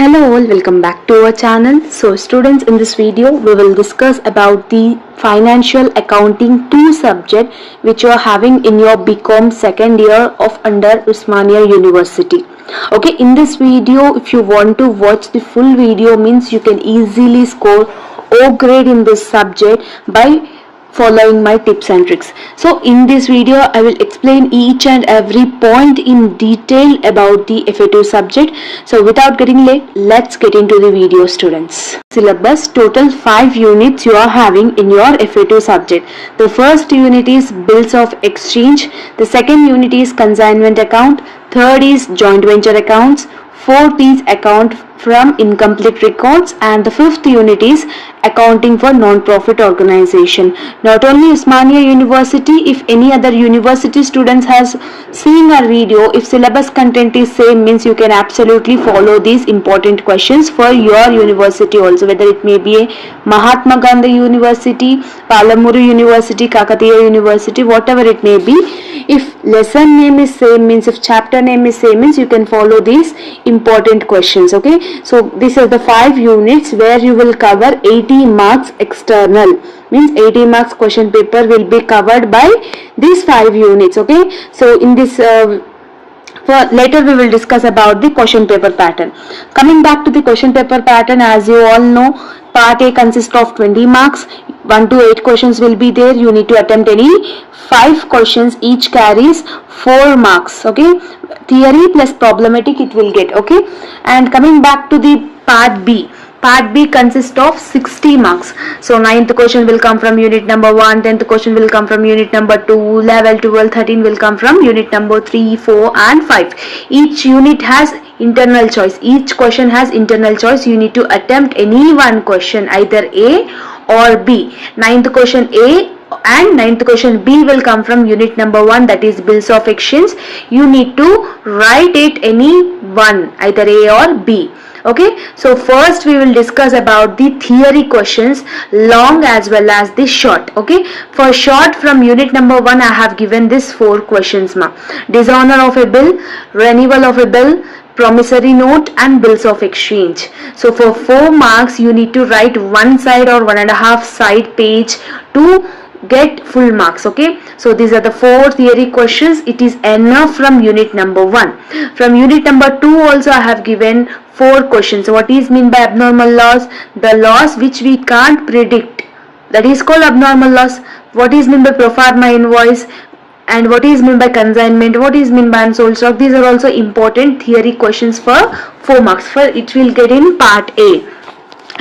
Hello all, welcome back to our channel. So students, in this video we will discuss about the financial accounting 2 subject which you are having in your BCom second year of under Osmania University. Okay, in this video if you want to watch the full video, means you can easily score O grade in this subject by following my tips and tricks. So in this video I will explain each and every point in detail about the F.A-2 subject. So without getting late, let's get into the video students. Syllabus, total 5 units you are having in your F.A-2 subject. The first unit is bills of exchange, the second unit is consignment account, third is joint venture accounts, fourth is account from incomplete records, and the fifth unit is accounting for non-profit organization. Not only Osmania University, if any other university students has seen our video, if syllabus content is same, means you can absolutely follow these important questions for your university also, whether it may be a Mahatma Gandhi University, PALLELA University, Kakatiya University, whatever it may be. If lesson name is same, means if chapter name is same, means you can follow these important questions. Okay, so this is the 5 units where you will cover 80 marks external, means 80 marks question paper will be covered by these 5 units. Okay, so in this later we will discuss about the question paper pattern. Coming back to the question paper pattern, as you all know, part A consists of 20 marks. 1 to 8 questions will be there. You need to attempt any 5 questions, each carries 4 marks. Okay, theory plus problematic it will get. Okay, and coming back to the part B. Part B consists of 60 marks. So 9th question will come from unit number 1, 10th question will come from unit number 2, 11, 12, 13 will come from unit number 3, 4 and 5. Each unit has internal choice. Each question has internal choice. You need to attempt any one question, either A or B. 9th question A and 9th question B will come from unit number 1, that is bills of exchange. You need to write it any one, either A or B. Okay, so first we will discuss about the theory questions, long as well as the short. Okay, for short from unit number 1 I have given this 4 questions. Dishonor of a bill, renewal of a bill, promissory note and bills of exchange. So for 4 marks you need to write 1 side or 1.5 side page to get full marks. Okay, so these are the 4 theory questions. It is enough from unit number 1. From unit number 2 also I have given 4 questions. What is mean by abnormal loss? The loss which we can't predict, that is called abnormal loss. What is mean by pro forma invoice? And what is mean by consignment? What is mean by unsold stock? These are also important theory questions for 4 marks. For it will get in part A.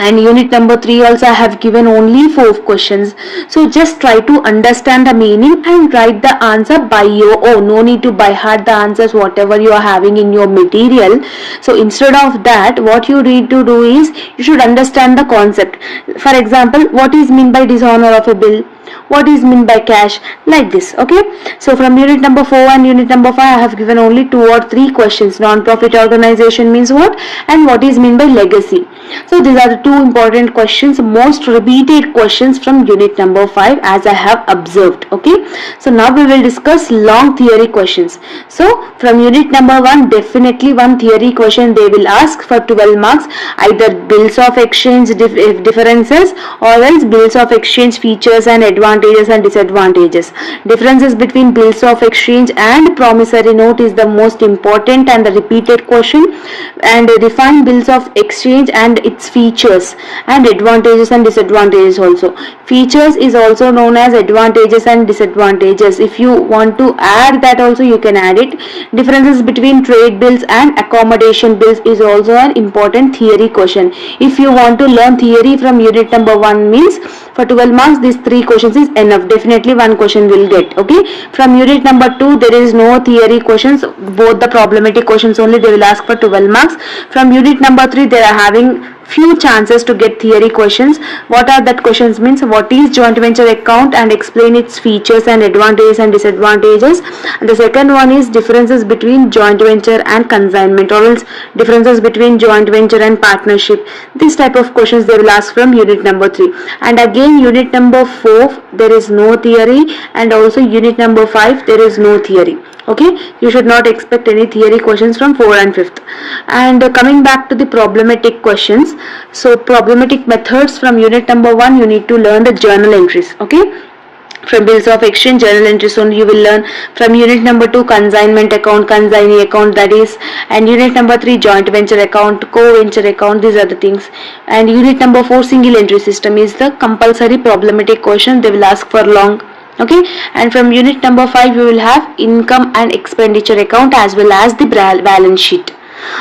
And unit number 3 also I have given only 4 questions. So just try to understand the meaning and write the answer by your own. No need to by heart the answers whatever you are having in your material. So instead of that, what you need to do is you should understand the concept. For example, what is mean by dishonor of a bill? What is mean by cash? Like this. Okay, so from unit number 4 and unit number 5 I have given only 2 or 3 questions. Non-profit organization means what, and what is mean by legacy? So these are the 2 important questions, most repeated questions from unit number 5 as I have observed. Okay, so now we will discuss long theory questions. So from unit number 1, definitely one theory question they will ask for 12 marks, either bills of exchange differences or else bills of exchange features and advantages and disadvantages. Differences between bills of exchange and promissory note is the most important and the repeated question, and define bills of exchange and its features and advantages and disadvantages also. Features is also known as advantages and disadvantages. If you want to add that also you can add it. Differences between trade bills and accommodation bills is also an important theory question. If you want to learn theory from unit number 1, means for 12 marks these 3 questions is enough. Definitely one question will get. Okay, from unit number 2 there is no theory questions, both the problematic questions only they will ask for 12 marks. From unit number 3 they are having few chances to get theory questions. What are that questions means? What is joint venture account and explain its features and advantages and disadvantages. And the second one is differences between joint venture and consignment, or else differences between joint venture and partnership. This type of questions they will ask from unit number 3. And again unit number 4 there is no theory, and also unit number 5 there is no theory. Okay, you should not expect any theory questions from 4 and 5th. And coming back to the problematic questions, so problematic methods from unit number 1, you need to learn the journal entries. Okay, from bills of exchange, journal entries only you will learn. From unit number 2, consignment account, consignee account, that is, and unit number 3, joint venture account, co-venture account, these are the things. And unit number 4, single entry system is the compulsory problematic question, they will ask for long. Okay, and from unit number 5 you will have income and expenditure account as well as the balance sheet.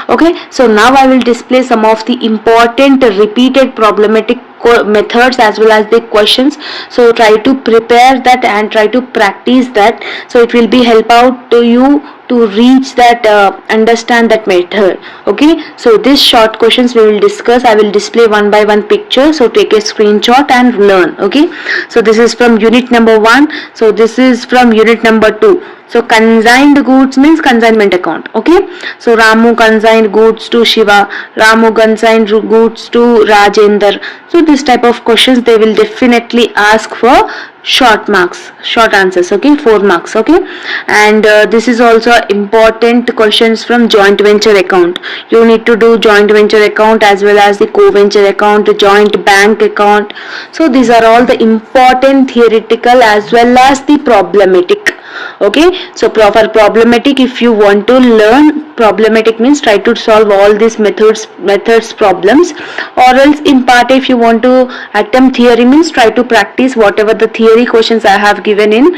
Okay, so now I will display some of the important repeated problematic methods as well as the questions. So try to prepare that and try to practice that, so it will be help out to you to reach that understand that method. Okay, so these short questions we will discuss. I will display one by one picture, so take a screenshot and learn. Okay, so this is from unit number 1, so this is from unit number 2. So consigned goods means consignment account. Okay, so Ramu consigned goods to Shiva, Ramu consigned goods to Rajender. So this type of questions they will definitely ask for short marks, short answers. Okay, 4 marks. Okay, and this is also important questions from joint venture account. You need to do joint venture account as well as the co-venture account, joint bank account. So these are all the important theoretical as well as the problematic. Okay, so for problematic, if you want to learn problematic means try to solve all these methods problems, or else in part if you want to attempt theory means try to practice whatever the theory questions I have given in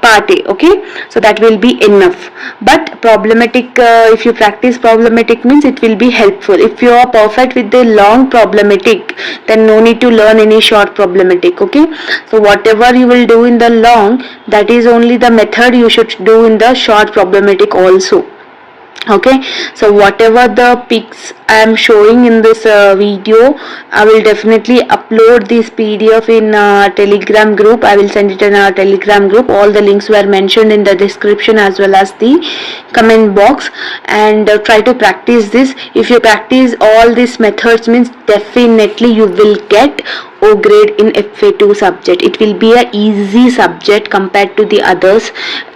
part A. Okay, so that will be enough. But problematic, if you practice problematic means it will be helpful. If you are perfect with the long problematic, then no need to learn any short problematic. Okay, so whatever you will do in the long, that is only the method you should do in the short problematic also. Okay, so whatever the pics I am showing in this video, I will definitely upload this PDF in Telegram group. I will send it in our Telegram group. All the links were mentioned in the description as well as the comment box, and try to practice this. If you practice all these methods means definitely you will get O grade in F.A-2 subject. It will be a easy subject compared to the others.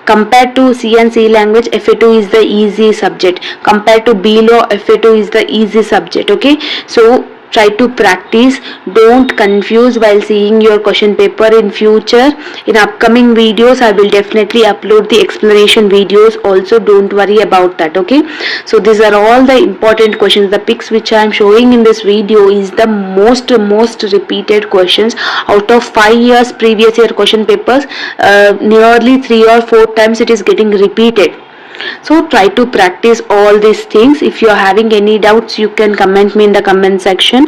Compared to C and C language, F.A-2 is the easy subject. Compared to B law, F.A-2 is the easy subject. Okay, so try to practice. Don't confuse while seeing your question paper in future. In upcoming videos I will definitely upload the explanation videos also, don't worry about that. Okay, so these are all the important questions. The pics which I am showing in this video is the most repeated questions out of 5 years previous year question papers. Nearly 3 or 4 times it is getting repeated. So try to practice all these things. If you are having any doubts, you can comment me in the comment section.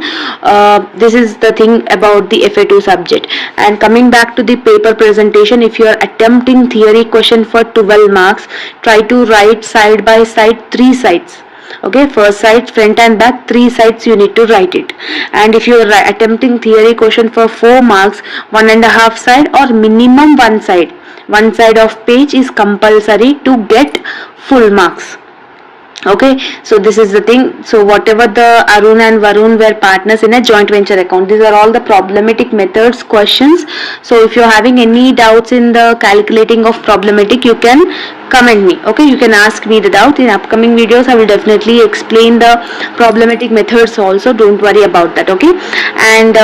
This is the thing about the F.A-2 subject. And coming back to the paper presentation, if you are attempting theory question for 12 marks, try to write side by side 3 sides. Okay, first side, front and back, 3 sides you need to write it. And if you are attempting theory question for 4 marks, 1.5 side or minimum 1 side. 1 side of page is compulsory to get full marks. Okay, so this is the thing. So whatever the Arun and Varun were partners in a joint venture account, these are all the problematic methods questions. So if you're having any doubts in the calculating of problematic, you can comment me. Okay, you can ask me the doubt. In upcoming videos I will definitely explain the problematic methods also, don't worry about that. Okay, and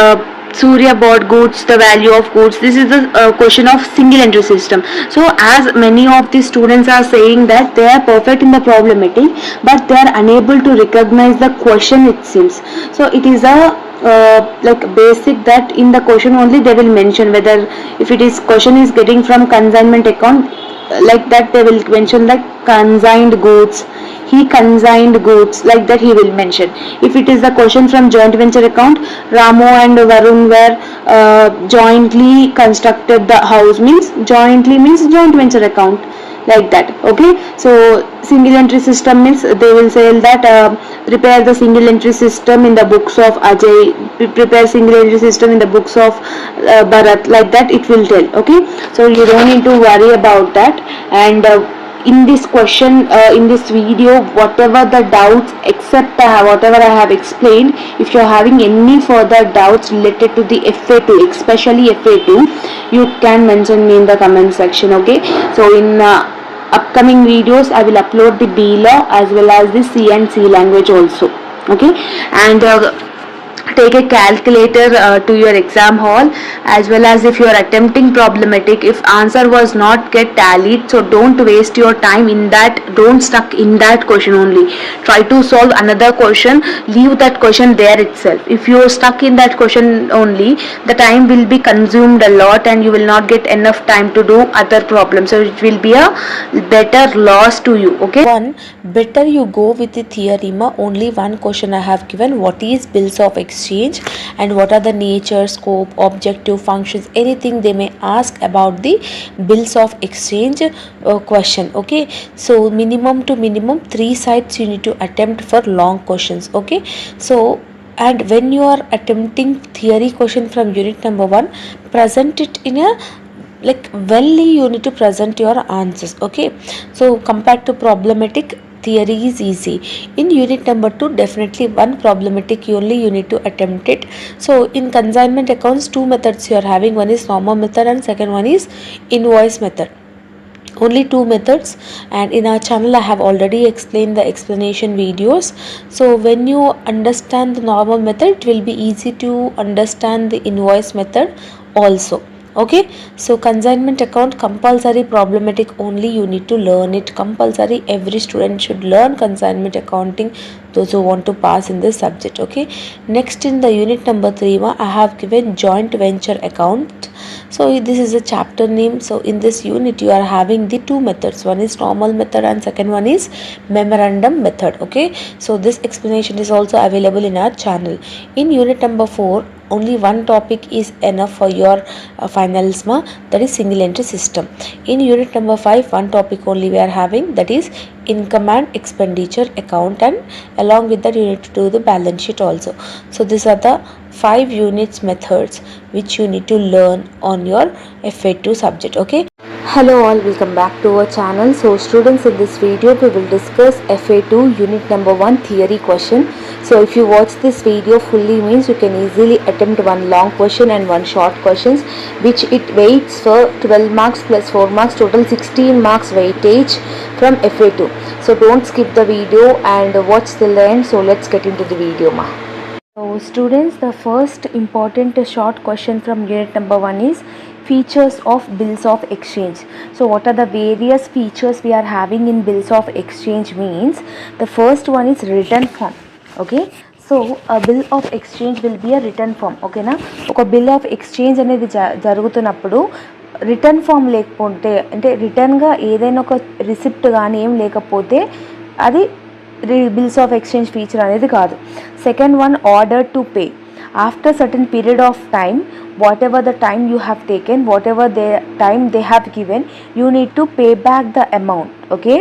Surya bought goods, the value of goods. This is the question of single entry system. So as many of the students are saying that they are perfect in the problematic, but they are unable to recognize the question, it seems. So it is a like basic that in the question only they will mention whether if it is question is getting from consignment account, like that they will mention like consigned goods, he consigned goods, like that he will mention. If it is a question from joint venture account, Ramu and Varun were jointly constructed the house, means jointly means joint venture account, like that. Okay, so single entry system means they will say that prepare the single entry system in the books of Ajay, prepare single entry system in the books of Bharat, like that it will tell. Okay, so you don't need to worry about that. And in this question, in this video, whatever the doubts except whatever I have explained, if you are having any further doubts related to the F.A-2, especially F.A-2, you can mention me in the comment section. Okay, so in upcoming videos I will upload the B law as well as the C and C language also. Okay, and take a calculator to your exam hall, as well as if you are attempting problematic, if answer was not get tallied, so don't waste your time in that, don't stuck in that question only, try to solve another question, leave that question there itself. If you are stuck in that question only, the time will be consumed a lot and you will not get enough time to do other problems, so it will be a better loss to you. Okay, one, better you go with the theory ma. Only one question I have given, what is bills of exchange and what are the nature, scope, objective, functions, anything they may ask about the bills of exchange question. Okay, so minimum to minimum 3 sites you need to attempt for long questions. Okay, so and when you are attempting theory question from unit number 1, present it in a like welly, you need to present your answers. Okay, so compared to problematic, theory is easy. In unit number 2, definitely one problematic only you need to attempt it. So in consignment accounts, 2 methods you are having, one is normal method and second one is invoice method. Only 2 methods, and in our channel I have already explained the explanation videos. So when you understand the normal method, it will be easy to understand the invoice method also. Okay, so consignment account compulsory problematic only, you need to learn it compulsory. Every student should learn consignment accounting, those who want to pass in this subject. Okay, next in the unit number 3 I have given joint venture account. So this is a chapter name. So in this unit you are having the 2 methods, one is normal method and second one is memorandum method. Okay, so this explanation is also available in our channel. In unit number 4, only one topic is enough for your finals ma, that is single entry system. In unit number 5, one topic only we are having, that is income and expenditure account, and along with that you need to do the balance sheet also. So these are the 5 units methods which you need to learn on your F.A-2 subject. Okay, hello all, welcome back to our channel. So students, in this video we will discuss F.A-2 unit number 1 theory question. So if you watch this video fully, means you can easily attempt one long question and one short questions, which it weights for 12 marks plus 4 marks, total 16 marks weightage from F.A-2. So don't skip the video and watch till the end. So let's get into the video ma. So students, the first important short question from unit number 1 is features of bills of exchange. So what are the various features we are having in bills of exchange means, the first one is written form. Okay, so a bill of exchange will be a written form. Okay na, oka bill of exchange అనేది జరుగుతున్నప్పుడు return form లేకపోతే, అంటే రిటర్న్గా ఏదైనా ఒక receipt కానీ ఏం లేకపోతే అది బిల్స్ ఆఫ్ ఎక్స్చేంజ్ ఫీచర్ అనేది కాదు. Second one, order to pay. After certain period of time, whatever the time you have taken, whatever the time they have given, you need to pay back the amount. Okay,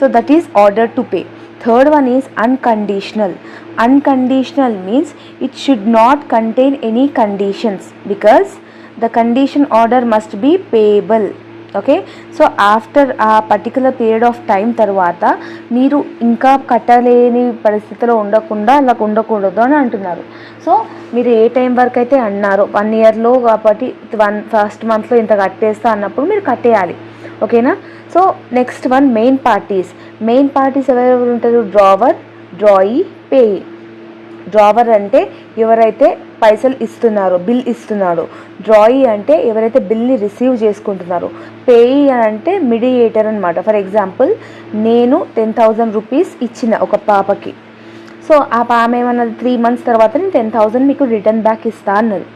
so that is order to pay. Third one is unconditional. Unconditional means it should not contain any conditions, because the condition order must be payable. Okay, so after ఆ particular period of time తర్వాత మీరు ఇంకా కట్టలేని పరిస్థితిలో ఉండకుండా అలా ఉండకూడదు అని అంటున్నారు. సో మీరు ఏ టైం వరకు అయితే అన్నారో 1 ఇయర్లో కాబట్టి ఫస్ట్ మంత్లో ఇంత కట్టేస్తా అన్నప్పుడు మీరు కట్టేయాలి. ఓకేనా. So next one, main parties. Main parties ఎవరెవరు ఉంటారు? Drawer, drawee, payee. డ్రావర్ అంటే ఎవరైతే పైసలు ఇస్తున్నారో, బిల్ ఇస్తున్నాడో. డ్రాయీ అంటే ఎవరైతే బిల్ని రిసీవ్ చేసుకుంటున్నారో. పేయీ అంటే మీడియేటర్ అనమాట. ఫర్ ఎగ్జాంపుల్, నేను 10,000 రూపీస్ ఇచ్చిన ఒక పాపకి. సో ఆ ఆమె ఏమన్నది, 3 months తర్వాత నేను 10,000 మీకు రిటర్న్ బ్యాక్ ఇస్తా అన్నది.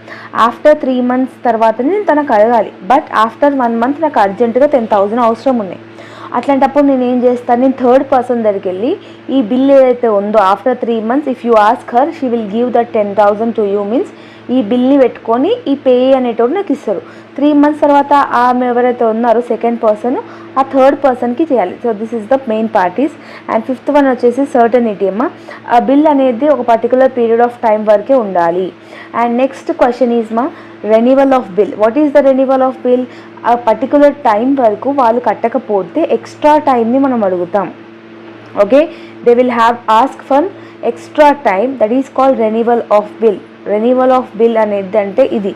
ఆఫ్టర్ 3 months తర్వాత నేను తనకు అడగాలి, బట్ ఆఫ్టర్ 1 month నాకు అర్జెంటుగా 10,000 అవసరం ఉన్నాయి. అట్లాంటప్పుడు నేను ఏం చేస్తాను, నేను థర్డ్ పర్సన్ దగ్గరికి వెళ్ళి ఈ బిల్ ఏదైతే ఉందో after 3 months, if you ask her she will give that 10,000 to you. Means ఈ బిల్ని పెట్టుకొని ఈ పే అనేటోడు నాకు ఇస్తారు. 3 months తర్వాత ఆమె ఎవరైతే ఉన్నారో సెకండ్ పర్సన్, ఆ థర్డ్ పర్సన్కి చేయాలి. So this is the main parties. And fifth one వచ్చేసి సర్టనిటీ అమ్మా. ఆ బిల్ అనేది ఒక పర్టికులర్ పీరియడ్ ఆఫ్ టైం వరకే ఉండాలి. అండ్ నెక్స్ట్ క్వశ్చన్ ఈజ్ మా renewal of bill. What is the renewal of bill? ఆ పర్టికులర్ టైం వరకు వాళ్ళు కట్టకపోతే ఎక్స్ట్రా టైంని మనం అడుగుతాం. Okay, they will have ask for extra time, that is called renewal of bill. Renewal of bill అనేది అంటే ఇది,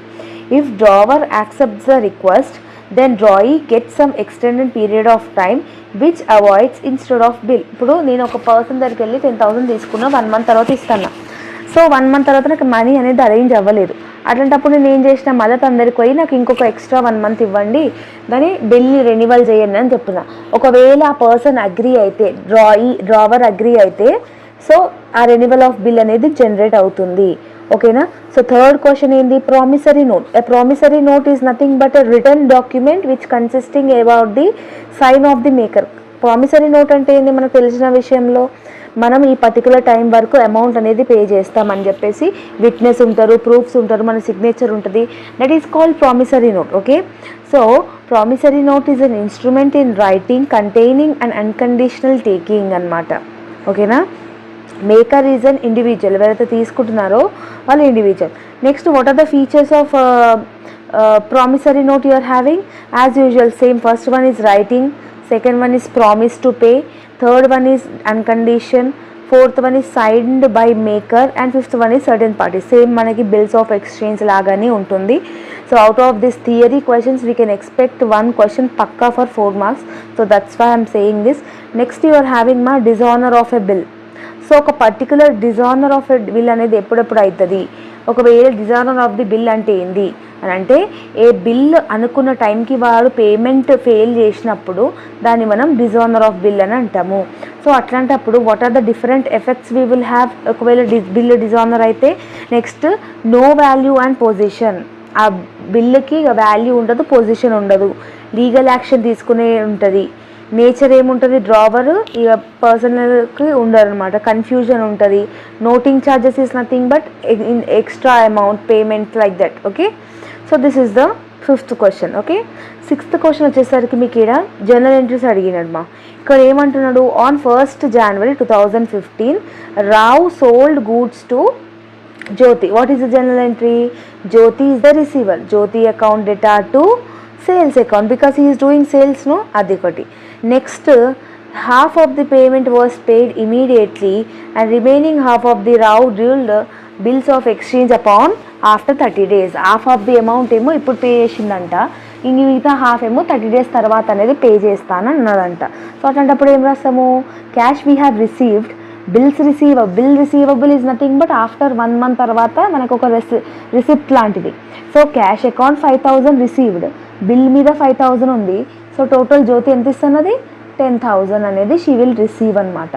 if drawer accepts the request then drawee get some extended period of time which avoids instead of bill. ఇప్పుడు నేను ఒక person దగ్గరికి వెళ్ళి 10,000 తీసుకున్నా, 1 month తర్వాత ఇస్తాను. సో 1 month తర్వాత నాకు మనీ అనేది అరేంజ్ అవ్వలేదు. అట్లాంటప్పుడు నేను ఏం చేసిన, మళ్ళీ అందరికి పోయి నాకు ఇంకొక ఎక్స్ట్రా 1 month ఇవ్వండి, దాన్ని బిల్ని రెన్యువల్ చేయండి అని చెప్తున్నా. ఒకవేళ ఆ పర్సన్ అగ్రీ అయితే, డ్రావర్ అగ్రీ అయితే, సో ఆ రెన్యువల్ ఆఫ్ బిల్ అనేది జనరేట్ అవుతుంది. ఓకేనా. సో థర్డ్ క్వశ్చన్ ఏంది, promissory note. A promissory note is nothing but a return document which consisting about the sign of the maker. Promissory note అంటే ఏంది, మనకు తెలిసిన విషయంలో మనం ఈ పర్టికులర్ టైం వరకు అమౌంట్ అనేది పే చేస్తామని చెప్పేసి విట్నెస్ ఉంటారు, ప్రూఫ్స్ ఉంటారు, మన సిగ్నేచర్ ఉంటుంది. That is called promissory note. Okay. So promissory note is an instrument in writing containing and unconditional taking అనమాట. ఓకేనా. మేకర్ ఈజ్ అన్ ఇండివిజువల్, ఎవరైతే తీసుకుంటున్నారో వాళ్ళు individual. Next, what are the features of promissory note you are having? As usual same. First one is writing, second one is promise to pay, third one is uncondition, fourth one is signed by maker, and fifth one is certain party. Same manaki bills of exchange lagani untundi. So out of this theory questions we can expect one question pakka for 4 marks. So that's why I'm saying this. Next, you are having ma dishonor of a bill. So ఒక particular dishonour of a bill అనేది ఎప్పుడెప్పుడు అవుతుంది? ఒకవేళ dishonour of the bill అంటే ఏంది అని అంటే, ఏ bill అనుకున్న టైంకి వాడు పేమెంట్ ఫెయిల్ చేసినప్పుడు దాన్ని మనం డిజానర్ ఆఫ్ బిల్ అని అంటాము. సో అట్లాంటప్పుడు what are the different effects we will have ఒకవేళ బిల్ డిజానర్ అయితే? Next, no value and position. ఆ బిల్లుకి వాల్యూ ఉండదు, పొజిషన్ ఉండదు, లీగల్ యాక్షన్ తీసుకునే ఉంటుంది. నేచర్ ఏముంటుంది, డ్రావర్ ఇక పర్సనల్కి ఉండరు అనమాట, కన్ఫ్యూజన్ ఉంటుంది. Noting charges is nothing but extra amount payment like that. Okay. So this is the 5th question. Okay. 6th question వచ్చేసరికి మీకు ఇక్కడ జర్నల్ ఎంట్రీస్ అడిగినమ్మా. ఇక్కడ ఏమంటున్నాడు, on 1st January 2015 Rao sold goods to Jyoti. What is the journal entry? Jyoti is the receiver. Jyoti account data to sales account because he is doing sales. No, అది ఒకటి. Next, half of the payment was paid immediately and remaining half of the Rao ruled bills of exchange upon after 30 days. Half of the amount ఏమో ఇప్పుడు pay చేసిందంట, ఇంక మిగతా half ఏమో 30 days తర్వాత అనేది పే చేస్తాను అన్నదంట. సో అట్లాంటప్పుడు ఏం రాస్తాము, cash we have received, bills bill receivable is nothing but after 1 month తర్వాత మనకు ఒక రిసిప్ట్ లాంటిది. So cash account 5,000 received, bill మీద 5,000 ఉంది. సో టోటల్ జ్యోతి ఎంత ఇస్తున్నది, 10,000 అనేది షీ విల్ రిసీవ్ అనమాట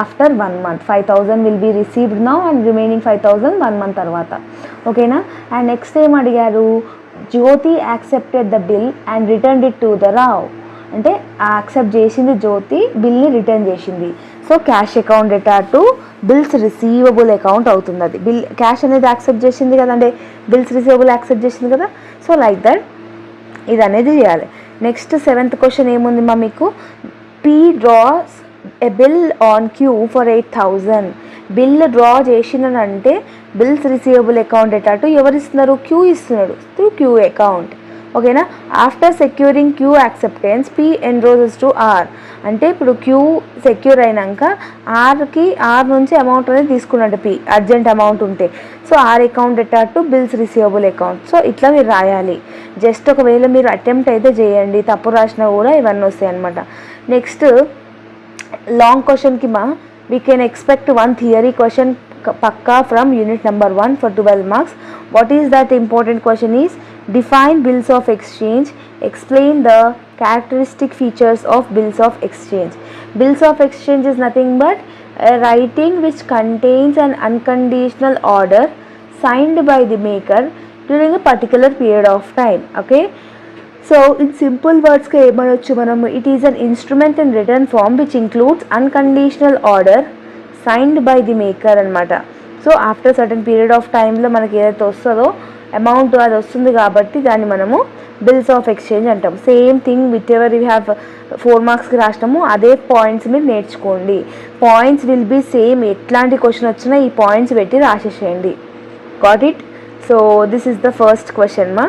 after 1 month. 5,000 will be received now and remaining 5,000 1 month తర్వాత. ఓకేనా. అండ్ నెక్స్ట్ ఏం అడిగారు, Jyoti accepted the bill and return it to the Rao. అంటే యాక్సెప్ట్ చేసింది జ్యోతి, బిల్ని రిటర్న్ చేసింది. So cash account data to bills receivable account అవుతుంది. అది బిల్, క్యాష్ అనేది యాక్సెప్ట్ చేసింది కదా, అంటే బిల్స్ రిసీవబుల్ యాక్సెప్ట్ చేసింది కదా. సో లైక్ దట్ ఇది అనేది చేయాలి. నెక్స్ట్ 7th క్వశ్చన్ ఏముంది మా మీకు, P draws a bill on Q for 8,000. Bill draw చేసినంటే bills receivable account data to ఎవరు ఇస్తున్నారు, క్యూ ఇస్తున్నాడు, త్రూ క్యూ అకౌంట్. ఓకేనా. After securing Q acceptance P endorses to R. అంటే ఇప్పుడు క్యూ సెక్యూర్ అయినాక ఆర్ నుంచి అమౌంట్ అనేది తీసుకున్నట్టు పీ అర్జెంట్ అమౌంట్ ఉంటే. So R account data to bills receivable account. So ఇట్లా మీరు రాయాలి. జస్ట్ ఒకవేళ మీరు అటెంప్ట్ అయితే చేయండి, తప్పు రాసినా కూడా ఇవన్నీ వస్తాయి అనమాట. నెక్స్ట్ లాంగ్ క్వశ్చన్కి we can expect one theory question pakka from unit number 1 for 12 marks. What is that important question is, define bills of exchange, explain the characteristic features of bills of exchange. Bills of exchange is nothing but a writing which contains an unconditional order signed by the maker during a particular period of time. Okay. So in simple words గా ఏమనొచ్చు మనం, it is an instrument in written form which includes unconditional order signed by the maker అనమాట. So after certain period of టైంలో మనకి ఏదైతే వస్తుందో amount అది వస్తుంది కాబట్టి దాన్ని మనము బిల్స్ ఆఫ్ ఎక్స్చేంజ్ అంటాం. Same thing with ever you have 4 మార్క్స్కి రాసినాము అదే పాయింట్స్ మీరు నేర్చుకోండి. పాయింట్స్ విల్ బీ సేమ్, ఎట్లాంటి క్వశ్చన్ వచ్చినా ఈ పాయింట్స్ పెట్టి రాసేసేయండి. Got it. So this is the first question మా.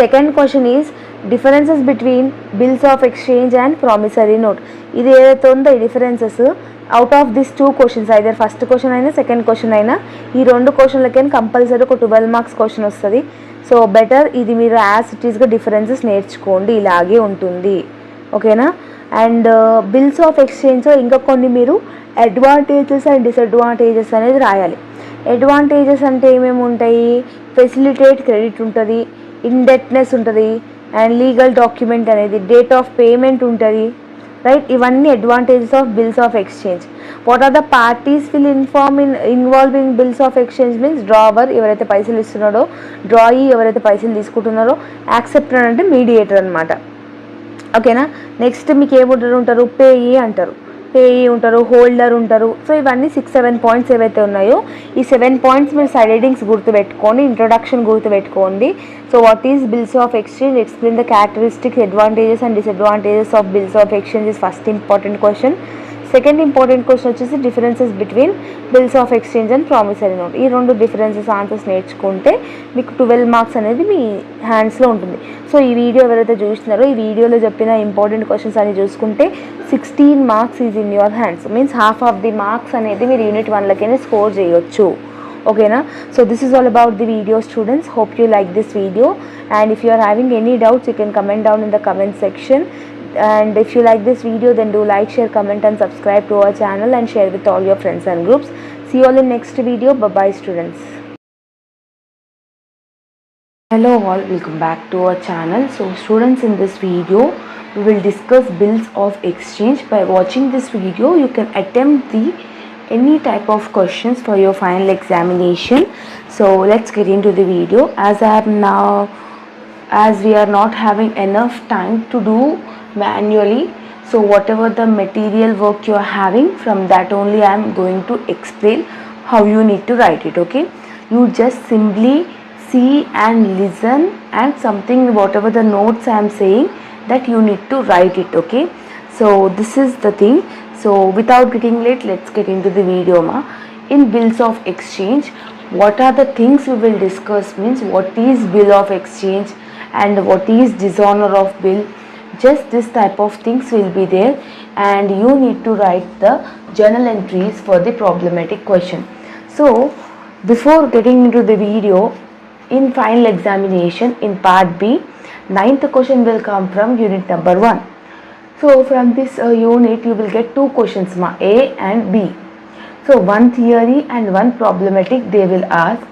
Second question is differences between bills of exchange and promissory note. ఇది ఏదైతే ఉందో ఈ differences out of this 2 questions either first question అయినా సెకండ్ క్వశ్చన్ అయినా ఈ 2 క్వశ్చన్లకైనా కంపల్సరీ ఒక 12 మార్క్స్ క్వశ్చన్ వస్తుంది. సో బెటర్ ఇది మీరు యాజ్ ఇట్ ఈస్గా డిఫరెన్సెస్ నేర్చుకోండి, ఇలాగే ఉంటుంది. ఓకేనా. అండ్ బిల్స్ ఆఫ్ ఎక్స్చేంజ్ ఇంకా కొన్ని మీరు అడ్వాంటేజెస్ అండ్ డిసడ్వాంటేజెస్ అనేది రాయాలి. అడ్వాంటేజెస్ అంటే ఏమేమి ఉంటాయి? ఫెసిలిటేట్ క్రెడిట్ ఉంటుంది, ఇండెట్నెస్ ఉంటుంది, అండ్ లీగల్ డాక్యుమెంట్ అనేది, డేట్ ఆఫ్ పేమెంట్ ఉంటుంది, రైట్. ఇవన్నీ advantages of bills of exchange. What are the parties will involve in bills of exchange means drawer ఎవరైతే పైసలు ఇస్తున్నాడో, డ్రాయీ ఎవరైతే పైసలు తీసుకుంటున్నారో, యాక్సెప్టర్ అంటే మీడియేటర్ అనమాట. ఓకేనా. నెక్స్ట్ మీకు ఏముంటారు? పేయీ అంటారు, పేయీ ఉంటారు, హోల్డర్ ఉంటారు. సో ఇవన్నీ 6-7 పాయింట్స్ ఏవైతే ఉన్నాయో ఈ 7 పాయింట్స్ మీరు సైడ్ హెడింగ్స్ గుర్తుపెట్టుకోండి, ఇంట్రొడక్షన్ గుర్తుపెట్టుకోండి. So what is bills of exchange, explain the characteristics, advantages and disadvantages of bills of exchange is first important question. Second important question వచ్చేసి differences between bills of exchange and promissory note. ఈ 2 differences answers నేర్చుకుంటే మీకు 12 marks అనేది మీ హ్యాండ్స్లో ఉంటుంది. So ఈ video ఎవరైతే చూస్తున్నారో ఈ వీడియోలో చెప్పిన ఇంపార్టెంట్ క్వశ్చన్స్ అని చూసుకుంటే 16 marks is in your hands. Means half of the marks అనేది మీరు యూనిట్ 1లకైనా స్కోర్ చేయొచ్చు. ఓకేనా. So this is all about the video students. Hope you like this video and if you are having any doubts you can comment down in the comment section. And if you like this video then do like, share, comment and subscribe to our channel and share with all your friends and groups. See you all in next video. Bye bye students. Hello all, welcome back to our channel. So students, in this video we will discuss bills of exchange. By watching this video you can attempt any type of questions for your final examination. So let's get into the video. As we are not having enough time to do manually, so whatever the material work you are having, from that only I am going to explain how you need to write it. Okay, you just simply see and listen, and something whatever the notes I am saying that you need to write it. Okay, so this is the thing. So without getting late, let's get into the video ma. In bills of exchange, what are the things we will discuss means what is bill of exchange and what is dishonor of bill. Just this type of things will be there, and you need to write the journal entries for the problematic question. So before getting into the video, in final examination in part B, 9th question will come from unit number 1. So from this unit you will get 2 questions ma, A and B. So one theory and one problematic they will ask.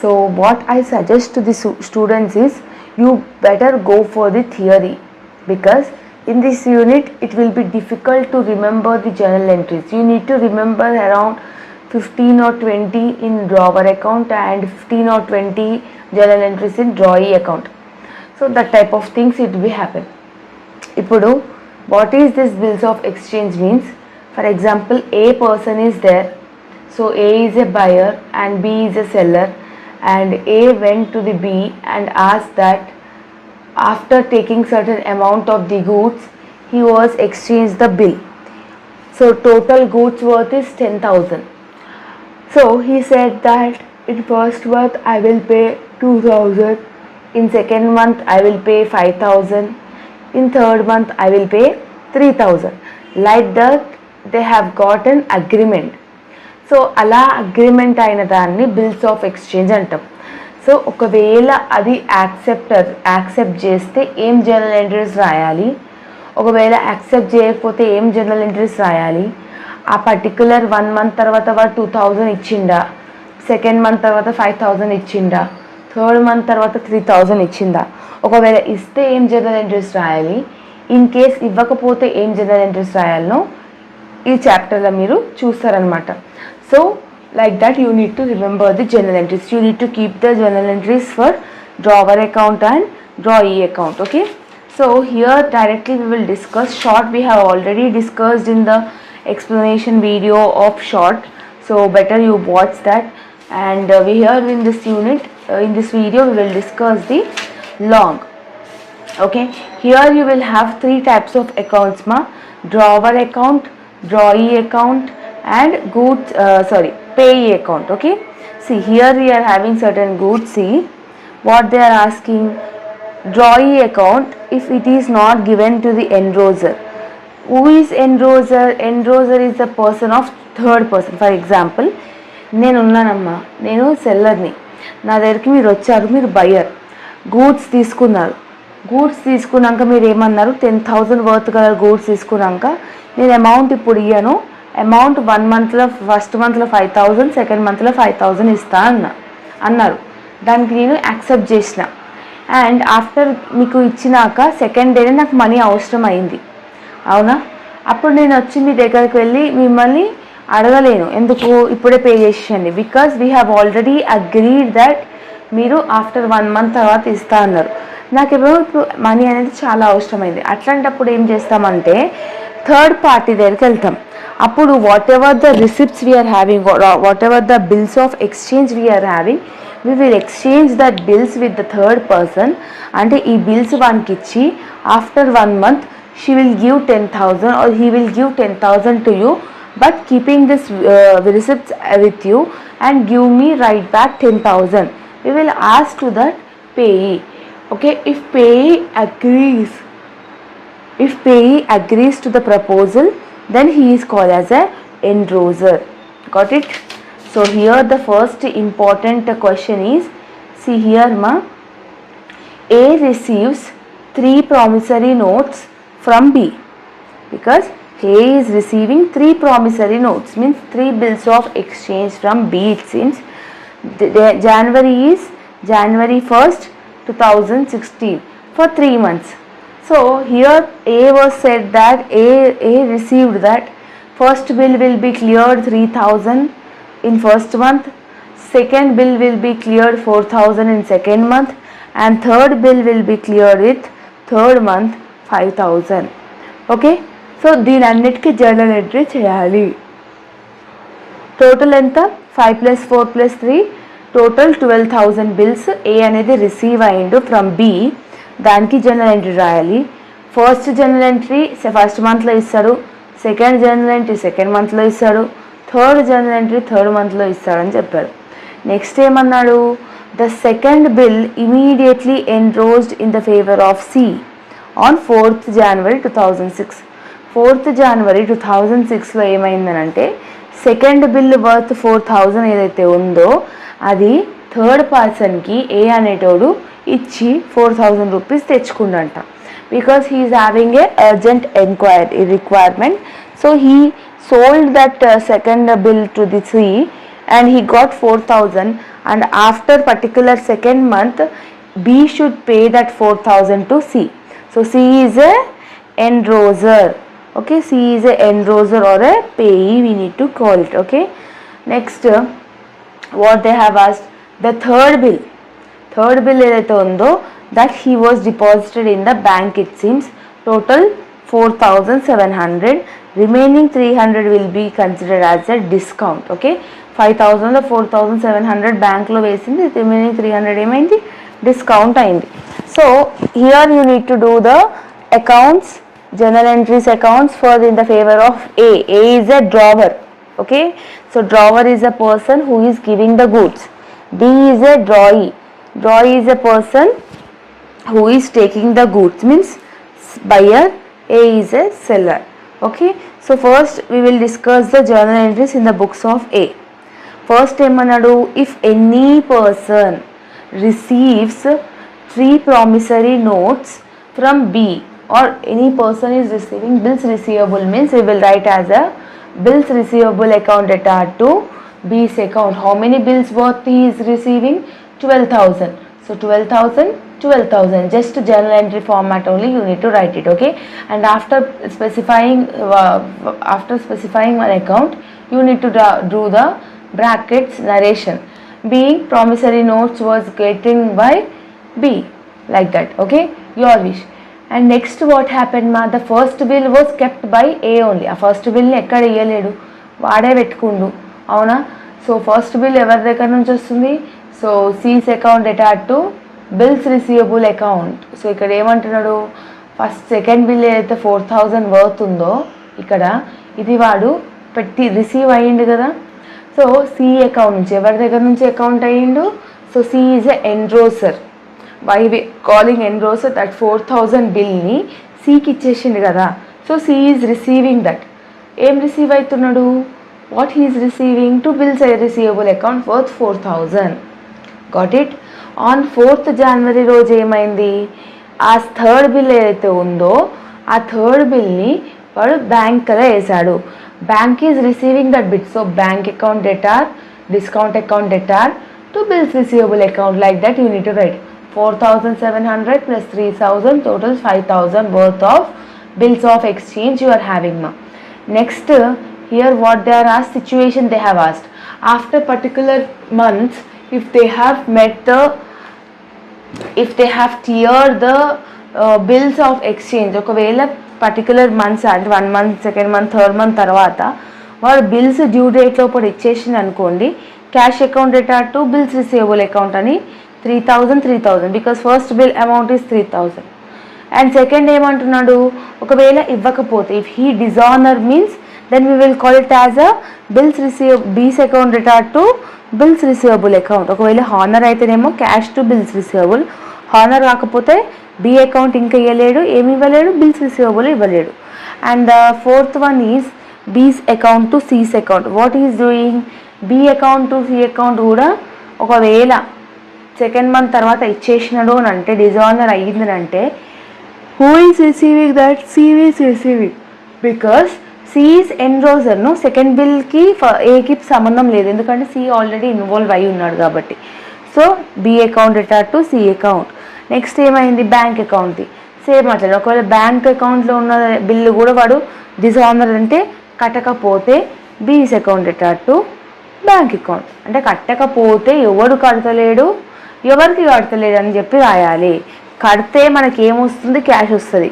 So what I suggest to the students is you better go for the theory, because in this unit it will be difficult to remember the journal entries. You need to remember around 15 or 20 in drawer account and 15 or 20 journal entries in drawee account. So that type of things it will happen. Ipudu what is this bills of exchange means? For example, A person is there, so A is a buyer and B is a seller, and A went to the B and asked that after taking certain amount of the goods he was exchanged the bill. So total goods worth is 10,000. So he said that in first month I will pay 2,000, in second month I will pay 5,000, in third month I will pay 3,000. Like that they have got an agreement. So అలా agreement అయిన దాన్ని bills of exchange అంటాం. So ఒకవేళ అది accept చేస్తే ఏం journal entries రాయాలి, ఒకవేళ యాక్సెప్ట్ చేయకపోతే ఏం జర్నల్ ఎంట్రీస్ రాయాలి, ఆ పర్టికులర్ 1 మంత్ తర్వాత వాడు 2,000 ఇచ్చిండా, సెకండ్ మంత్ తర్వాత 5,000 ఇచ్చిండా, థర్డ్ మంత్ తర్వాత 3,000 ఇచ్చిందా, ఒకవేళ ఇస్తే ఏం జర్నల్ ఎంట్రీస్ రాయాలి, ఇన్ కేస్ ఇవ్వకపోతే ఏం జర్నల్ ఎంట్రీస్ రాయాలనో ఈ చాప్టర్లో మీరు చూస్తారనమాట. So like that you need to remember the journal entries. You need to keep the journal entries for drawer account and drawee account. Okay, so here directly we will discuss short. We have already discussed in the explanation video of short, so better you watch that. And we here in this unit in this video we will discuss the long. Okay, here you will have 3 types of accounts ma, drawer account, drawee account and goods payee account. Okay, see here we are having certain goods. See what they are asking, drawee account if it is not given to the enrolser. Who is enroser? Enroser is the person of third person. For example, నేను ఉన్నానమ్మా, నేను సెల్లర్ని, నా దగ్గరికి మీరు వచ్చారు, మీరు buyer, goods తీసుకున్నారు. Goods తీసుకున్నాక మీరు ఏమన్నారు, 10,000 వర్త్ గల గూడ్స్ తీసుకున్నాక నేను అమౌంట్ ఇప్పుడు ఇయ్యను, అమౌంట్ 1 మంత్లో ఫస్ట్ మంత్లో 5,000, సెకండ్ మంత్లో 5,000 ఇస్తా అన్నారు. దానికి నేను యాక్సెప్ట్ చేసిన. అండ్ ఆఫ్టర్ మీకు ఇచ్చినాక సెకండ్ డేనే నాకు మనీ అవసరం అయింది, అవునా? అప్పుడు నేను వచ్చి మీ దగ్గరికి వెళ్ళి మిమ్మల్ని అడగలేను, ఎందుకు ఇప్పుడే పే చేసేయండి, because we have already agreed that మీరు ఆఫ్టర్ 1 మంత్ తర్వాత ఇస్తా అన్నారు. నాకు ఇప్పుడు మనీ అనేది చాలా అవసరమైంది. అట్లాంటప్పుడు ఏం చేస్తామంటే థర్డ్ పార్టీ దగ్గరికి వెళ్తాం. అప్పుడు whatever the receipts we are having, whatever the bills of exchange we are having, we will exchange that bills with the third person. అంటే ఈ బిల్స్ వానికి ఇచ్చి after 1 month she will give 10,000 or he will give 10,000 to you, but keeping this receipts with you and give me right back 10,000. We will ask to that payee. Okay, if payee agrees to the proposal, then he is called as a enroser. Got it? So here the first important question is, see here ma, A receives 3 promissory notes from B, because A is receiving 3 promissory notes, means 3 bills of exchange from B. It seems January is January 1st 2016 for 3 months. So here A was said that A received that first bill will be cleared 3,000 in first month, second bill will be cleared 4,000 in second month, and third bill will be cleared with third month 5,000. Okay, so దీని అన్నిటికీ journal entry చేయాలి. Total ఎంత, 5 + 4 + 3 total 12,000 bills ఏ అనేది receive అయ్యిండు from B. దానికి journal entry రాయాలి. First journal entry first మంత్లో ఇస్తాడు, సెకండ్ జర్నల్ ఎంట్రీ సెకండ్ మంత్లో ఇస్తాడు, థర్డ్ జర్నల్ ఎంట్రీ థర్డ్ మంత్లో ఇస్తాడని చెప్పాడు. నెక్స్ట్ ఏమన్నాడు, the second bill immediately endorsed in the favour of C on 4th January 2006. 4th January 2006లో ఏమైందనంటే సెకండ్ బిల్ వర్త్ 4,000 ఏదైతే ఉందో అది థర్డ్ పర్సన్కి ఏ అనేటోడు ఇచ్చి 4,000 రూపీస్ తెచ్చుకుండంట. Because he is having a urgent requirement. So he sold that second bill to the C and he got 4,000, and after particular second month B should pay that 4,000 to C. So C is a enroser. Okay, C is a enroser or a payee, we need to call it. Okay, next what they have asked, the third bill ఏదైతే ఉందో that he was deposited in the bank, it seems total 4,700, remaining 300 will be considered as a discount. Okay, 5,000 4,700 bank లో వేసింది, remaining 300 ఏమైంది, discount అయింది. So here you need to do the accounts, journal entries accounts for in the favor of A. A is a drawer. Okay, so drawer is a person who is giving the goods. B is a drawee. Drawee is a person who is taking the goods, means buyer. A is a seller. Okay, so first we will discuss the journal entries in the books of A. First ఏమన్నాడు, if any person receives 3 promissory notes from B, or any person is receiving bills receivable, means we will write as a bills receivable account data to B's account. How many bills worth he is receiving? 12,000. So 12,000, just journal entry format only you need to write it. Okay, and after specifying one account you need to do the brackets narration, being promissory notes was getting by B, like that. Okay, your wish. And next what happened ma, the first bill was kept by A only. ఆ first bill ఎక్కడ ఇయ్యలేడు, వాడే పెట్టుకుండు, అవునా? So first bill ఎవరి దగ్గర నుంచి వస్తుంది, so C's account data to bills receivable account. So ఇక్కడ ఏమంటున్నాడు, ఫస్ట్ సెకండ్ బిల్ ఏదైతే 4,000 వర్త్ ఉందో ఇక్కడ ఇది వాడు పెట్టి రిసీవ్ అయ్యిండు కదా. సో సి అకౌంట్ నుంచి ఎవరి దగ్గర నుంచి అకౌంట్ అయ్యిండు, so C is a endorser. Why calling endorser, that 4,000 బిల్ని సికి ఇచ్చేసిండు కదా. So C is receiving that. ఏం రిసీవ్ అవుతున్నాడు? What he is receiving? To bills receivable account worth 4,000. Got it. On 4th January రోజు ఏమైంది? ఆ థర్డ్ బిల్ ఏదైతే ఉందో ఆ థర్డ్ బిల్ని వాడు బ్యాంక్లో వేసాడు. Bank is receiving that bit. So bank account debtor, discount account debtor to bills receivable account. Like that you need to right 4,700 plus 3,000 total 5,000 worth of bills of exchange you are having ma. Next, here what they are asked, situation they have asked. After particular months, if they have cleared the bills of exchange, ఒకవేళ particular months అంటే 1 month, 2nd month, 3rd month తర్వాత వాడు bills due date లోపల ఇచ్చేసింది అనుకోండి, cash account data to bills receivable account అని 3,000 because first bill amount is 3,000. And second ఏమంటున్నాడు, ఒకవేళ ఇవ్వకపోతే if he dishonour means then we will call it as a B's account data to bills receivable account. ఒకవేళ honour అయితేనేమో cash to bills receivable, honour కాకపోతే B account ఇంకా ఇవ్వలేడు, ఏమి ఇవ్వలేడు, బిల్స్ రిసీవబుల్ ఇవ్వలేడు. And fourth one is B's account to C's account. What is doing? B account to C account కూడా ఒకవేళ 2nd month తర్వాత ఇచ్చేసినాడు అని అంటే, డిజానర్ అయ్యిందని అంటే, who is receiving that? C is receiving because C is ఎన్రోజర్ను. Second బిల్కి ఏకి సంబంధం లేదు, ఎందుకంటే సి ఆల్రెడీ ఇన్వాల్వ్ అయి ఉన్నాడు కాబట్టి. So B account data to C account. Next ఏమైంది? బ్యాంక్ అకౌంట్ది సేమ్ అట్లా. ఒకవేళ బ్యాంక్ అకౌంట్లో ఉన్న బిల్లు కూడా వాడు డిజానర్ అంటే కట్టకపోతే బీస్ account data to bank account. అంటే కట్టకపోతే ఎవడు కడతలేడు, ఎవరికి కడతలేడు అని చెప్పి రాయాలి. కడితే మనకి ఏమొస్తుంది? క్యాష్ వస్తుంది.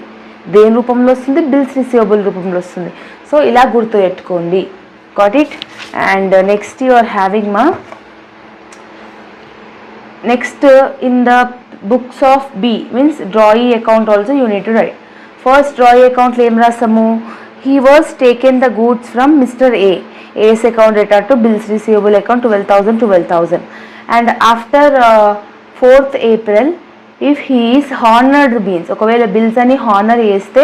దేని రూపంలో వస్తుంది? బిల్స్ రిసీవబుల్ రూపంలో వస్తుంది. సో ఇలా గుర్తు పెట్టుకోండి. Got it. And next you are having మా next in the books of B means drawee account also you need to write. First drawee account lo em rasamu, he was taken the goods from Mr. A's account data to bills receivable account 12,000. And after 4th April if he is honored means okavela bills ani honor cheste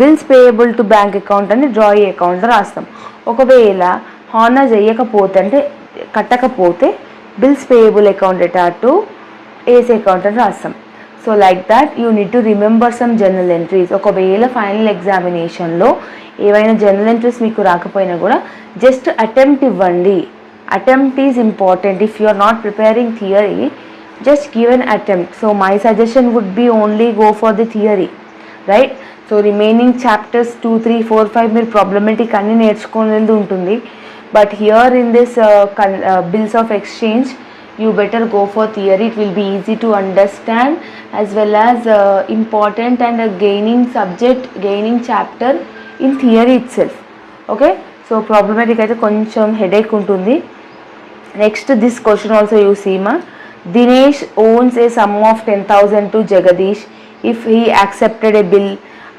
bills payable to bank account ani drawee account lo rastam. Okavela honor cheyakapothe ante kattakapothe bills payable account data to AC account అని రాస్తాం. So like that you need to remember some journal entries. ఒకవేళ final ఎగ్జామినేషన్లో ఏవైనా journal entries మీకు రాకపోయినా కూడా just attempt ఇవ్వండి. Attempt is important. If you are not preparing theory, just give an attempt. So my suggestion would be only go for the theory, right? So remaining chapters 2, 3, 4, 5 మీరు problematic అన్నీ నేర్చుకునేది ఉంటుంది. But here in this bills of exchange you better go for theory. It will be easy to understand as well as important and gaining chapter in theory itself. Okay, so problematic aithe koncham headache untundi. Next this question also you see ma, Dinesh owns a sum of 10,000 to Jagadish if he accepted a bill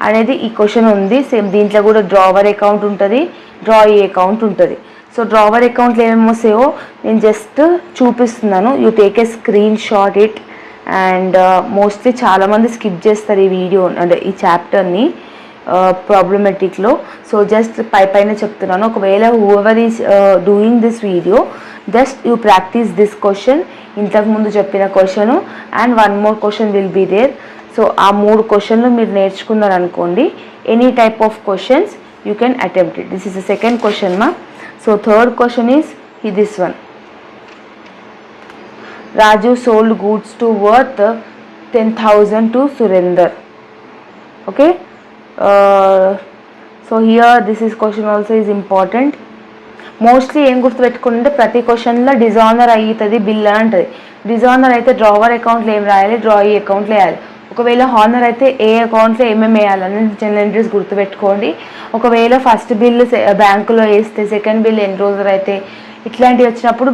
అనేది ఈ question ఉంది. Same దీంట్లో కూడా drawer account ఉంటుంది, drawee account ఉంటుంది. So drawer అకౌంట్లో ఏమేమి వస్తాయో నేను జస్ట్ చూపిస్తున్నాను. You take a screen shot it. And mostly చాలామంది స్కిప్ చేస్తారు ఈ వీడియో అంటే ఈ చాప్టర్ని ప్రాబ్లమెటిక్లో. సో జస్ట్ పైన చెప్తున్నాను. ఒకవేళ whoever is doing this video just you practice this question, ఇంతకుముందు చెప్పిన question and 1 more question will be there. So ఆ 3 క్వశ్చన్లు మీరు నేర్చుకున్నారు అనుకోండి, any type of questions you can attempt it. This is the second question మా. So third question is this one. Raju sold goods to worth 10,000 to Surender. Okay. So here this is question also is important. Mostly ఏం గుర్తుపెట్టుకుంటే ప్రతి క్వశ్చన్లో dishonour అవుతుంది bill అని ఉంటుంది. Dishonour అయితే drawer అకౌంట్లో ఏం రాయాలి, డ్రాయీ అకౌంట్లో వేయాలి. ఒకవేళ హానర్ అయితే ఏ అకౌంట్లో ఏమేమి వేయాలని జనరల్ ఎంట్రీస్ గుర్తుపెట్టుకోండి. ఒకవేళ ఫస్ట్ బిల్ బ్యాంకులో వేస్తే సెకండ్ బిల్ ఎన్రోజర్ అయితే ఇట్లాంటివి వచ్చినప్పుడు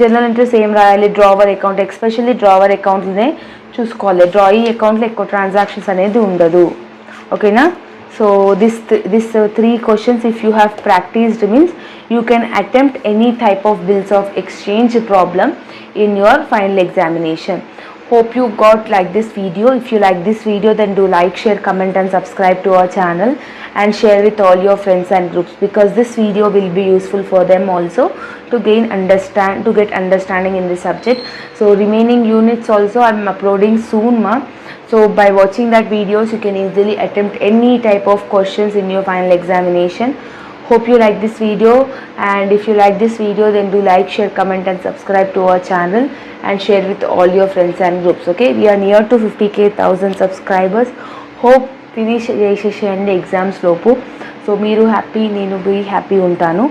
జనరల్ ఎంట్రీస్ ఏం రాయాలి, డ్రావర్ అకౌంట్, ఎస్పెషల్లీ డ్రావర్ అకౌంట్లోనే చూసుకోవాలి. డ్రాయీ అకౌంట్లో ఎక్కువ ట్రాన్సాక్షన్స్ అనేది ఉండదు. ఓకేనా? So this 3 questions if you have practiced means you can attempt any type of bills of exchange problem in your final examination. Hope you got like this video. If you like this video, then do like, share, comment and subscribe to our channel and share with all your friends and groups, because this video will be useful for them also to get understanding in this subject. So remaining units also I am uploading soon, ma. So by watching that videos, you can easily attempt any type of questions in your final examination. Hope you like this video, and if you like this video, then do like, share, comment and subscribe to our channel and share with all your friends and groups. Okay, we are near to 50,000 subscribers. Hope finish చేసేసేయండి exams లోపు. So మీరు happy, నేను be happy ఉంటాను.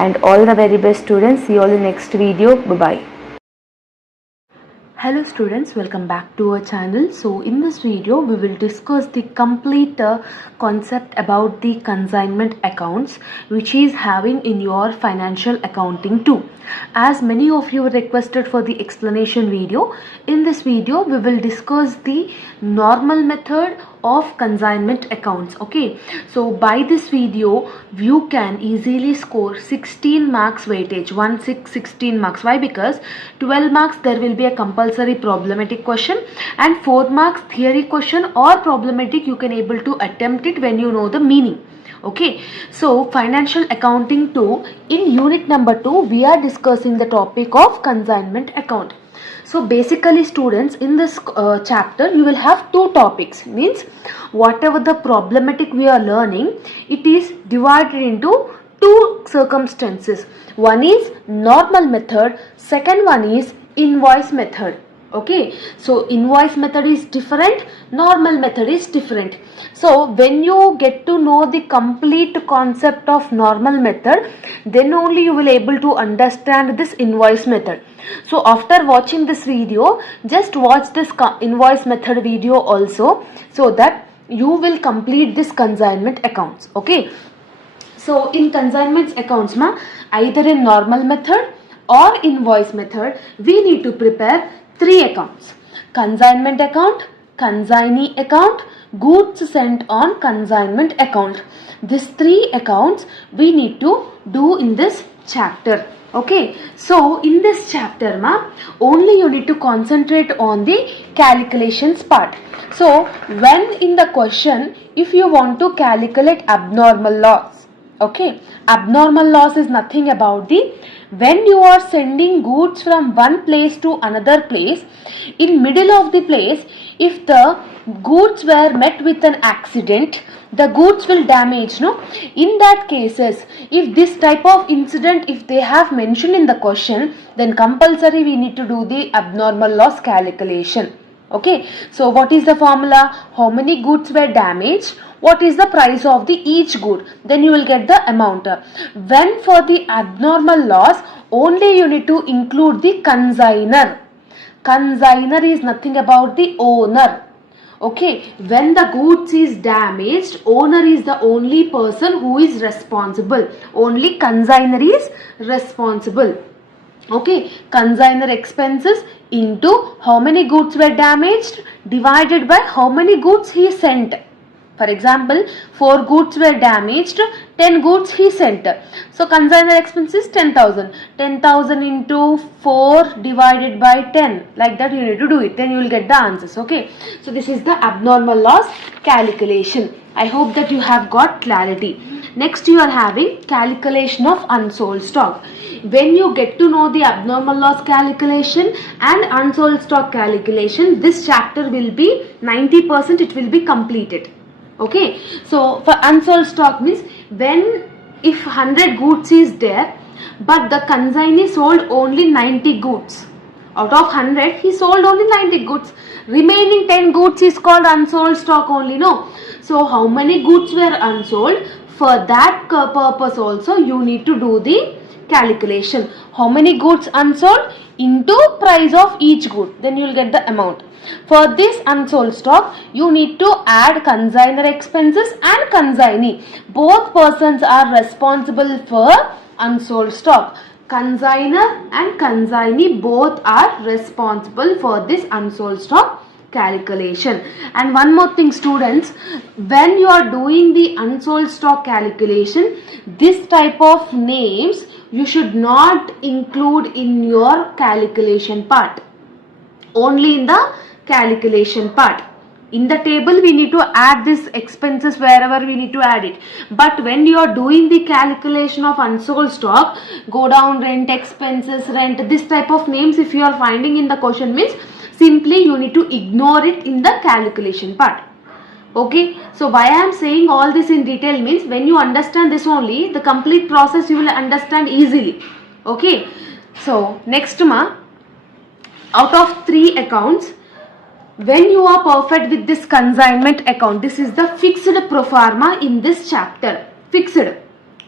And all the very best students. See you all in next video. Bye bye. Hello students, welcome back to our channel. So in this video we will discuss the complete concept about the consignment accounts, which is having in your financial accounting too. As many of you requested for the explanation video, in this video we will discuss the normal method of consignment accounts. Okay, so by this video you can easily score 16 marks weightage, 16 marks. Why? Because 12 marks there will be a compulsory problematic question, and 4 marks theory question or problematic you can able to attempt it when you know the meaning. Okay, so financial accounting 2, in unit number 2 we are discussing the topic of consignment account. So basically students, in this chapter you will have 2 topics, means whatever the problematic we are learning, it is divided into 2 circumstances. One is normal method, second one is invoice method. Okay, so invoice method is different, normal method is different. So when you get to know the complete concept of normal method, then only you will able to understand this invoice method. So after watching this video, just watch this invoice method video also, so that you will complete this consignment accounts. Okay, so in consignment accounts ma, either in normal method or invoice method, we need to prepare 3 accounts: consignment account, consignee account, goods sent on consignment account. These 3 accounts we need to do in this chapter. Okay, so in this chapter ma, only you need to concentrate on the calculations part. So when in the question, if you want to calculate abnormal loss, okay, abnormal loss is nothing about the, when you are sending goods from one place to another place, in middle of the place, if the goods were met with an accident, the goods will damage, no? In that cases, if this type of incident, if they have mentioned in the question, then compulsory we need to do the abnormal loss calculation. Okay, so what is the formula? How many goods were damaged, what is the price of the each good, then you will get the amount. When for the abnormal loss, only you need to include the consignor. Consignor is nothing about the owner. Okay, when the goods is damaged, owner is the only person who is responsible, only consignor is responsible. Okay, consignor expenses into how many goods were damaged divided by how many goods he sent. For example, 4 goods were damaged, 10 goods he sent. So consignor expenses 10,000. 10,000 into 4 divided by 10. Like that you need to do it. Then you will get the answers. Okay. So this is the abnormal loss calculation. I hope that you have got clarity. Next you are having calculation of unsold stock. When you get to know the abnormal loss calculation and unsold stock calculation, this chapter will be 90%, it will be completed. Okay, so for unsold stock means, when if 100 goods is there, but the consignee sold only 90 goods. Out of 100 he sold only 90 goods, remaining 10 goods is called unsold stock only, no? So how many goods were unsold, for that purpose also you need to do the calculation. How many goods unsold into price of each good, then you will get the amount. For this unsold stock, you need to add consignor expenses and consignee. Both persons are responsible for unsold stock. Consignor and consignee both are responsible for this unsold stock calculation. And one more thing students, when you are doing the unsold stock calculation, this type of names you should not include in your calculation part. only in the calculation part. In the table we need to add this expenses wherever we need to add it, but when you are doing the calculation of unsold stock, go down rent expenses, rent, this type of names if you are finding in the question, means simply you need to ignore it in the calculation part. Okay, so why I am saying all this in detail means when you understand this only, the complete process you will understand easily. Okay, so next out of 3 accounts, when you are perfect with this consignment account, this is the fixed pro forma in this chapter, fixed.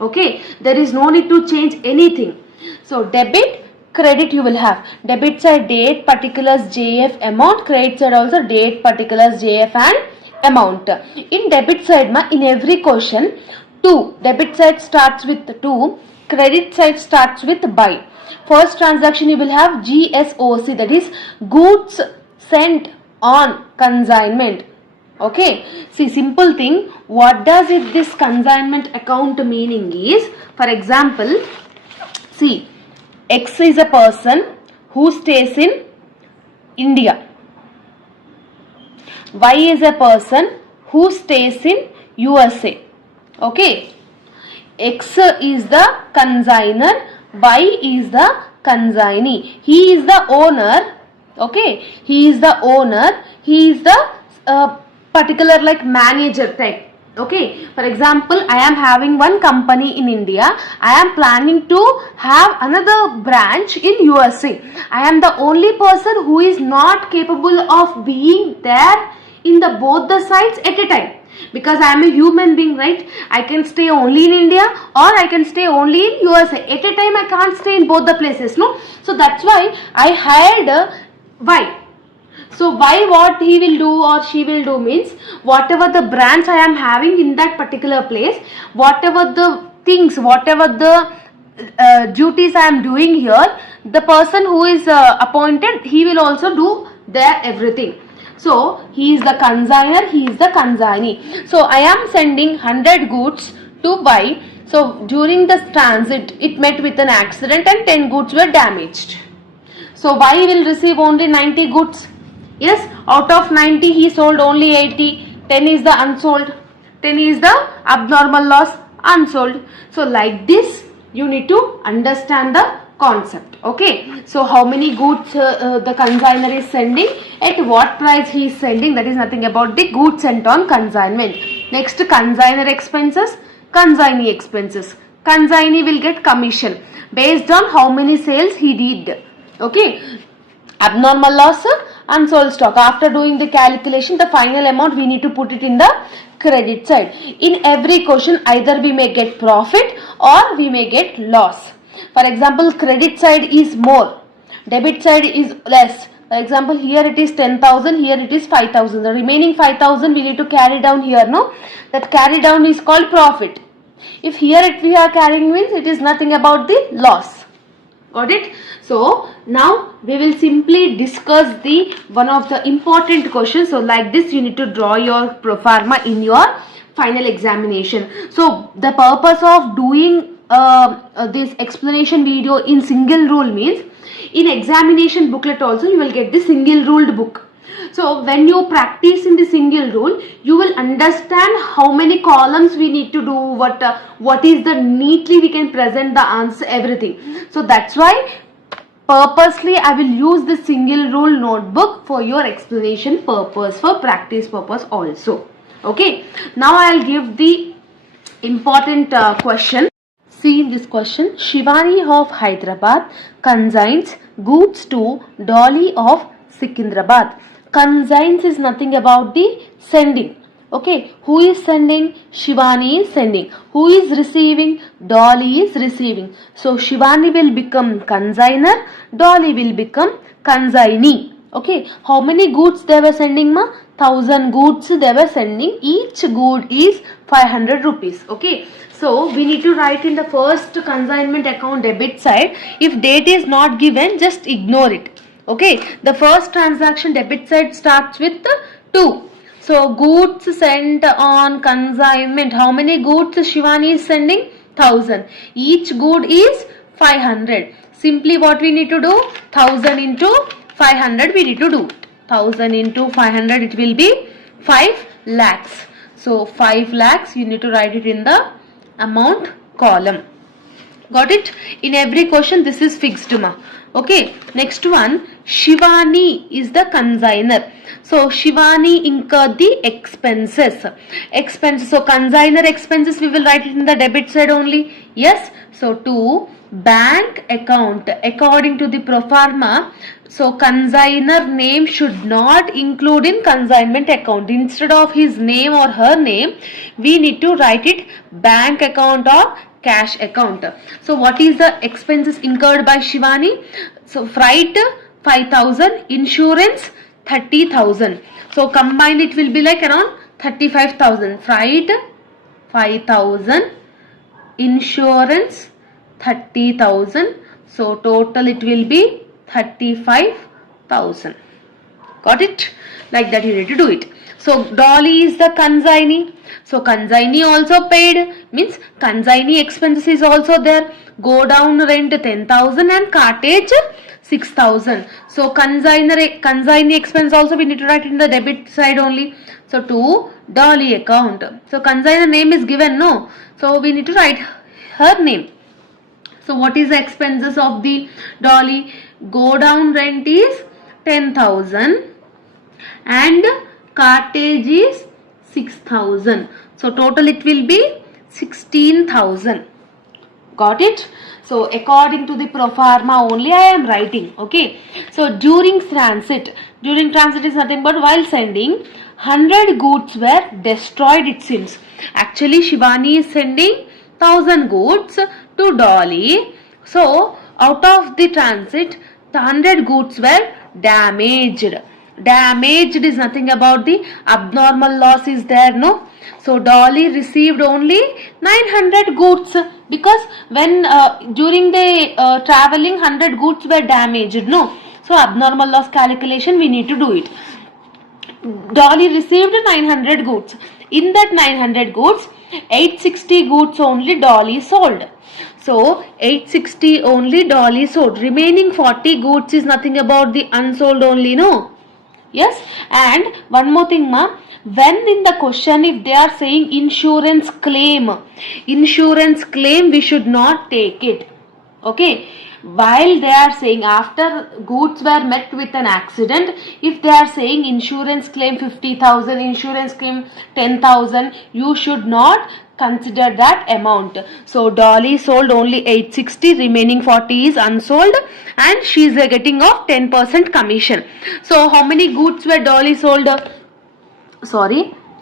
Okay, there is no need to change anything. So debit, credit you will have. Debit side date, particulars, JF, amount. Credit side also date, particulars, JF and amount. In debit side in every question 2, debit side starts with 2, credit side starts with by. First transaction you will have GSOC, that is goods sent on consignment. Okay, see, simple thing, what does it this consignment account meaning is, for example, see, X is a person who stays in India, Y is a person who stays in USA. Okay, X is the consignor, Y is the consignee. He is the owner. Okay, he is the owner, he is the particular like manager type. Okay, for example, I am having one company in India, I am planning to have another branch in USA. I am the only person who is not capable of being there in the both the sides at a time, because I am a human being, right? I can stay only in India or I can stay only in USA. At a time I can't stay in both the places, no? So that's why I hired Y. So Y, what he will do or she will do means, whatever the branch I am having in that particular place, whatever the things, whatever the duties I am doing here, the person who is appointed, he will also do their everything. So he is the consignor, he is the consignee. So I am sending 100 goods to Y. So during the transit it met with an accident and 10 goods were damaged. So Y will receive only 90 goods. Yes, out of 90 he sold only 80. 10 is the unsold. 10 is the abnormal loss, unsold. So like this you need to understand the concept. Okay, so how many goods the consignor is sending, at what price he is sending, that is nothing about the goods sent on consignment. Next, consignor expenses, consignee expenses. Consignee will get commission based on how many sales he did. Okay, abnormal loss, unsold stock. After doing the calculation, the final amount we need to put it in the credit side. In every question, either we may get profit or we may get loss. For example, credit side is more, debit side is less. For example, here it is 10,000, here it is 5,000. The remaining 5,000 we need to carry down here, no? That carry down is called profit. If here we are carrying means it is nothing about the loss. Got it? So now we will simply discuss the one of the important questions. So like this you need to draw your pro forma in your final examination. So the purpose of doing this explanation video in single rule means, in examination booklet also you will get the single ruled book. So when you practice in the single rule, you will understand how many columns we need to do, what is the neatly we can present the answer, everything. So that's why purposely I will use the single rule notebook for your explanation purpose, for practice purpose also. Okay, now I'll give the important question. See this question. Shivani of Hyderabad consigns goods to Dolly of Secunderabad. Consigns is nothing about the sending. Okay, who is sending? Shivani is sending. Who is receiving? Dolly is receiving. So Shivani will become consignor, Dolly will become consignee. Okay, how many goods they were sending, ma? 1000 goods they were sending. Each good is 500 rupees. Okay, so we need to write in the first consignment account debit side. If date is not given, just ignore it. Okay, the first transaction debit side starts with 2. So goods sent on consignment. How many goods Shivani is sending? 1000. Each good is 500. Simply what we need to do? 1000 into 500 we need to do it. 1000 into 500 it will be 5 lakhs. So 5 lakhs you need to write it in the amount column. Got it? In every question this is fixed ma. Okay, next one, Shivani is the consignor. So Shivani incurred the expenses. So consignor expenses we will write it in the debit side only. Yes. So to bank account according to the pro forma. So consignor name should not include in consignment account. Instead of his name or her name, we need to write it bank account or cash account. So what is the expenses incurred by Shivani? So freight 5,000, insurance 30,000. So combined it will be like around 35,000. Freight 5,000, insurance 30,000. So total it will be 35,000. Got it? Like that you need to do it. So Dolly is the consignee. So consignee also paid, means consignee expenses is also there. Go down rent 10,000 and cartage 6,000. So consignee expense also we need to write in the debit side only. So to Dolly account. So consignor name is given, no? So we need to write her name. So what is the expenses of the Dolly? Go down rent is 10,000 and cartage is 6,000. So total it will be 16,000. Got it? So according to the pro forma only I am writing. Okay. So during transit is nothing but while sending 100 goods were destroyed it seems. Actually Shivani is sending 1,000 goods to Dolly. So out of the transit the 100 goods were damaged. Damaged is nothing about the abnormal loss is there, no? So Dolly received only 900 goods because when during the traveling 100 goods were damaged, no? So abnormal loss calculation we need to do it. Dolly received 900 goods. In that 900 goods, 860 goods only Dolly sold. So 860 only Dolly sold. Remaining 40 goods is nothing about the unsold only, no? Yes. And one more thing ma, when in the question if they are saying insurance claim we should not take it. Okay. While they are saying after goods were met with an accident, if they are saying insurance claim 50,000, insurance claim 10,000, you should not consider that amount. So Dolly sold only 860, remaining 40 is unsold and she is getting of 10% commission. So how many goods were Dolly sold?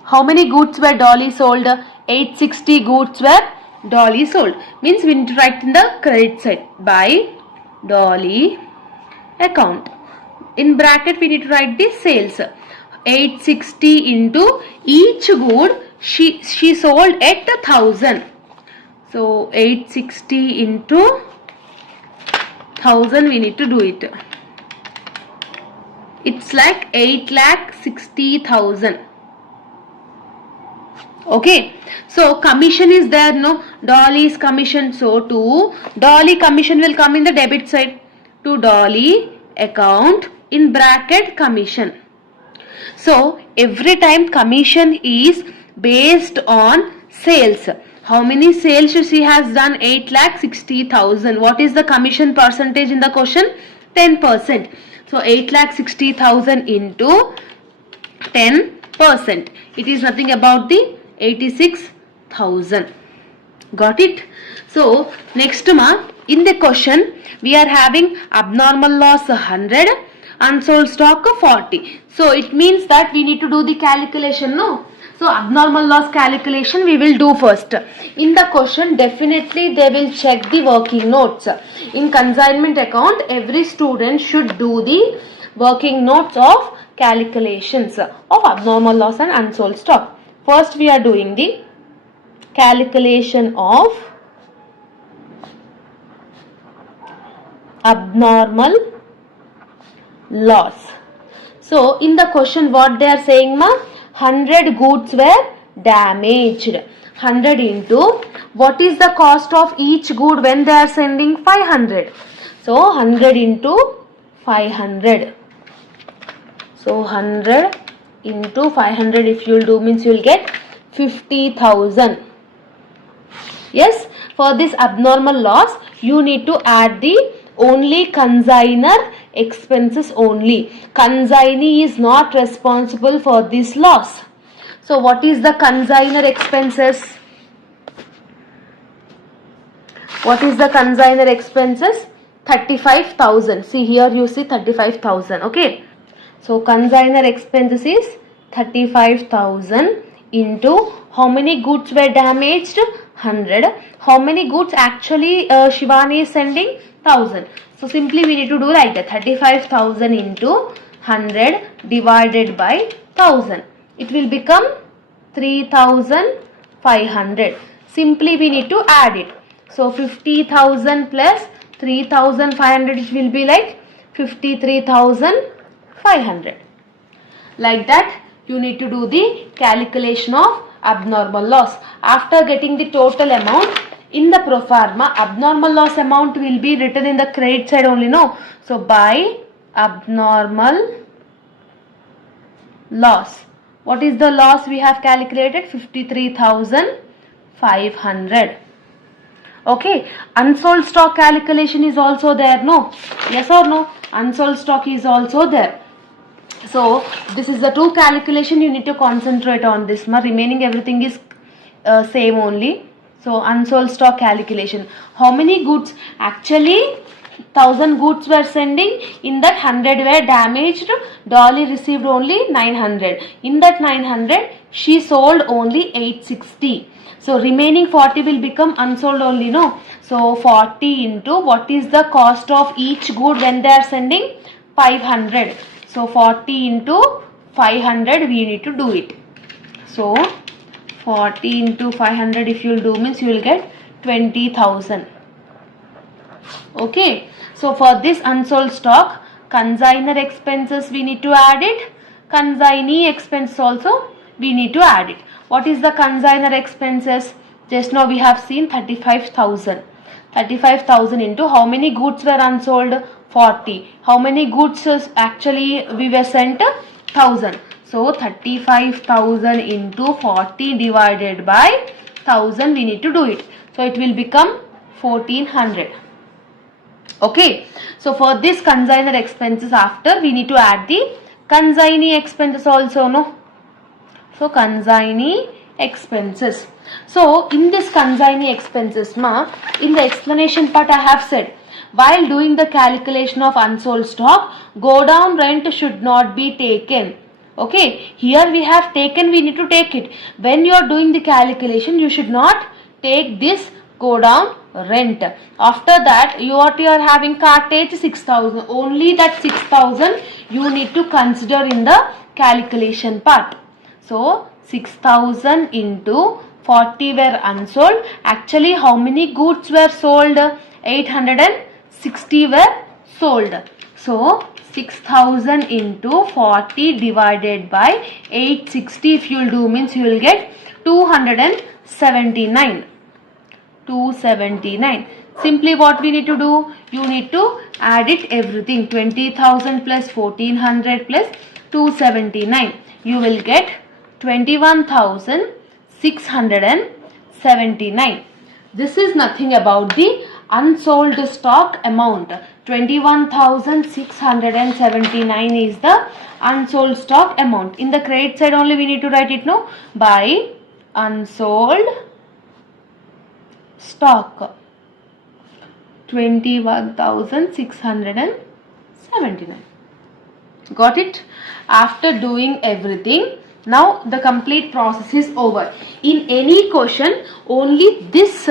How many goods were Dolly sold? 860 goods were Dolly sold. Means we need to write in the credit side by Dolly account. In bracket we need to write the sales. 860 into each good she sold at 1,000. So 860 into 1,000 we need to do it. It's like 8,60,000. Okay. So commission is there, no? Dolly's commission. So to Dolly commission will come in the debit side. To Dolly account in bracket commission. So every time commission is based on sales. How many sales she has done? 8,60,000. What is the commission percentage in the question? 10%. So 8,60,000 into 10%. It is nothing about the 86,000. Got it? So next ma, in the question we are having abnormal loss 100, unsold stock 40. So it means that we need to do the calculation, no? So abnormal loss calculation we will do first. In the question definitely they will check the working notes. In consignment account every student should do the working notes of calculations of abnormal loss and unsold stock. First we are doing the calculation of abnormal loss. So in the question what they are saying ma, 100 goods were damaged. 100 into what is the cost of each good when they are sending? 500. So 100 into 500. So 100 into 500 if you will do means you will get 50,000. Yes, for this abnormal loss you need to add the only consignor expenses only. Consignee is not responsible for this loss. So what is the consignor expenses? What is the consignor expenses? 35,000. See here you see 35,000. Okay. So consignor expenses is 35,000 into how many goods were damaged? 100. How many goods actually Shivani is sending? 1000. So simply we need to do like that. 35,000 into 100 divided by 1000. It will become 3,500. Simply we need to add it. So 50,000 plus 3,500, it will be like 53,500. Like that you need to do the calculation of abnormal loss. After getting the total amount in the pro forma, abnormal loss amount will be written in the credit side only, no? So by abnormal loss, what is the loss we have calculated? 53,500. Okay, unsold stock calculation is also there, no? Yes or no? Unsold stock is also there. So this is the two calculation you need to concentrate on this. Remaining everything is same only. So unsold stock calculation. How many goods? Actually 1000 goods were sending. In that 100 were damaged. Dolly received only 900. In that 900 she sold only 860. So remaining 40 will become unsold only, no? So 40 into what is the cost of each good when they are sending? 500. So 40 into 500 we need to do it. So 40 into 500 if you will do means you will get 20,000. Okay. So for this unsold stock, consignor expenses we need to add it. Consignee expense also we need to add it. What is the consignor expenses? Just now we have seen 35,000. 35,000 into how many goods were unsold? 40. How many goods actually we were sent? 1000. So 35,000 into 40 divided by 1000 we need to do it. So it will become 1400. Okay. So for this consignor expenses after we need to add the consignee expenses also, no? So consignee expenses. So in this consignee expenses in the explanation part I have said, while doing the calculation of unsold stock, go down rent should not be taken. Okay, here we have taken, we need to take it. When you are doing the calculation, you should not take this go down rent. After that, you are having cartage 6,000. Only that 6,000 you need to consider in the calculation part. So 6,000 into 40 were unsold. Actually, how many goods were sold? 860 were sold. So 6,000 into 40 divided by 860 if you will do means you will get 279. 279. Simply what we need to do? You need to add it everything. 20,000 plus 1400 plus 279. You will get 21,679. This is nothing about the unsold stock amount. 21,679 is the unsold stock amount. In the credit side only we need to write it, no? By unsold stock. 21,679. Got it? After doing everything, now the complete process is over. In any question, only this,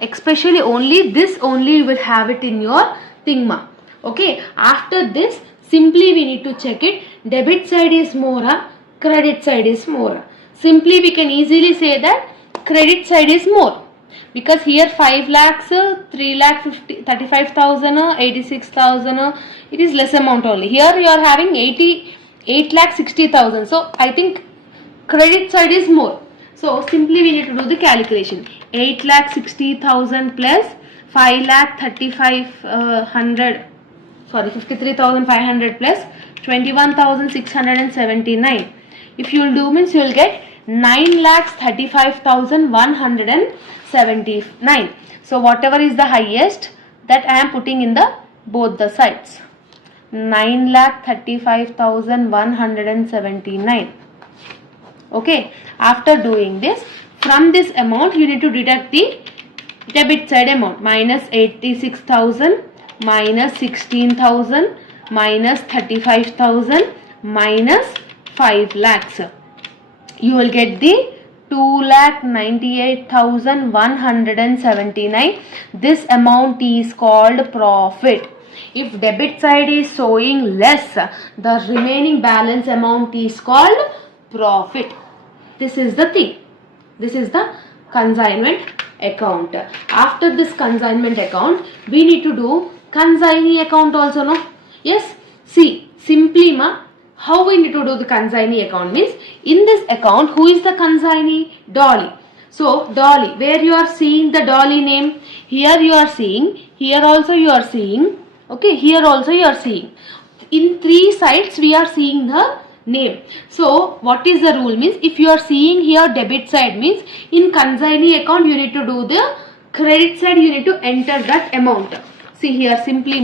especially only this only you will have it in your thingma. Okay, after this simply we need to check it. Debit side is more, credit side is more. Simply we can easily say that credit side is more. Because here 5 lakhs, 3 lakh 35,000, 86,000, it is less amount only. Here you are having 8 lakh 60,000. So I think credit side is more. So simply we need to do the calculation. 8 lakh 60,000 plus 5 lakh 53,500 plus 21,679. If you will do means you will get 9,35,179. So whatever is the highest, that I am putting in the both the sides. 9,35,179. Okay, after doing this, from this amount you need to deduct the debit side amount. Minus 86,000, minus 16,000, minus 35,000, minus 5 lakhs. You will get the 2,98,179. This amount is called profit. If debit side is showing less, the remaining balance amount is called profit. This is the thing. This is the consignment account. After this consignment account, we need to do consignee account also, no? Yes. See, simply how we need to do the consignee account means, in this account, who is the consignee? Dolly. So, Dolly, where you are seeing the Dolly name, here you are seeing, here also you are seeing, okay, here also you are seeing. In 3 sides we are seeing the name. So, what is the rule means, if you are seeing here debit side means, in consignee account you need to do the credit side, you need to enter that amount. See here simply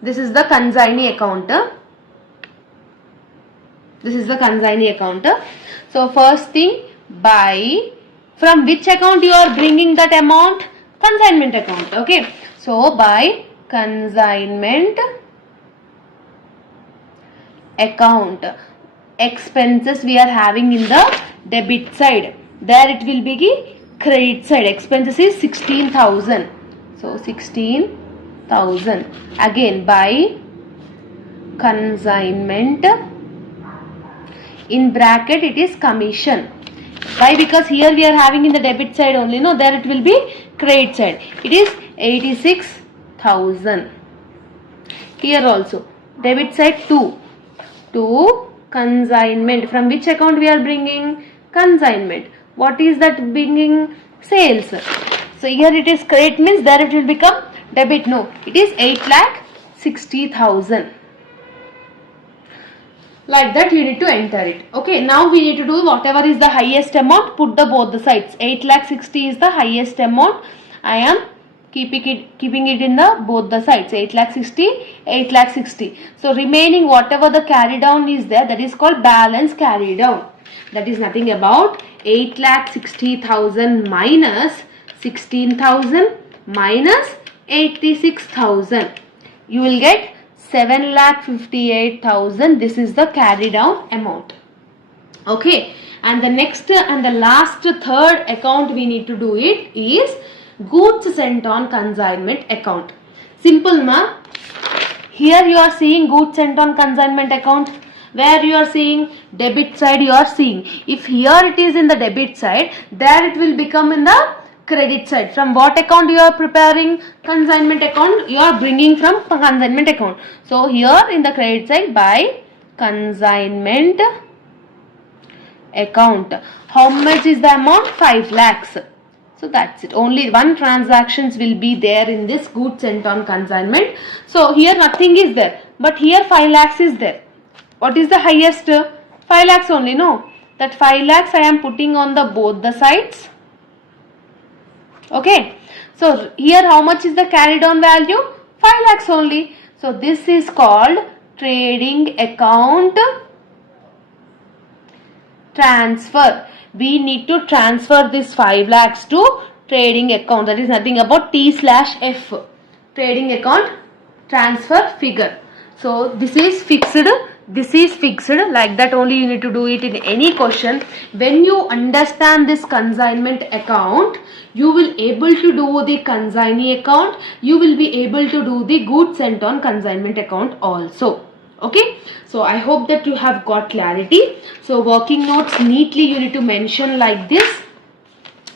this is the consignee account. This is the consignee account. So first thing, by from which account you are bringing that amount? Consignment account. Okay. So by consignment account, expenses we are having in the debit side. There it will be the credit side. Expenses is 16,000. So 16,000. Again by consignment, in bracket it is commission. Why? Because here we are having in the debit side only, no, there it will be credit side. It is 86,000. Here also debit side 2 to consignment. From which account we are bringing? Consignment. What is that bringing? Sales. So here it is credit means there it will become debit. No, it is 8,60,000. Like that you need to enter it. Okay, now we need to do whatever is the highest amount, put the both the sides. 8,60,000 is the highest amount. I am keeping it in the both the sides. 8,60,000, 8,60,000. So remaining whatever the carry down is there, that is called balance carry down. That is nothing about 8,60,000 minus 16,000 minus 86,000. You will get 7,58,000. This is the carry down amount. Okay, and the next and the last third account we need to do it is goods sent on consignment account. Simple ma. Here you are seeing goods sent on consignment account. Where you are seeing debit side you are seeing. If here it is in the debit side, there it will become in the credit side. From what account you are preparing? Consignment account you are bringing from consignment account. So here in the credit side by consignment account. How much is the amount? 5 lakhs. So that's it. Only one transactions will be there in this goods sent on consignment. So here nothing is there. But here 5 lakhs is there. What is the highest? 5 lakhs only, no? That 5 lakhs I am putting on the both the sides. Okay. So here how much is the carried on value? 5 lakhs only. So this is called trading account transfer. We need to transfer this 5 lakhs to trading account. That is nothing about T/F. Trading account transfer figure. So this is fixed. This is fixed. Like that only you need to do it in any question. When you understand this consignment account, you will able to do the consignee account. You will be able to do the goods sent on consignment account also. Okay, so I hope that you have got clarity. So working notes neatly you need to mention like this.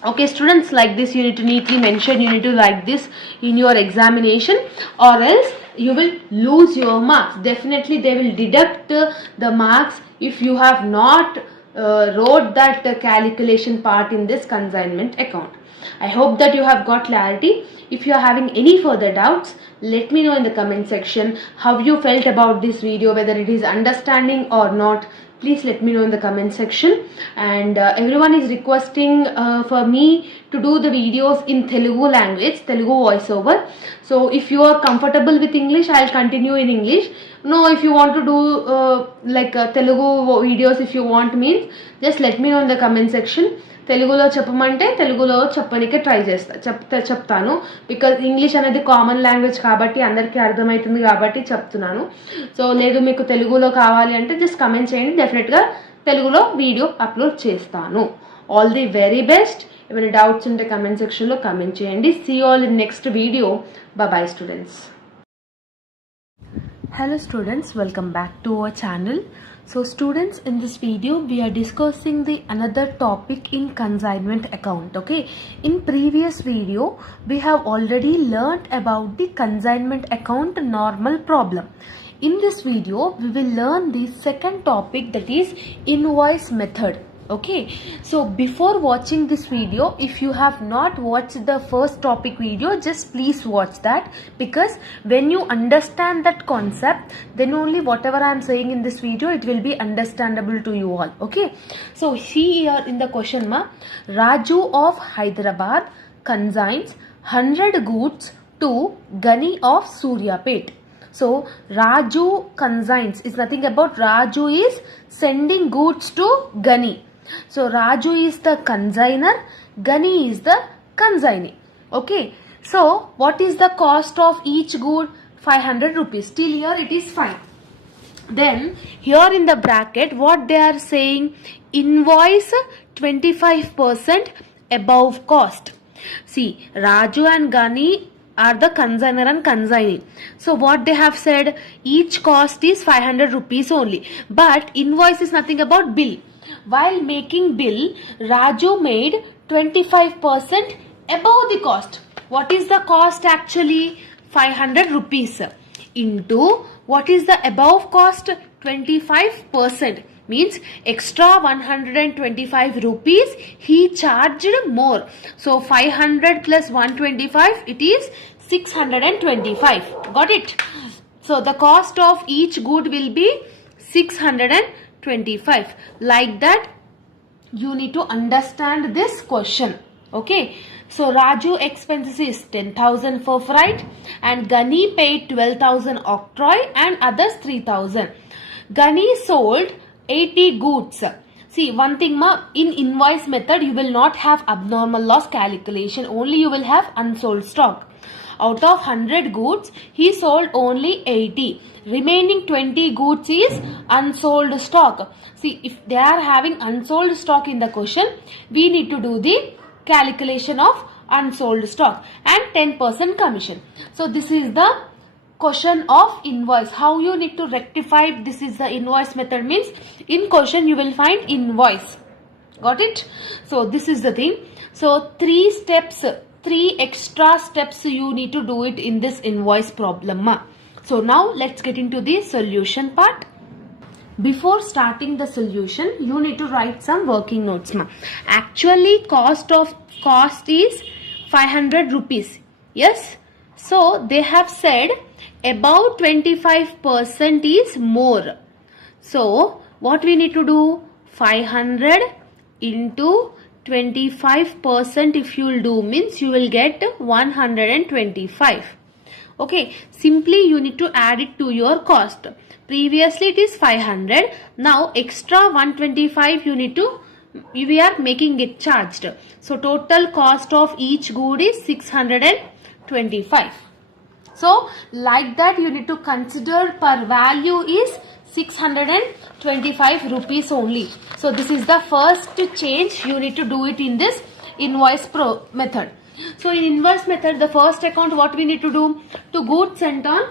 Okay students, like this you need to neatly mention, you need to like this in your examination, or else you will lose your marks. Definitely they will deduct the marks if you have not wrote that calculation part in this consignment account. I hope that you have got clarity. If you are having any further doubts, let me know in the comment section how you felt about this video, whether it is understanding or not. Please let me know in the comment section. And everyone is requesting for me to do the videos in Telugu language, Telugu voiceover. So if you are comfortable with English, I'll continue in English. No, if you want to do Telugu videos, if you want, means just let me know in the comment section. తెలుగులో చెప్పమంటే తెలుగులో చెప్పడానికి try చెప్తాను. Because English అనేది common language కాబట్టి అందరికీ అర్థమవుతుంది కాబట్టి చెప్తున్నాను. సో లేదు మీకు తెలుగులో కావాలి అంటే జస్ట్ కమెంట్ చేయండి, డెఫినెట్గా తెలుగులో వీడియో అప్లోడ్ చేస్తాను. All the very best. ఏమైనా డౌట్స్ ఉంటే కమెంట్ సెక్షన్లో కమెంట్ చేయండి. See all in next video. Bye students. Hello students, welcome back to our channel. So students, in this video we are discussing the another topic in consignment account. Okay, in previous video we have already learnt about the consignment account normal problem. In this video we will learn the second topic, that is invoice method. Okay, so before watching this video, if you have not watched the first topic video, just please watch that, because when you understand that concept, then only whatever I am saying in this video, it will be understandable to you all. Okay, so see here in the question ma, Raju of Hyderabad consigns 100 goods to Gani of Suryapet. So Raju consigns is nothing about, Raju is sending goods to Gani. So Raju is the consigner, Gani is the consignee. Okay, so what is the cost of each good? 500 rupees. Till here it is fine. Then here in the bracket what they are saying, invoice 25% above cost. See, Raju and Gani are the consigner and consignee. So what they have said, each cost is 500 rupees only, but invoice is nothing about bill. While making bill, Raju made 25% above the cost. What is the cost actually? 500 rupees into what is the above cost? 25%. Means extra 125 rupees he charged more. So 500 plus 125, it is 625. Got it? So the cost of each good will be 625. Like that you need to understand this question. Okay, so Raju expenses is 10,000 for freight and Gani paid 12,000 octroi and others 3,000. Gani sold 80 goods. See, one thing ma, in invoice method you will not have abnormal loss calculation, only you will have unsold stock. Out of 100 goods, he sold only 80. Remaining 20 goods is unsold stock. See, if they are having unsold stock in the question, we need to do the calculation of unsold stock and 10% commission. So this is the question of invoice. How you need to rectify, this is the invoice method, means in question you will find invoice. Got it? So this is the thing. So 3 steps, 3 extra steps you need to do it in this invoice problem. So now let's get into the solution part. Before starting the solution, you need to write some working notes. Actually cost is 500 rupees. Yes. So they have said about 25% is more. So what we need to do? 500 into 25% if you will do, means you will get 125. Okay, simply you need to add it to your cost. Previously it is 500, now extra 125 you need to, we are making it charged. So total cost of each good is 625. So like that you need to consider per value is 625 rupees only. So this is the first change you need to do it in this invoice method. So in invoice method, the first account what we need to do, to goods sent on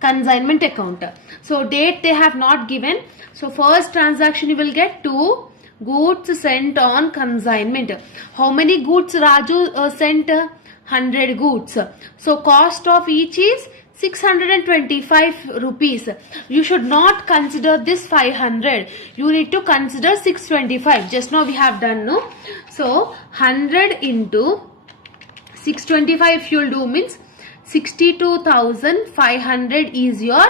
consignment account. So date they have not given. So first transaction you will get 2 goods sent on consignment. How many goods Raju sent? 100 goods. So cost of each is 625 rupees. You should not consider this 500. You need to consider 625. Just now we have done, no? So 100 into 625 if you will do means 62,500 is your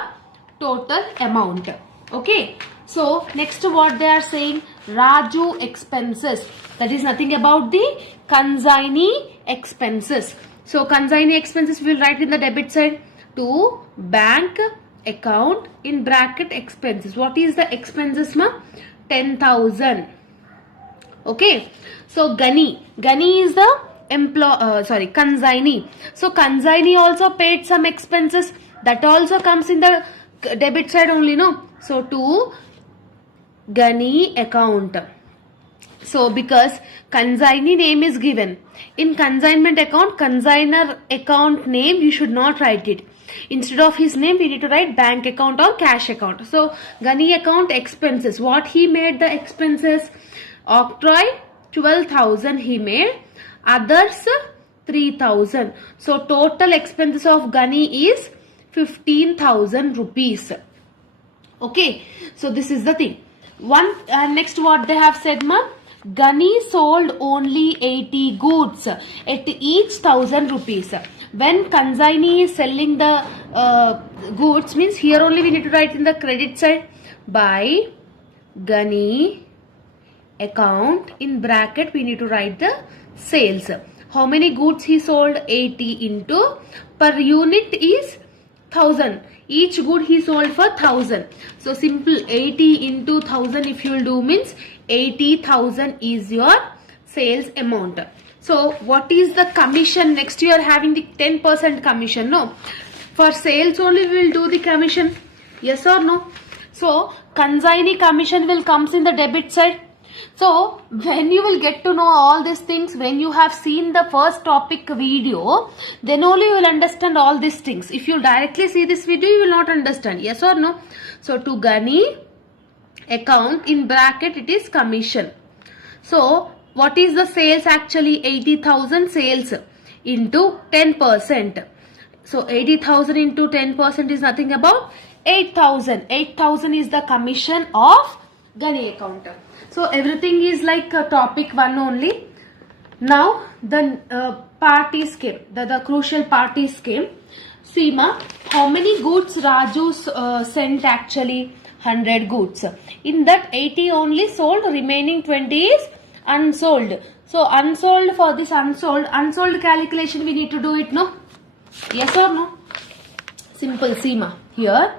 total amount. Okay. So next what they are saying, Raju expenses. That is nothing about the consignee expenses. So consignee expenses we will write in the debit side to bank account in bracket expenses. What is the expenses ma? 10,000. Okay. So Gani is the consignee. So consignee also paid some expenses. That also comes in the debit side only, no? So to Gani account. So because consignee name is given in consignment account, consigner account name you should not write it. Instead of his name we need to write bank account or cash account. So Gani account expenses. What he made the expenses? Octroi 12,000 he made. Others 3,000. So total expenses of Gani is 15,000 rupees. Okay. So this is the thing. Next what they have said ma? Gani sold only 80 goods at each 1,000 rupees. When consignee is selling the goods, means here only we need to write in the credit side by Gani account in bracket we need to write the sales. How many goods he sold? 80 into per unit is 1,000. Each good he sold for 1,000. So simple 80 into 1,000 if you will do means 80,000 is your sales amount. So what is the commission? Next you are having the 10% commission. No. For sales only we will do the commission. Yes or no? So consignee commission will comes in the debit side. So when you will get to know all these things, when you have seen the first topic video, then only you will understand all these things. If you directly see this video, you will not understand. Yes or no? So to Gani account in bracket it is commission. So what is the sales actually? 80,000 sales into 10%. So 80,000 into 10% is nothing about 8,000. 8,000 is the commission of Gani account. So everything is like topic 1 only. Now the parties came. The crucial parties came. See ma, how many goods Raju sent actually? 100 goods. In that 80 only sold, remaining 20 is unsold. So unsold, for this unsold calculation we need to do it, no? Yes or no? Simple. See ma, here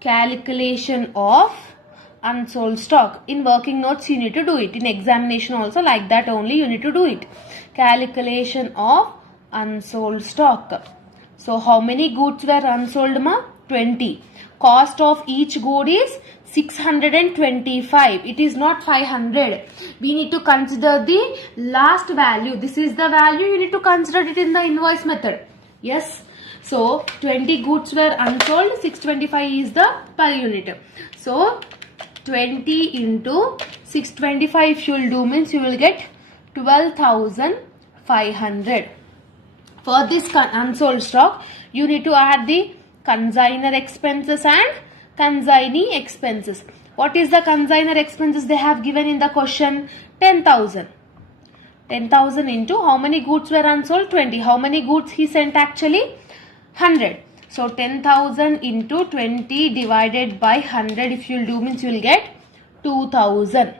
calculation of unsold stock. In working notes you need to do it. In examination also like that only you need to do it. Calculation of unsold stock. So how many goods were unsold ma? 20. Cost of each good is 625. It is not 500. We need to consider the last value. This is the value. You need to consider it in the invoice method. Yes. So 20 goods were unsold. 625 is the per unit. So 20 into 625 if you will do means you will get 12,500. For this unsold stock you need to add the consigner expenses and consignee expenses. What is the consigner expenses they have given in the question? 10,000. 10,000 into how many goods were unsold? 20. How many goods he sent actually? 100. So 10,000 into 20 divided by 100 if you will do means you will get 2,000.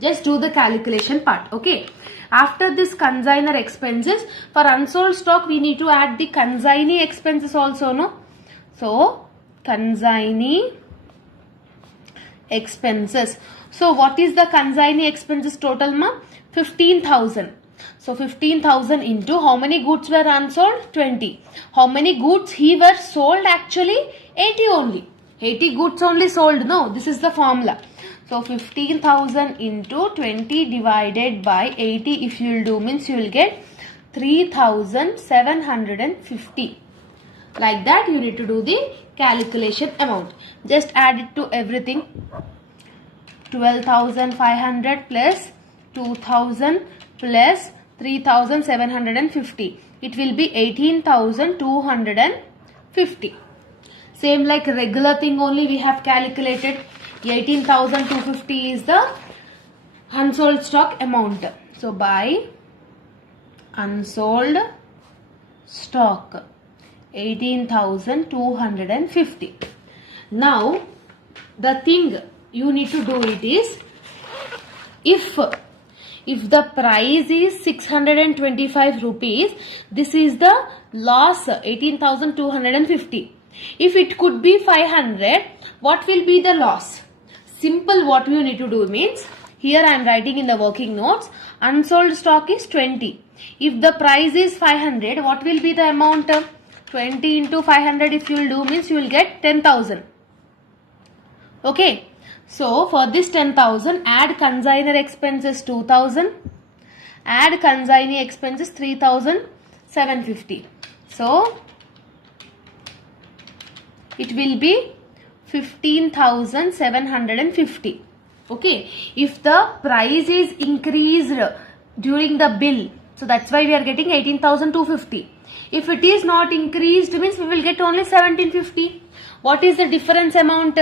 Just do the calculation part. Okay. After this consigner expenses, for unsold stock we need to add the consignee expenses also, no? So consignee expenses. So what is the consignee expenses total ma? 15,000. So 15,000 into how many goods were unsold? 20. How many goods he were sold actually? 80 only. 80 goods only sold. No, this is the formula. So 15,000 into 20 divided by 80 if you will do means you will get 3,750. Like that you need to do the calculation amount. Just add it to everything. 12,500 plus 2,000 plus 3,750. It will be 18,250. 50. Same like regular thing only we have calculated. 18,250 is the unsold stock amount. So buy unsold stock 18,250. Now the thing you need to do it is, if the price is 625 rupees, this is the loss 18,250. If it could be 500, what will be the loss? Simple, what you need to do means, here I am writing in the working notes, unsold stock is 20. If the price is 500, what will be the amount? 20 into 500 if you will do means you will get 10,000. Okay. So for this 10,000, add consignor expenses 2,000, add consignee expenses 3,750. So it will be 15,750. Okay. If the price is increased during the bill, so that's why we are getting 18,250. If it is not increased means we will get only 1,750. What is the difference amount?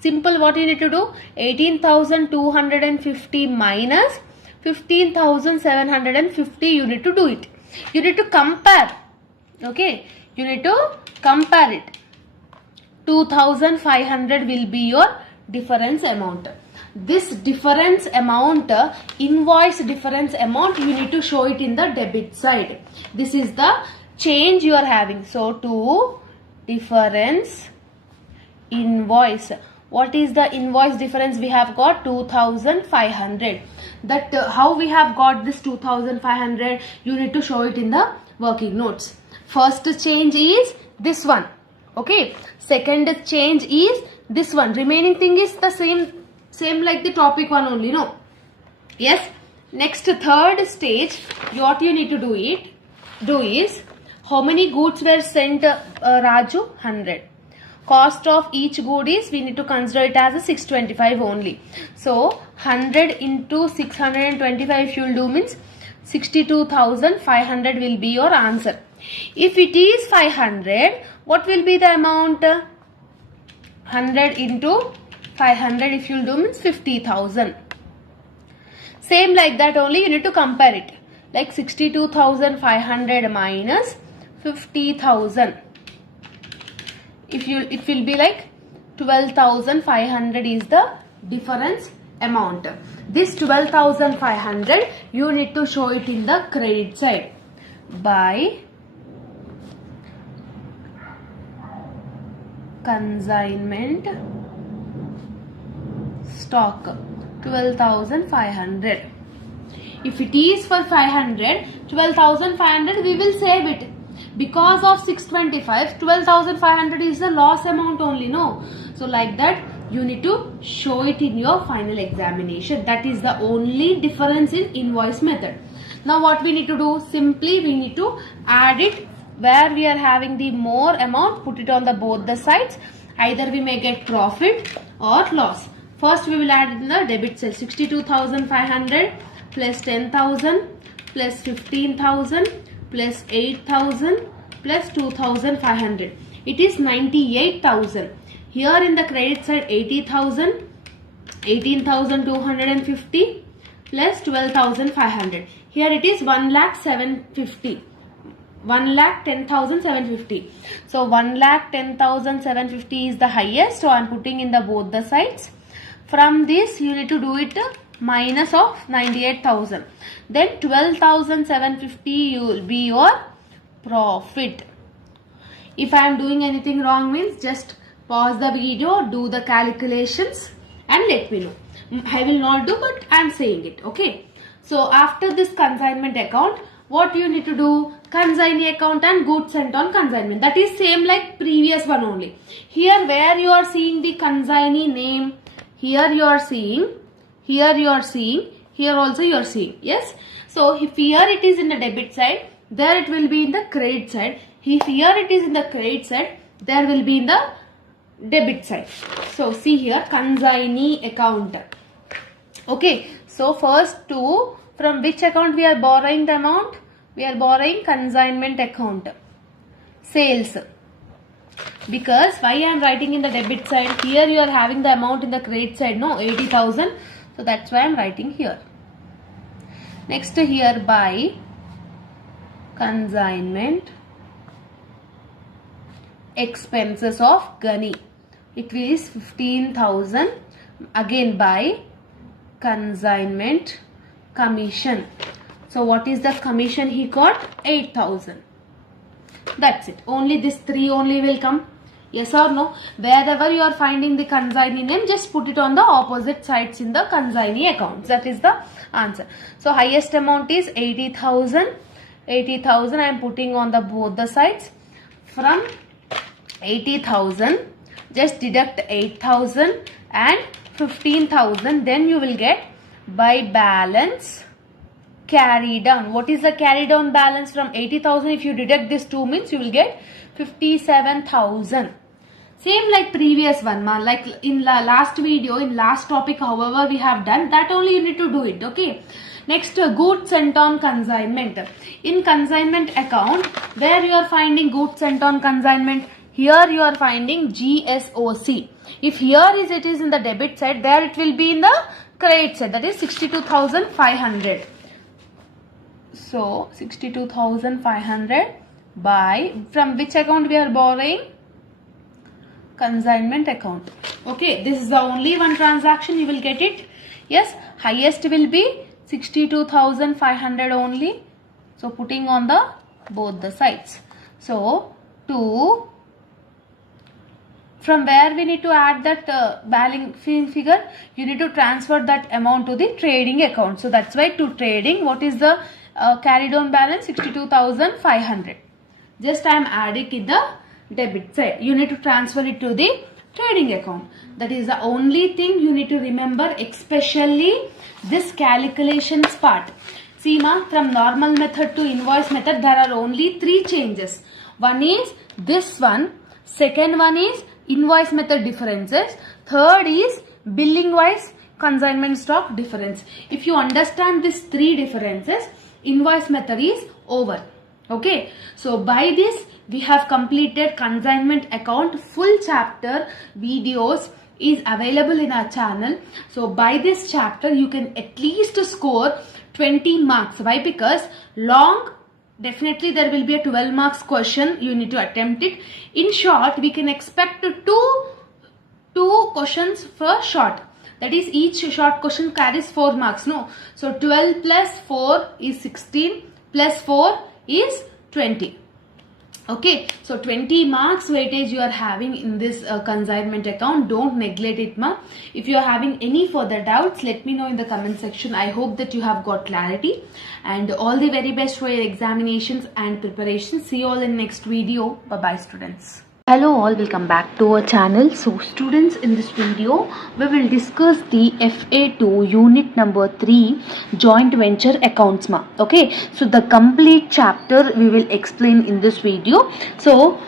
Simple, what you need to do? 18,250 minus 15,750 you need to do it. You need to compare. Okay. You need to compare it. 2,500 will be your difference amount. This difference amount, invoice difference amount, you need to show it in the debit side. This is the change you are having. So to difference invoice. What is the invoice difference? We have got 2,500. That how we have got this 2,500, you need to show it in the working notes. First change is this one. Okay. Second change is this one. Remaining thing is the same like the topic one only. No. Yes. Next, third stage, what you need to do is, how many goods were sent, Raju? 100. Cost of each good is, we need to consider it as a 625 only. So 100 into 625 if you will do means 62,500 will be your answer. If it is 500, what will be the amount? 100 into 500 if you will do means 50,000. Same like that only, you need to compare it. Like 62,500 minus 50,000. It will be like 12,500 is the difference amount. This 12,500 you need to show it in the credit side. By consignment stock 12,500. If it is for 500, 12,500 we will save it. Because of 625, 12,500 is the loss amount only, no? So like that you need to show it in your final examination. That is the only difference in invoice method. Now what we need to do? Simply we need to add it. Where we are having the more amount, put it on both the sides. Either we may get profit or loss. First we will add in the debit side. 62,500 plus 10,000 plus 15,000 plus 8,000 plus 2,500. It is 98,000. Here in the credit side 80,000, 18,250 plus 12,500. Here it is 1,750. 1,10,750. So 1,10,750 is the highest. So I am putting in both the sides. From this you need to do it minus of 98,000. Then 12,750 will be your profit. If I am doing anything wrong means just pause the video, do the calculations and let me know. I will not do, but I am saying it. Okay. So after this consignment account, what you need to do? Consignee account and goods sent on consignment. That is same like previous one only. Here where you are seeing the consignee name, here you are seeing, here you are seeing, here also you are seeing. Yes. So if here it is in the debit side, there it will be in the credit side. If here it is in the credit side, there will be in the debit side. So see here, consignee account. Okay. So first two, from which account we are borrowing the amount? We are borrowing consignment account. Sales. because why I am writing in the debit side? Here you are having the amount in the credit side, no, 80,000. So that's why I am writing here. Next here, by consignment expenses of Gani, it is 15,000. Again by consignment commission. So what is the commission he got? 8,000. That's it. Only this 3 only will come. Yes or no? Wherever you are finding the consignee name, just put it on the opposite sides in the consignee accounts. That is the answer. So highest amount is 80,000. 80,000 I am putting on the both the sides. From 80,000, just deduct 8,000 and 15,000. Then you will get by balance carry down. What is the carry down balance from 80,000? If you deduct this 2 means you will get 57,000. Same like previous one, ma. Like in the last video, in last topic, however we have done, that only you need to do it. Okay. Next, goods sent on consignment. In consignment account, where you are finding goods sent on consignment? Here you are finding GSOC. If here it is in the debit side, there it will be in the credit side. That is 62,500. So 62,500 by, from which account we are borrowing? Consignment account. Okay, this is the only one transaction, you will get it. Yes, highest will be 62,500 only. So putting on the both the sides. So to, from where we need to add that balance figure, you need to transfer that amount to the trading account. So that's why to trading, what is the carried on balance? 62,500. Just I am adding in the debit side. You need to transfer it to the trading account. That is the only thing you need to remember, especially this calculations part. See ma, from normal method to invoice method, there are only 3 changes. One is this one, second one is invoice method differences, third is billing wise consignment stock difference. If you understand these 3 differences, invoice method is over. Okay, so by this we have completed consignment account. Full chapter videos is available in our channel. So by this chapter you can at least score 20 marks. Why? Because long, definitely there will be a 12 marks question. You need to attempt it. In short, we can expect two questions for short. That is, each short question carries 4 marks. No, so 12 plus 4 is 16 plus 4 is 20. Okay, so 20 marks weightage you are having in this consignment account. Don't neglect it, ma. If you are having any further doubts, let me know in the comment section. I hope that you have got clarity, and all the very best for your examinations and preparations. See you all in next video. Bye bye, students. Hello all, welcome back to our channel. So students, in this video we will discuss the F.A-2 unit number 3 joint venture accounts ma. Okay, so the complete chapter we will explain in this video. So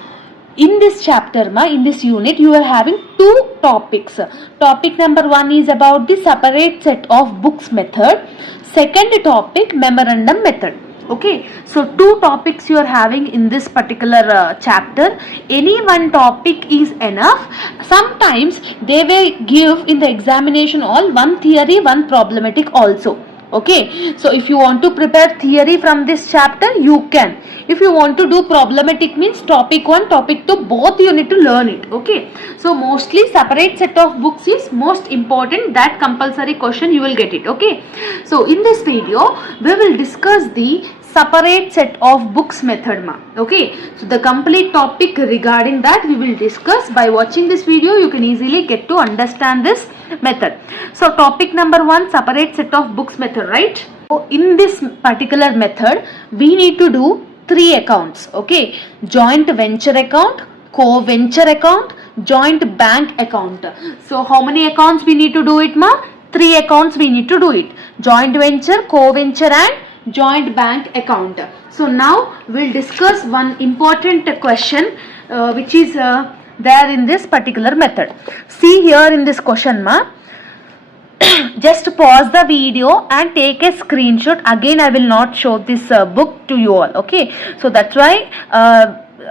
in this chapter ma, in this unit you are having 2 topics. Topic number 1 is about the separate set of books method. Second topic, memorandum method. Okay, so 2 topics you are having in this particular chapter. Any one topic is enough. Sometimes they will give in the examination all one theory, one problematic also. Okay, so if you want to prepare theory from this chapter, you can. If you want to do problematic, means topic 1, topic 2, both you need to learn it. Okay, so mostly separate set of books is most important. That compulsory question you will get it. Okay, so in this video we will discuss the separate set of books method ma. Okay, so the complete topic regarding that we will discuss. By watching this video you can easily get to understand this method. So topic number 1, separate set of books method, right? So in this particular method we need to do 3 accounts. Okay, joint venture account, co-venture account, joint bank account. So how many accounts we need to do it ma? 3 accounts we need to do it. Joint venture, co-venture and joint bank account. So now we'll discuss one important question which is there in this particular method. See here in this question ma, just pause the video and take a screenshot. Again I will not show this book to you all. Okay, so that's why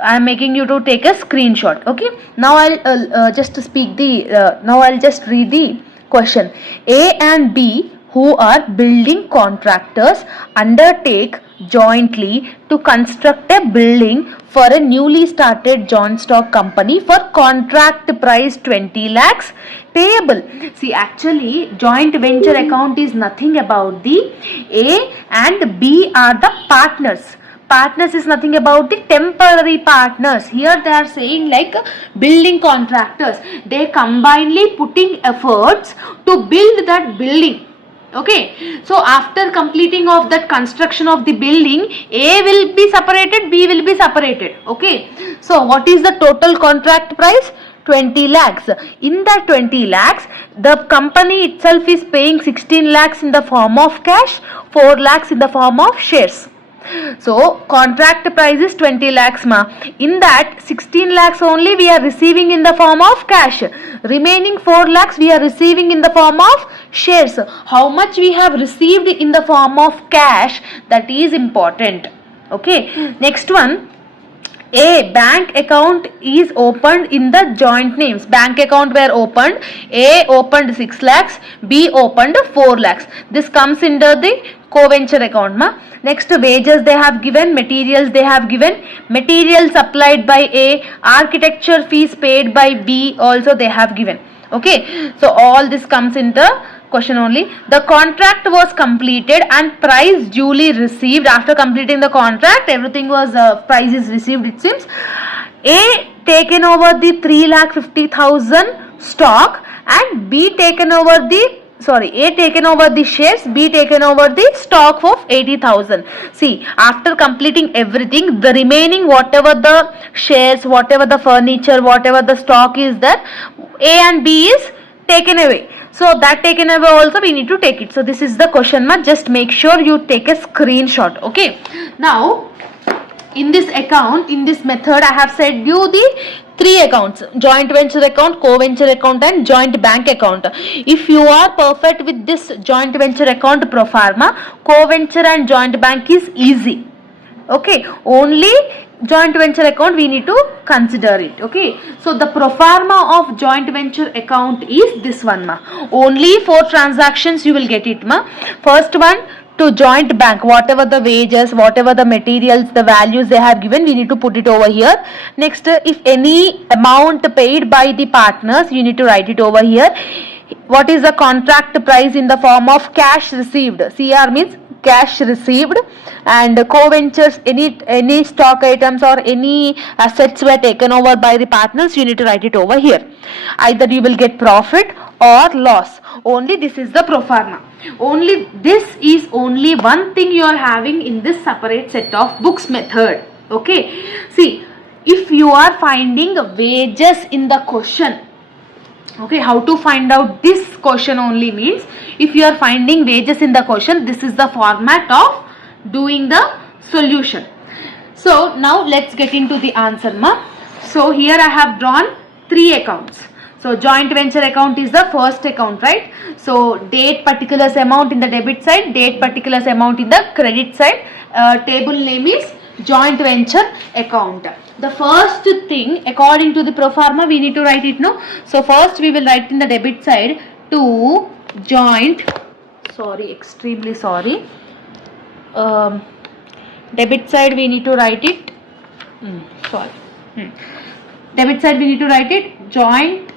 I am making you to take a screenshot. Okay, now I'll just speak the now I'll just read the question. A and B, who are building contractors, undertake jointly to construct a building for a newly started joint stock company for contract price 20 lakhs payable. See, actually joint venture account is nothing about the A and B are the partners. Partners is nothing about the temporary partners. Here they are saying like building contractors. They combinedly putting efforts to build that building. Okay, so after completing of that construction of the building, A will be separated, B will be separated. Okay, so what is the total contract price? 20 lakhs. In that 20 lakhs, the company itself is paying 16 lakhs in the form of cash, 4 lakhs in the form of shares. So contract price is 20 lakhs ma. In that 16 lakhs only we are receiving in the form of cash. Remaining 4 lakhs we are receiving in the form of shares. How much we have received in the form of cash, that is important. Okay. Next one. A bank account is opened in the joint names. Bank account were opened. A opened 6 lakhs. B opened 4 lakhs. This comes under the co-venture account ma. Next, wages they have given, materials they have given, materials supplied by A, architecture fees paid by B also they have given. Okay, so all this comes in the question only. The contract was completed and price duly received. After completing the contract, everything was price is received, it seems. A taken over the 3,50,000 stock and B taken over the A taken over the shares, B taken over the stock of 80,000. See, after completing everything, the remaining whatever the shares, whatever the furniture, whatever the stock is there, A and B is taken away. So that taken away also we need to take it. So this is the question mark. Just make sure you take a screenshot. Okay. Now, in this account, in this method, I have said you the 3 accounts: joint venture account, co-venture account and joint bank account. If you are perfect with this joint venture account pro forma, co-venture and joint bank is easy. Okay, only joint venture account we need to consider it. Okay, so the pro forma of joint venture account is this one ma. Only 4 transactions you will get it ma. First one, to joint bank, whatever the wages, whatever the materials, the values they have given, we need to put it over here. Next, if any amount paid by the partners, you need to write it over here. What is the contract price in the form of cash received? CR means cash received. And co-ventures, any stock items or any assets were taken over by the partners, you need to write it over here. Either you will get profit or loss. Only this is the pro forma. Only this is only one thing you are having in this separate set of books method. Okay, see, if you are finding wages in the question, okay, how to find out this question only means, if you are finding wages in the question, this is the format of doing the solution. So now let's get into the answer ma. So here I have drawn 3 accounts. So joint venture account is the first account, right? So date particulars amount in the debit side, date particulars amount in the credit side. Table name is joint venture account. The first thing, according to the pro forma, we need to write it, no? So first we will write in the debit side to joint, extremely sorry. Debit side we need to write it, debit side we need to write it joint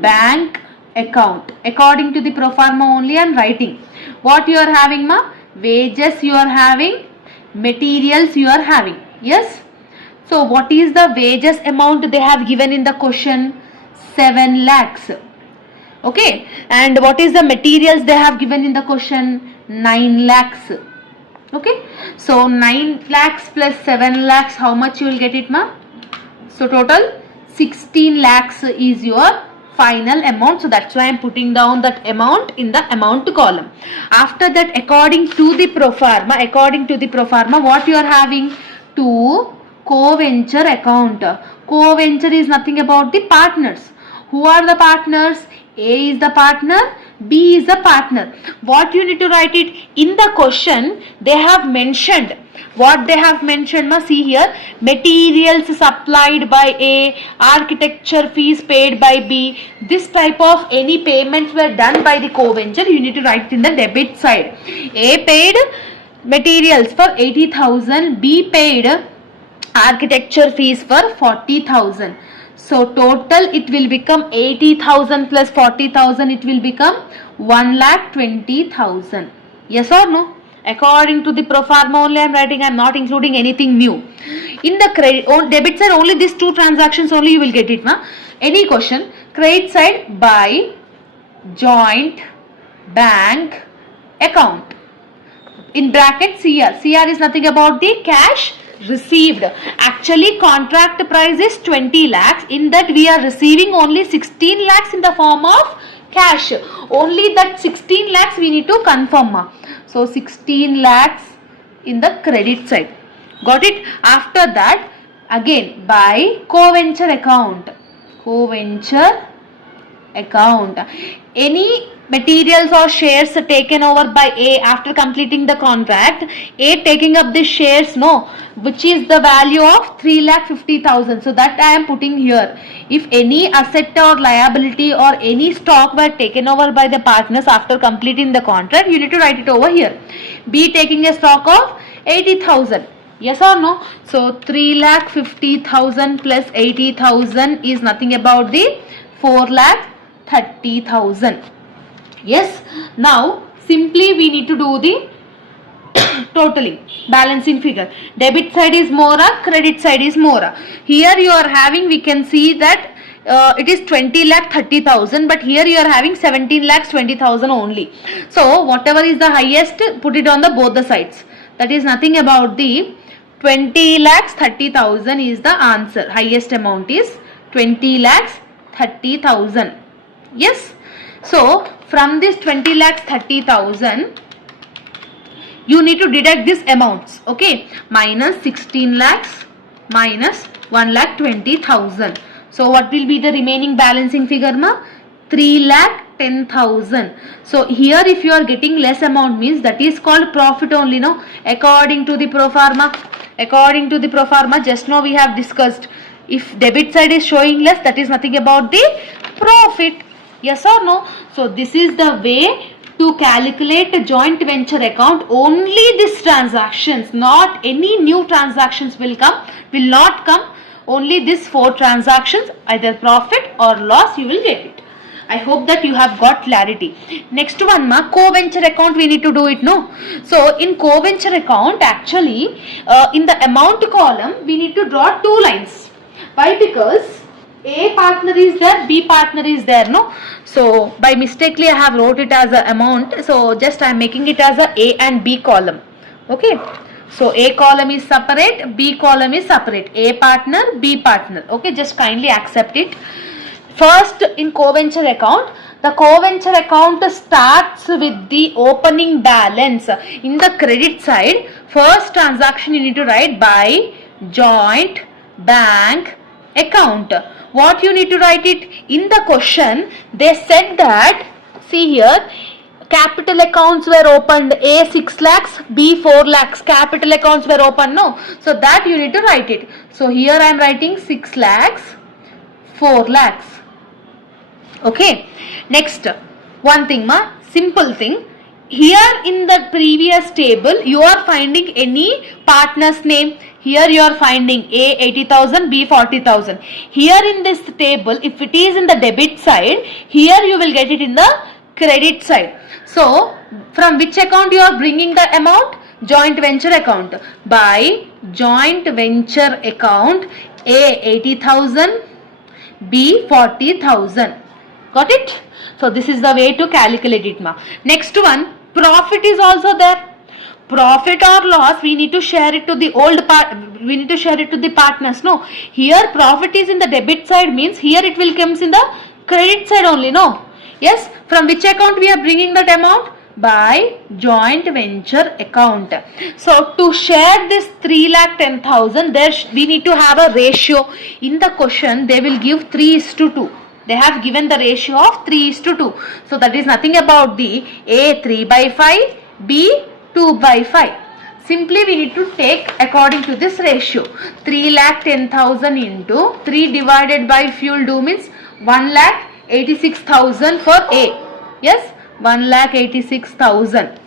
bank account. According to the pro forma only I am writing. What you are having ma? Wages you are having, materials you are having. Yes. So what is the wages amount they have given in the question? 7 lakhs. Okay. And what is the materials they have given in the question? 9 lakhs. Okay. So 9 lakhs plus 7 lakhs, how much you will get it ma? So total 16 lakhs is your final amount. So that's why I am putting down that amount in the amount column. After that, according to the pro forma, what you are having? To co-venture account. Co-venture is nothing about the partners. Who are the partners? A is the partner, B is a partner. What you need to write it in the question? They have mentioned. What they have mentioned, now see here, materials supplied by A, architecture fees paid by B. This type of any payments were done by the co-venture, you need to write in the debit side. A paid materials for 80,000, B paid architecture fees for 40,000. So total it will become 80,000 plus 40,000, it will become 1,20,000. Yes or no? According to the pro forma only I am writing, I am not including anything new. In the credit debit side only these two transactions only you will get it. Na? Any question? Credit side by joint bank account. In bracket CR. CR is nothing about the cash received. Actually contract price is 20 lakhs. In that we are receiving only 16 lakhs in the form of cash. Only that 16 lakhs we need to confirm. So 16 lakhs in the credit side. Got it? After that again by co-venture account. Co-venture account. Any materials or shares taken over by A after completing the contract, A taking up the shares, no, which is the value of 3,50,000. So that I am putting here. If any asset or liability or any stock were taken over by the partners after completing the contract, you need to write it over here. B taking a stock of 80,000. Yes or no? So 3,50,000 plus 80,000 is nothing about the 4,30,000. Yes. Now simply we need to do the totaling, balancing figure. Debit side is more, credit side is more. Here you are having, we can see that it is 20,30,000, but here you are having 17,20,000 only. So whatever is the highest, put it on the both the sides. That is nothing about the 20,30,000 is the answer. Highest amount is 20,30,000. Yes. So from this 20,30,000, you need to deduct these amounts. Okay. Minus 16 lakhs minus 1,20,000. So what will be the remaining balancing figure, ma? 3,10,000. So here if you are getting less amount means that is called profit only, no? According to the pro forma. According to the pro forma, just now we have discussed. If debit side is showing less, that is nothing about the profit. Yes or no? So this is the way to calculate a joint venture account. Only these transactions, not any new transactions will not come. Only these 4 transactions, either profit or loss, you will get it. I hope that you have got clarity. Next one, ma, co-venture account we need to do it, no? So in co-venture account, actually in the amount column we need to draw 2 lines. Why? Because A partner is there, B partner is there, no? So by mistakenly I have wrote it as a amount. So just I am making it as a and B column. Okay. So A column is separate, B column is separate. A partner, B partner. Okay, just kindly accept it. First, in co-venture account, the co-venture account starts with the opening balance. In the credit side, first transaction you need to write by joint bank account. What you need to write it? In the question, they said that, see here, capital accounts were opened, A 6 lakhs, B 4 lakhs, capital accounts were opened, no? So that you need to write it. So here I am writing 6 lakhs, 4 lakhs. Okay. Next, one thing, ma, simple thing. Here in the previous table, you are finding any partner's name. Here you are finding A 80,000, B 40,000. Here in this table, if it is in the debit side, here you will get it in the credit side. So, from which account you are bringing the amount? Joint venture account. By joint venture account, A 80,000, B 40,000. Got it? So, this is the way to calculate it, ma. Next one, profit is also there. Profit or loss, we need to share it to the we need to share it to the partners, no? Here profit is in the debit side means here it will comes in the credit side only, no? Yes, from which account we are bringing that amount? By joint venture account. So to share this 3,10,000, there we need to have a ratio. In the question they will give 3:2. They have given the ratio of 3:2. So that is nothing about the A 3/5, B 2/5. Simply we need to take according to this ratio. 3,10,000 into 3 divided by fuel do means 1,86,000 for A. Yes, 1,86,000.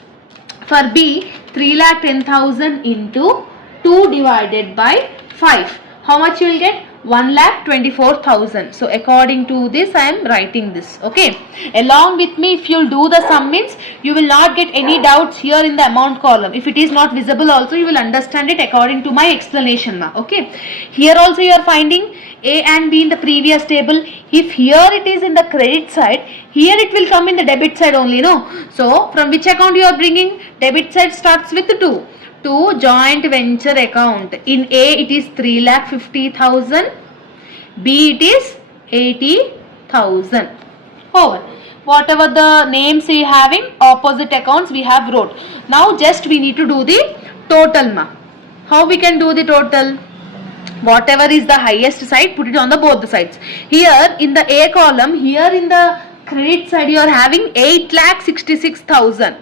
For B, 3,10,000 into 2 divided by 5. How much you will get? 1,24,000. So according to this I am writing this. Okay. Along with me, if you will do the sum means you will not get any doubts here in the amount column. If it is not visible also you will understand it according to my explanation. Okay. Here also you are finding A and B in the previous table. If here it is in the credit side, here it will come in the debit side only. No. So from which account you are bringing? Debit side starts with 2. To joint venture account. In A it is 3,50,000. B it is 80,000. Over. Whatever the names we having, opposite accounts we have wrote. Now just we need to do the total ma. How we can do the total? Whatever is the highest side, put it on the both the sides. Here in the A column, here in the credit side you are having 8,66,000.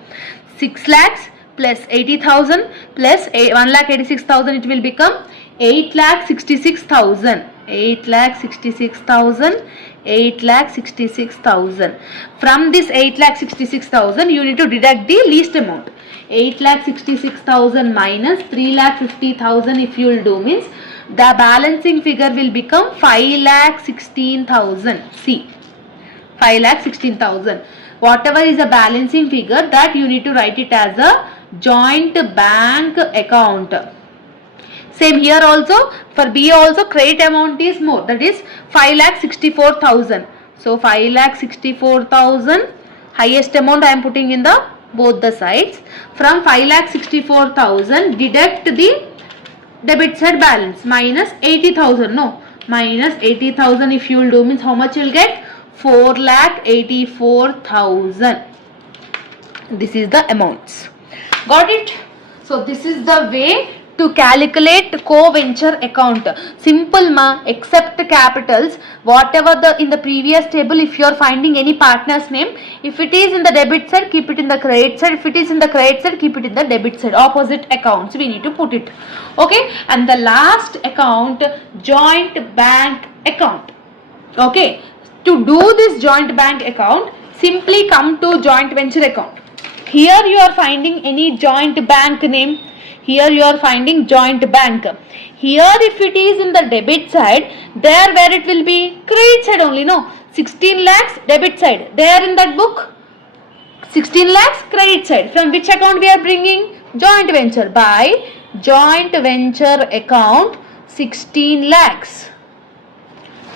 6 lakhs plus 80,000 plus 1,86,000, it will become 8,66,000. 8,66,000. 8,66,000. From this 8,66,000 you need to deduct the least amount. 8,66,000 minus 3,50,000 if you will do means the balancing figure will become 5,16,000. See, 5,16,000. Whatever is the balancing figure, that you need to write it as a joint bank account. Same here also, for B also credit amount is more, that is 5,64,000. So 5,64,000, highest amount I am putting in the both the sides. From 5,64,000 deduct the debit side balance minus 80,000. No, minus 80,000 if you will do means how much you will get? 4,84,000. This is the amounts. Got it? So this is the way to calculate co-venture account. Simple ma, except capitals. Whatever in the previous table, if you are finding any partner's name, if it is in the debit side, keep it in the credit side. If it is in the credit side, keep it in the debit side. Opposite accounts we need to put it. Okay. And the last account, joint bank account. Okay. To do this joint bank account, simply come to joint venture account. Here you are finding any joint bank name. Here you are finding joint bank. Here if it is in the debit side, there where it will be? Credit side only. No, 16 lakhs debit side. There in that book, 16 lakhs credit side. From which account we are bringing? Joint venture. By joint venture account 16 lakhs.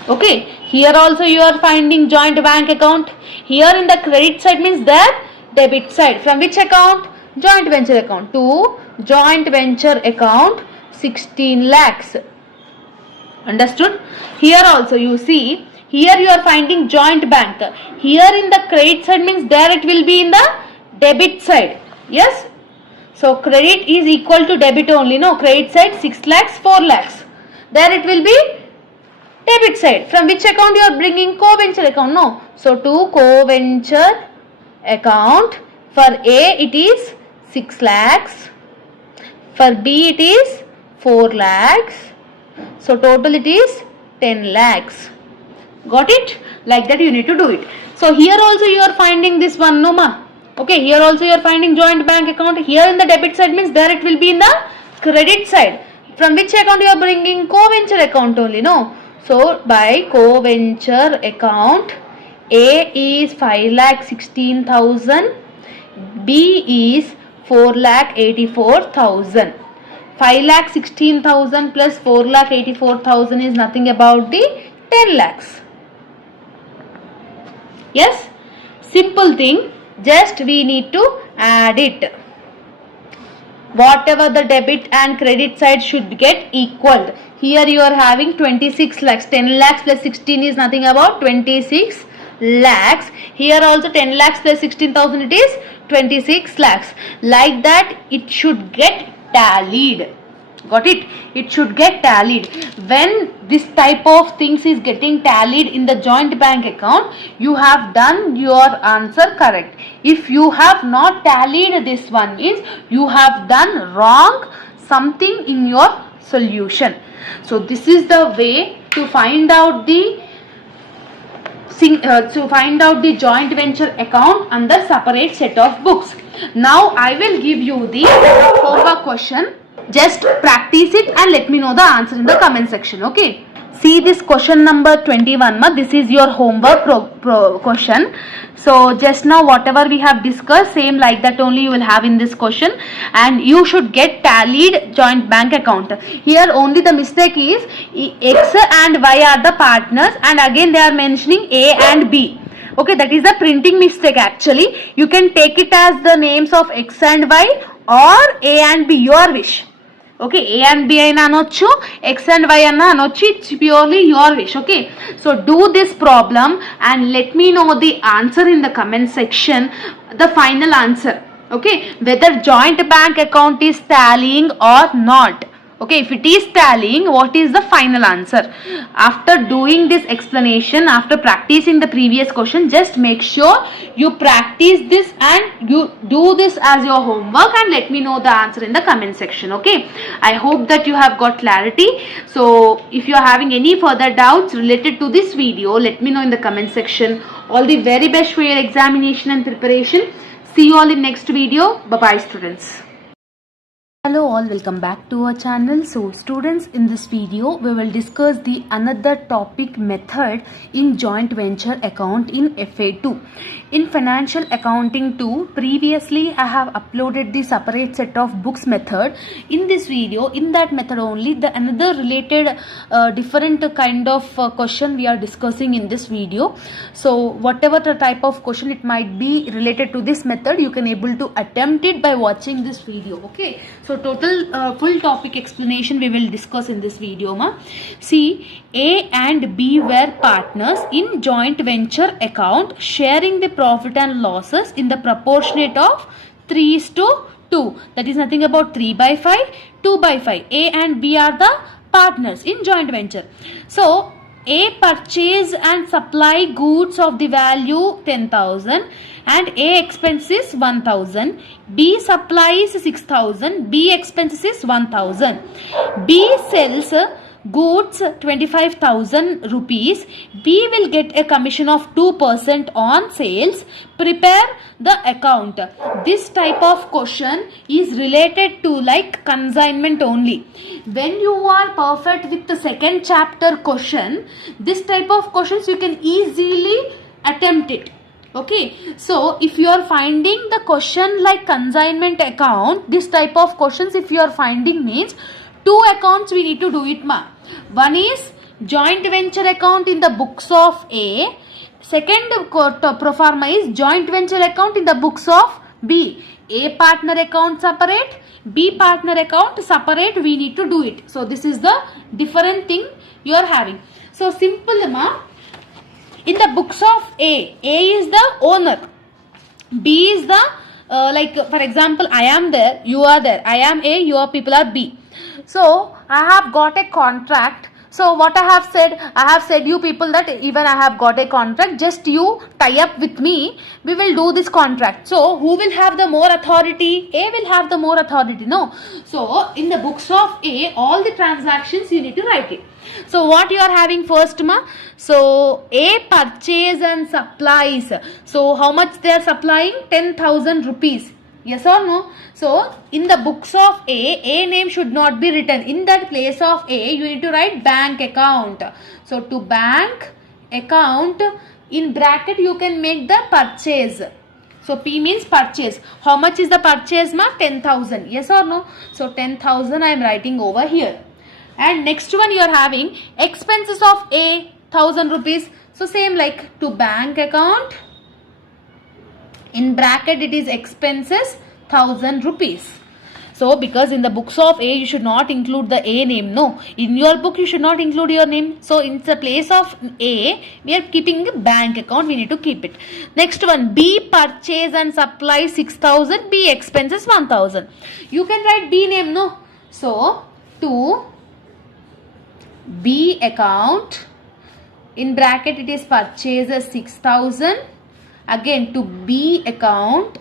Okay. Here also you are finding joint bank account. Here in the credit side means there debit side. From which account? Joint venture account. To joint venture account 16 lakhs. Understood? Here also you see, here you are finding joint bank. Here in the credit side means there it will be in the debit side. Yes? So credit is equal to debit only. No, credit side 6 lakhs, 4 lakhs. There it will be debit side. From which account you are bringing? Co-venture account. No. So to co-venture account, for A it is 6 lakhs. For B it is 4 lakhs. So total it is 10 lakhs. Got it? Like that you need to do it. So here also you are finding this one, no ma. Okay, here also you are finding joint bank account. Here in the debit side means there it will be in the credit side. From which account you are bringing? Co-venture account only, no. So by co-venture account, A is 5,16,000. B is 4,84,000. 5,16,000 plus 4,84,000 is nothing about the 10 lakhs. Yes, simple thing, just we need to add it. Whatever the debit and credit side should get equal. Here you are having 26 lakhs. 10 lakhs plus 16 is nothing about 26 lakhs. Here also 10 lakhs plus 16,000 it is 26 lakhs. Like that it should get tallied. Got it? It should get tallied. When this type of things is getting tallied in the joint bank account, you have done your answer correct. If you have not tallied this one, means you have done wrong something in your solution. So this is the way to find out the joint venture account under separate set of books. Now I will give you the homework question. Just practice it and let me know the answer in the comment section. Okay. See this question number 21. This is your homework question. So just now whatever we have discussed, same like that only you will have in this question, and you should get tallied joint bank account. Here only the mistake is X and Y are the partners, and again they are mentioning A and B. Okay, that is a printing mistake actually. You can take it as the names of X and Y or A and B, your wish. Okay, A and B aina anochu, X and Y anna anochu, it's purely your wish. Okay, so do this problem and let me know the answer in the comment section, the final answer. Okay, whether joint bank account is tallying or not. Okay, if it is tallying, what is the final answer? After doing this explanation, after practicing the previous question, just make sure you practice this and you do this as your homework and let me know the answer in the comment section. Okay, I hope that you have got clarity. So if you are having any further doubts related to this video, let me know in the comment section. All the very best for your examination and preparation. See you all in next video. Bye bye students. Hello all, welcome back to our channel. So students, in this video we will discuss the another topic method in joint venture account in F.A-2. In financial accounting 2, previously I have uploaded the separate set of books method. In this video, in that method only, the another related different kind of question we are discussing in this video. So whatever the type of question it might be related to this method, you can able to attempt it by watching this video. Okay, so total full topic explanation we will discuss in this video. See, A and B were partners in joint venture account, sharing the profit and losses in the proportionate of 3:2. That is nothing about 3/5, 2/5. A and B are the partners in joint venture. So A purchase and supply goods of the value 10,000 and A expenses 1,000. B supplies 6,000. B expenses 1,000. B sells goods 25,000 rupees. B will get a commission of 2% on sales. Prepare the account. This type of question is related to like consignment only. When you are perfect with the second chapter question, this type of questions you can easily attempt it. Okay, so if you are finding the question like consignment account, this type of questions if you are finding means 2 accounts we need to do it ma. One is joint venture account in the books of A. Second pro forma is joint venture account in the books of B. A partner account separate, B partner account separate, we need to do it. So this is the different thing you are having. So simple ma. In the books of A is the owner, B is the like for example I am there, you are there, I am A, your people are B. So I have got a contract. So what I have said you people that even I have got a contract, just you tie up with me, we will do this contract. So who will have the more authority? A will have the more authority, no? So in the books of A, all the transactions you need to write it. So what you are having first ma? So A purchase and supplies. So how much they are supplying? 10,000 rupees. Yes or no? So in the books of A name should not be written. In that place of A, you need to write bank account. So to bank account, in bracket you can make the purchase. So P means purchase. How much is the purchase ma? 10,000. Yes or no? So 10,000 I am writing over here. And next one you are having expenses of A 1,000 rupees. So same like to bank account. In bracket it is expenses 1,000 rupees. So because in the books of A you should not include the A name. No, in your book you should not include your name. So in the place of A we are keeping the bank account, we need to keep it. Next one, B purchase and supply 6,000, B expenses 1,000. You can write B name, no? So to B account, in bracket it is purchases 6,000, again to B account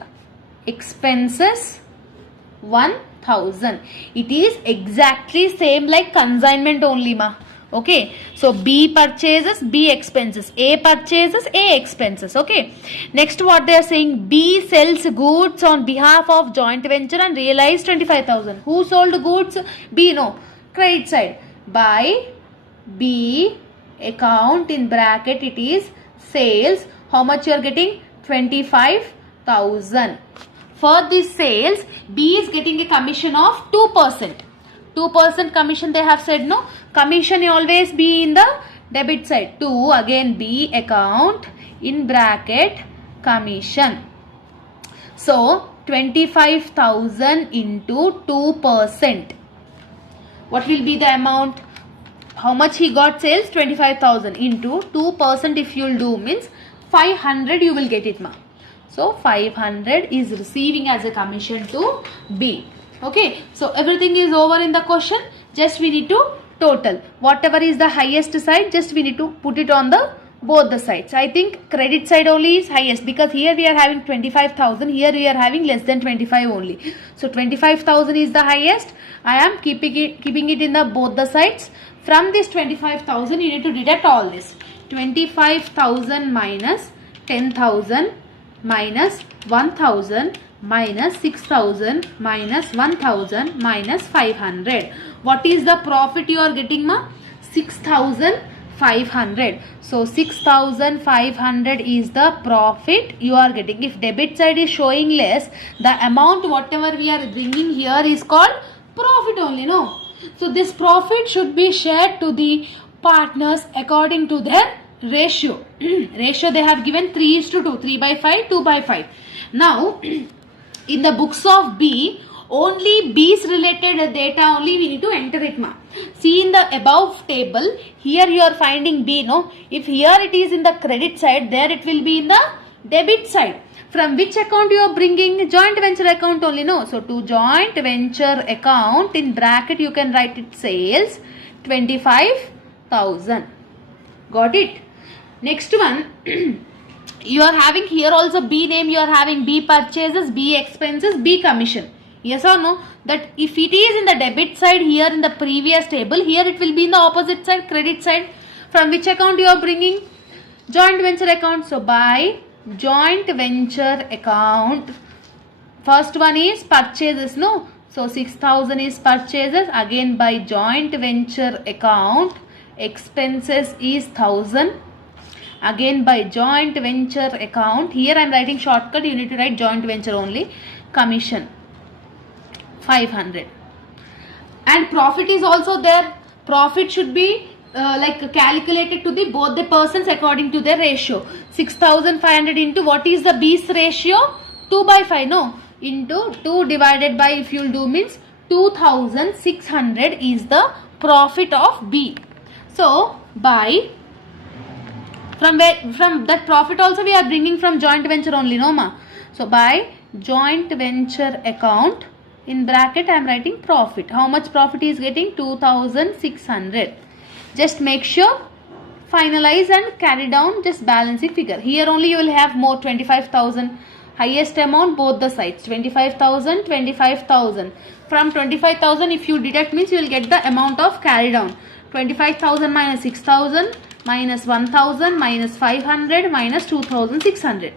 expenses 1,000. It is exactly same like consignment only ma. Okay, so B purchases, B expenses, A purchases, A expenses. Okay, next what they are saying, B sells goods on behalf of joint venture and realized 25,000. Who sold goods? B, no, credit side. By B account, in bracket it is sales. How much you are getting? 25,000. For this sales, B is getting a commission of 2%. 2% commission they have said, no? Commission always be in the debit side. 2, again B account, in bracket commission. So 25,000 into 2%. What will be the amount? How much he got sales? 25,000 into 2% if you will do means 500 you will get it ma. So 500 is receiving as a commission to B. Okay, so everything is over in the question. Just we need to total. Whatever is the highest side, just we need to put it on the both the sides. I think credit side only is highest because here we are having 25,000. Here we are having less than 25 only. So 25,000 is the highest. I am keeping it in the both the sides. From this 25,000 you need to deduct all this. 25,000 minus 10,000 minus 1,000 minus 6,000 minus 1,000 minus 500. What is the profit you are getting ma? 6,500. So 6,500 is the profit you are getting. If debit side is showing less, the amount whatever we are bringing here is called profit only, no? So this profit should be shared to the partners according to their ratio. Ratio they have given 3:2, 3/5, 2/5. Now in the books of B, only B's related data only we need to enter it ma. See in the above table, here you are finding B, no? If here it is in the credit side, there it will be in the debit side. From which account you are bringing? Joint venture account only, no? So to joint venture account, in bracket you can write it sales 25,000. Got it? Next one, you are having here also B name, you are having B purchases, B expenses, B commission. Yes or no? That if it is in the debit side here in the previous table, here it will be in the opposite side, credit side. From which account you are bringing? Joint venture account. So by joint venture account, first one is purchases, no? So 6,000 is purchases. Again by joint venture account, expenses is 1,000. Again by joint venture account, here I am writing shortcut, you need to write joint venture only, commission 500. And profit is also there. Profit should be like calculated to the both the persons according to their ratio. 6,500 into what is the B's ratio? 2/5, no? Into 2 divided by, if you will do means 2,600 is the profit of B. So by from that profit also we are bringing from joint venture only, no ma? So by joint venture account, in bracket I am writing profit. How much profit is getting? 2,600. Just make sure finalize and carry down just balancing figure. Here only you will have more 25,000. Highest amount both the sides. 25,000, 25,000. From 25,000 if you deduct means you will get the amount of carry down. 25,000 minus 6,000 minus 1,000 minus 500 minus 2,600.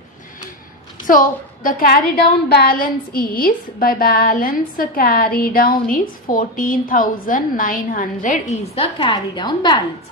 So the carry down balance is, by balance carry down is 14,900 is the carry down balance.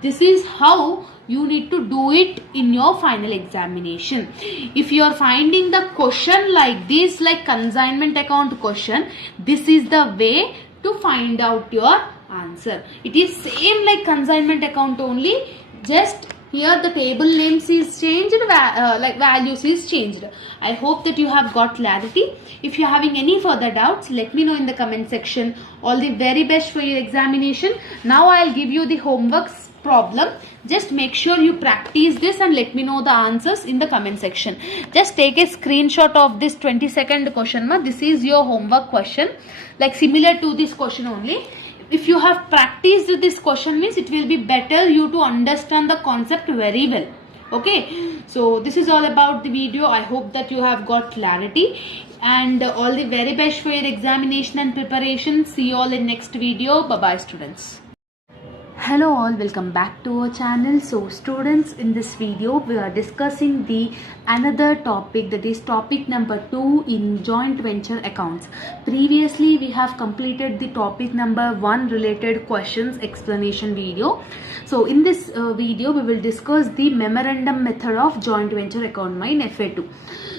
This is how you need to do it in your final examination. If you are finding the question like this, like consignment account question, this is the way to find out your answer. It is same like consignment account only, just here the table names is changed, like values is changed. I hope that you have got clarity. If you are having any further doubts, let me know in the comment section. All the very best for your examination. Now I will give you the homework problem. Just make sure you practice this and let me know the answers in the comment section. Just take a screenshot of this 22nd question. This is your homework question, like similar to this question only. if you have practiced this question means it will be better you to understand the concept very well. Okay, so this is all about the video. I hope that you have got clarity, and all the very best for your examination and preparation. See you all in next video. Bye bye students. Hello all, welcome back to our channel. So students, in this video we are discussing the another topic, that is topic number 2 in joint venture accounts. Previously we have completed the topic number 1 related questions explanation video. So in this video we will discuss the memorandum method of joint venture account in F.A-2.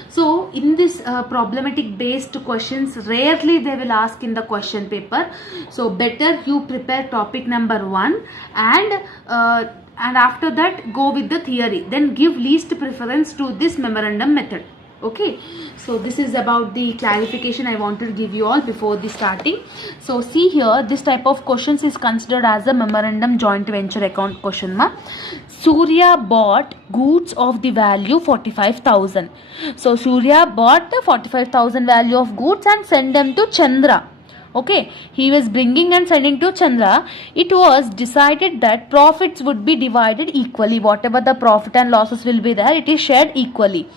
So in this problematic based questions, rarely they will ask in the question paper. So better you prepare topic number 1 and after that go with the theory. Then give least preference to this memorandum method. Okay, so this is about the clarification I want to give you all before the starting. So see here, this type of questions is considered as a memorandum joint venture account question ma. Surya bought goods of the value 45,000. So Surya bought the 45,000 value of goods and sent them to Chandra. Okay, he was bringing and sending to Chandra. It was decided that profits would be divided equally. Whatever the profit and losses will be there, it is shared equally.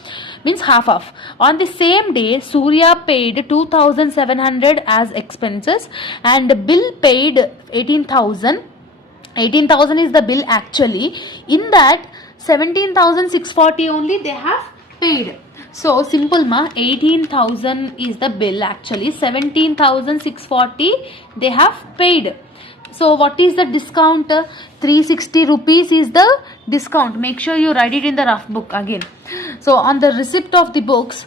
Means half of. On the same day, Surya paid 2,700 as expenses and Bill paid 18,000. 18,000 is the bill actually. In that 17,640 only they have paid. So simple ma, 18,000 is the bill actually, 17,640 they have paid. So what is the discount? 360 rupees is the discount. Make sure you write it in the rough book again. So on the receipt of the books,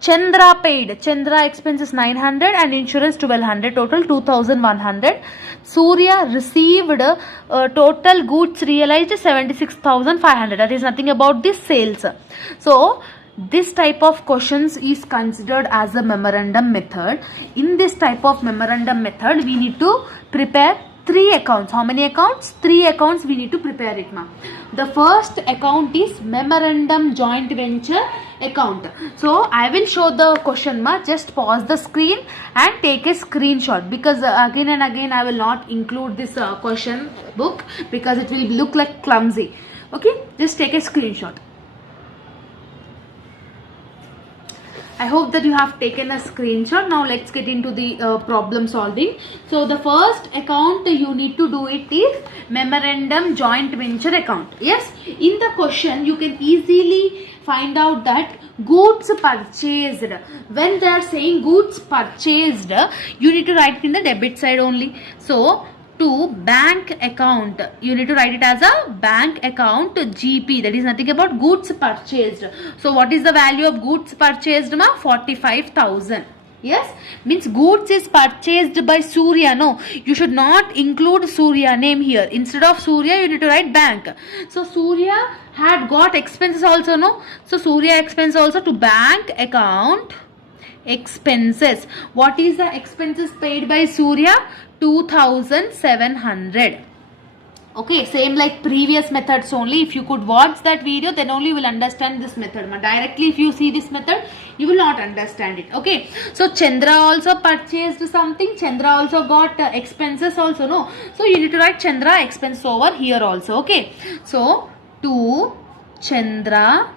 Chandra paid. Chandra expenses 900 and insurance 1200, total 2,100. Surya received total goods realized 76,500. That is nothing about the sales. So this type of questions is considered as a memorandum method. In this type of memorandum method, we need to prepare 3 accounts. How many accounts? 3 accounts we need to prepare it ma. The first account is memorandum joint venture account. So I will show the question ma. Just pause the screen and take a screenshot, because again and again I will not include this question book because it will look like clumsy. Okay, just take a screenshot. I hope that you have taken a screenshot. Now let's get into the problem solving. So the first account you need to do it is memorandum joint venture account. Yes, in the question you can easily find out that goods purchased. When they are saying goods purchased, you need to write it in the debit side only. So to bank account, you need to write it as a bank account GP, that is nothing about goods purchased. So what is the value of goods purchased ma? 45,000. Yes, means goods is purchased by Surya. No, you should not include Surya name here. Instead of Surya you need to write bank. So Surya had got expenses also, no? So Surya expense also to bank account expenses. What is the expenses paid by Surya? 2,700. Okay, same like previous methods only. If you could watch that video, then only you will understand this method. Directly if you see this method, you will not understand it. Okay, so Chandra also purchased something. Chandra also got expenses also, no? So you need to write Chandra expense over here also. Okay, so to Chandra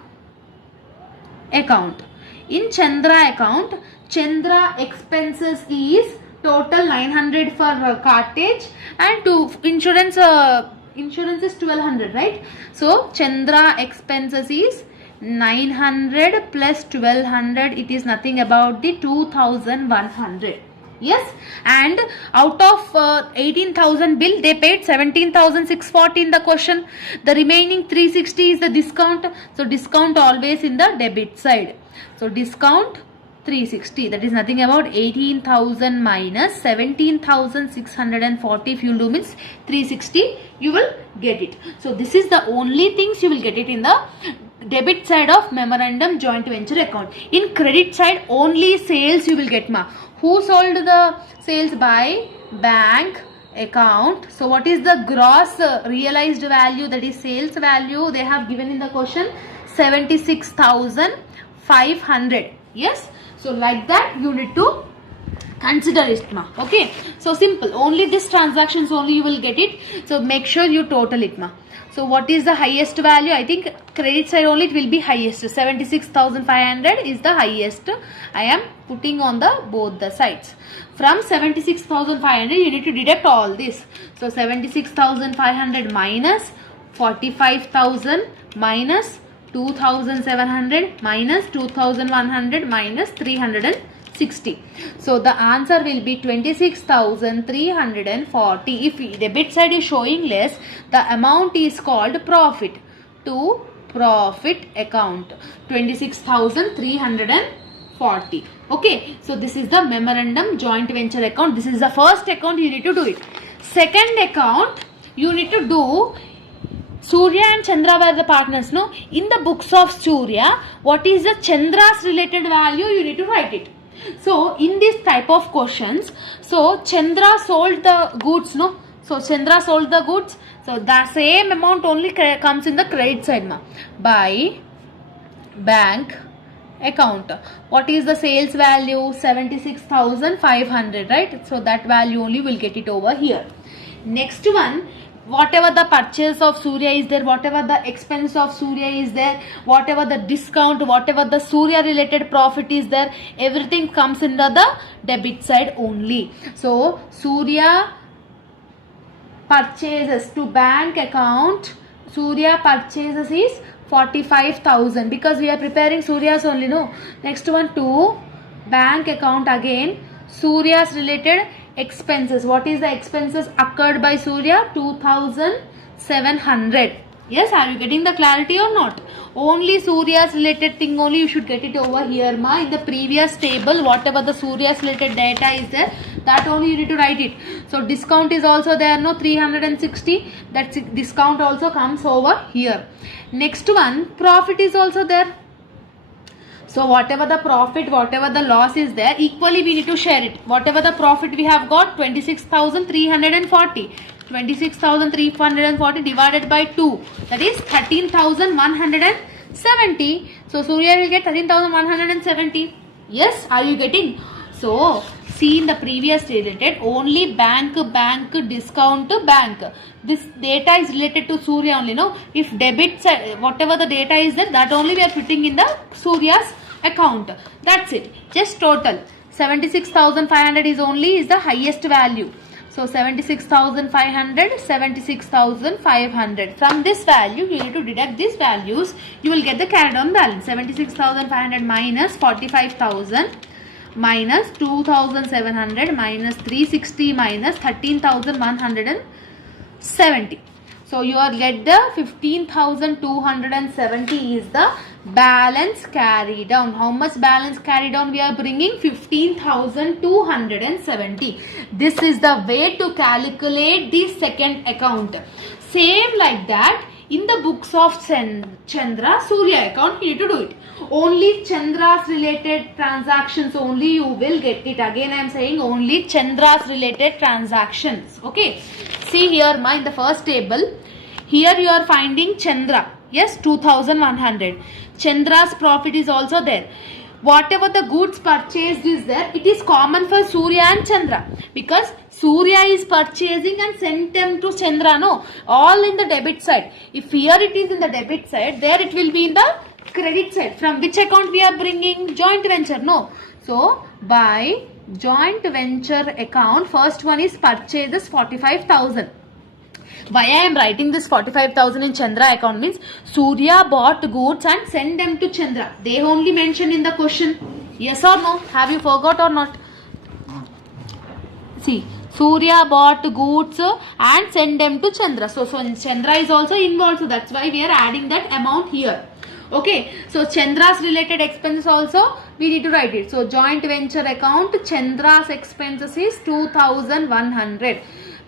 account. In Chandra account, Chandra expenses is total 900 for cartage and to insurance is 1200, right? So Chandra expenses is 900 plus 1200, it is nothing about the 2,100. Yes, and out of 18,000 bill they paid 17,640 in the question. The remaining 360 is the discount. So discount always in the debit side. So discount 360, that is nothing about 18,000 minus 17,640. If you do means 360, you will get it. So this is the only things you will get it in the debit side of memorandum joint venture account. In credit side only sales you will get ma. Who sold the sales? By bank account. So what is the gross realized value, that is sales value they have given in the question? 76,500. Yes, so like that you need to Consider it ma. Okay, so simple, only this transactions only you will get it. So make sure you total it ma. So what is the highest value? I think credit side only it will be highest. 76,500 is the highest. I am putting on the both the sides. From 76,500 you need to deduct all this. So 76,500 minus 45,000 minus 2,700 minus 2,100 minus 360. So the answer will be 26,340. If debit side is showing less, the amount is called profit. To profit account 26,340. Okay, so this is the memorandum joint venture account. This is the first account, you need to do it. Second account you need to do. Surya and Chandra were the partners, no? In the books of Surya, what is the Chandra's related value? You need to write it. So, in this type of questions, so Chandra sold the goods, no? So, Chandra sold the goods. So, the same amount only comes in the credit side, ma. By bank account. What is the sales value? 76,500, right? So, that value only will get it over here. Next one, whatever the purchase of Surya is there, whatever the expense of Surya is there, whatever the discount, whatever the Surya related profit is there, everything comes under the debit side only. So Surya purchases to bank account, Surya purchases is 45,000 because we are preparing Surya's only, no? Next one, to bank account again, Surya's related expenses. What is the expenses occurred by Surya? 2,700. Yes, are you getting the clarity or not? Only Surya's related thing only you should get it over here, ma. In the previous table, whatever the Surya's related data is there, that only you need to write it. So discount is also there, no? 360. That discount also comes over here. Next one, profit is also there. So whatever the profit, whatever the loss is there, equally we need to share it. Whatever the profit we have got, 26,340. 26,340 divided by 2. That is 13,170. So Surya will get 13,170. Yes, are you getting? So see, in the previous related, only bank, discount, bank. This data is related to Surya only, no? If debit, whatever the data is there, that only we are putting in the Surya's account. That's it. Just total 76,500 is the highest value. So 76,500, 76,500. From this value you need to deduct these values. You will get the carried on balance. 76,500 minus 45,000 minus 2,700 minus 360 minus 13,170. So you will get the 15,270 is the balance carried down. How much balance carried down we are bringing? 15,270. This is the way to calculate the second account. Same like that, in the books of Chandra, Surya account, you need to do it. Only Chandra's related transactions only you will get it. Again I am saying only Chandra's related transactions. Okay. See here, in the first table, here you are finding Chandra. Yes, 2,100. Chandra's profit is also there. Whatever the goods purchased is there, it is common for Surya and Chandra. Because Surya is purchasing and sent them to Chandra, no? All in the debit side. If here it is in the debit side, there it will be in the credit side. From which account we are bringing? Joint venture, no? So, by joint venture account, first one is purchases 45,000. Why I am writing this 45,000 in Chandra account means Surya bought goods and sent them to Chandra. They only mentioned in the question. Yes or no? Have you forgot or not? See, Surya bought goods and sent them to Chandra. So Chandra is also involved. So that's why we are adding that amount here. Okay. So Chandra's related expenses also we need to write it. So joint venture account, Chandra's expenses is 2,100.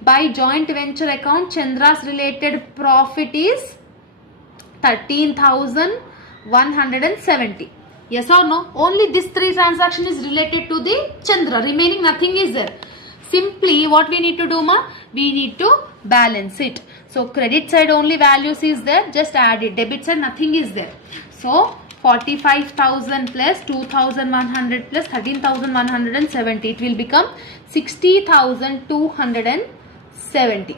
By joint venture account, Chandra's related profit is 13,170. Yes or no? Only this three transaction is related to the Chandra. Remaining nothing is there. Simply what we need to do, ma? We need to balance it. So credit side only values is there. Just add it. Debit side nothing is there. So 45,000 plus 2,100 plus 13,170. It will become 60,270.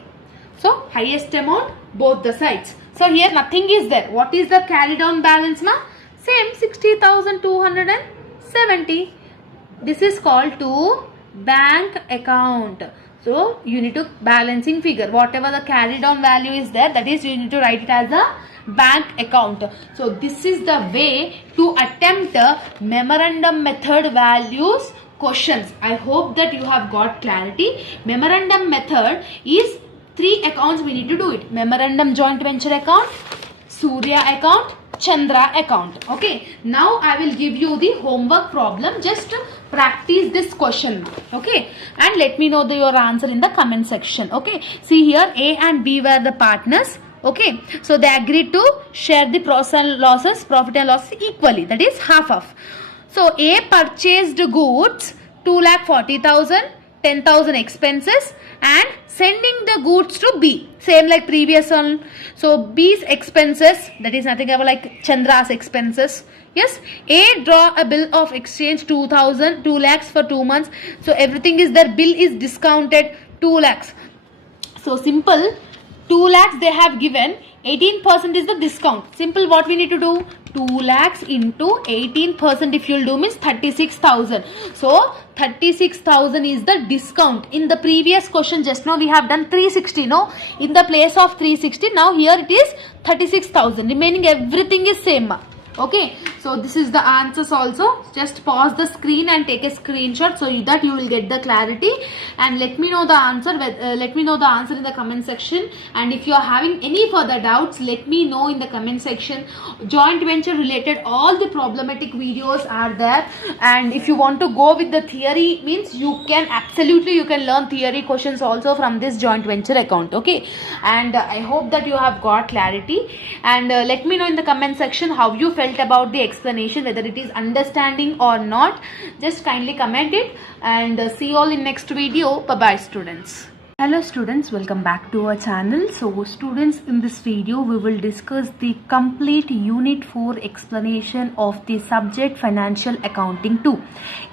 So highest amount both the sides. So here nothing is there. What is the carried on balance, ma? Same 60,270. This is called to bank account. So you need to balancing figure. Whatever the carried on value is there, that is you need to write it as a bank account. So this is the way to attempt memorandum method values questions. I hope that you have got clarity. Memorandum method is 3 accounts we need to do it. Memorandum joint venture account, Surya account, Chandra account. Okay. Now I will give you the homework problem. Just practice this question. Okay. And let me know your answer in the comment section. Okay. See here, A and B were the partners. Okay. So they agreed to share the profit and losses equally. That is half. So A purchased goods 2,40,000, 10,000 expenses, and sending the goods to B. Same like previous one. So B's expenses, that is nothing about like Chandra's expenses. Yes. A draw a bill of exchange 2 lakhs for 2 months. So everything is there. Bill is discounted 2 lakhs. So simple. 2 lakhs they have given. 18% is the discount. Simple, what we need to do? 2 lakhs into 18% if you will do means 36,000. So 36,000 is the discount. In the previous question just now we have done 360. No, in the place of 360 now here it is 36,000. Remaining everything is same. Okay, so this is the answers also. Just pause the screen and take a screenshot so that you will get the clarity, and let me know the answer. Let me know the answer in the comment section. And if you are having any further doubts, let me know in the comment section. Joint venture related all the problematic videos are there, and if you want to go with the theory means you can learn theory questions also from this joint venture account. Okay, and I hope that you have got clarity, and let me know in the comment section how you felt about the explanation, whether it is understanding or not. Just kindly comment it, and see you all in next video. Bye bye students. Hello students, welcome back to our channel. So students, in this video we will discuss the complete unit 4 explanation of the subject financial accounting 2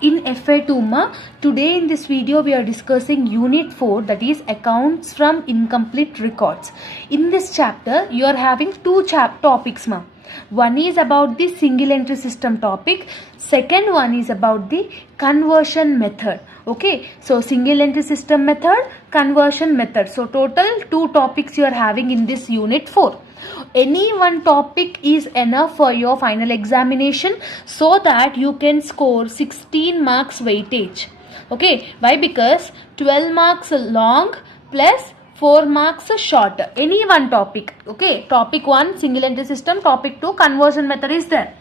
in FA2 today. In this video we are discussing unit 4, that is accounts from incomplete records. In this chapter you are having 2 topics ma. One is about the single entry system topic, second one is about the conversion method. Okay, so single entry system method, conversion method. So total 2 topics you are having in this unit 4. Any one topic is enough for your final examination so that you can score 16 marks weightage. Okay, why? Because 12 marks long plus 4 marks short. Any one topic. Okay, topic 1 single entry system, topic 2 conversion method is there.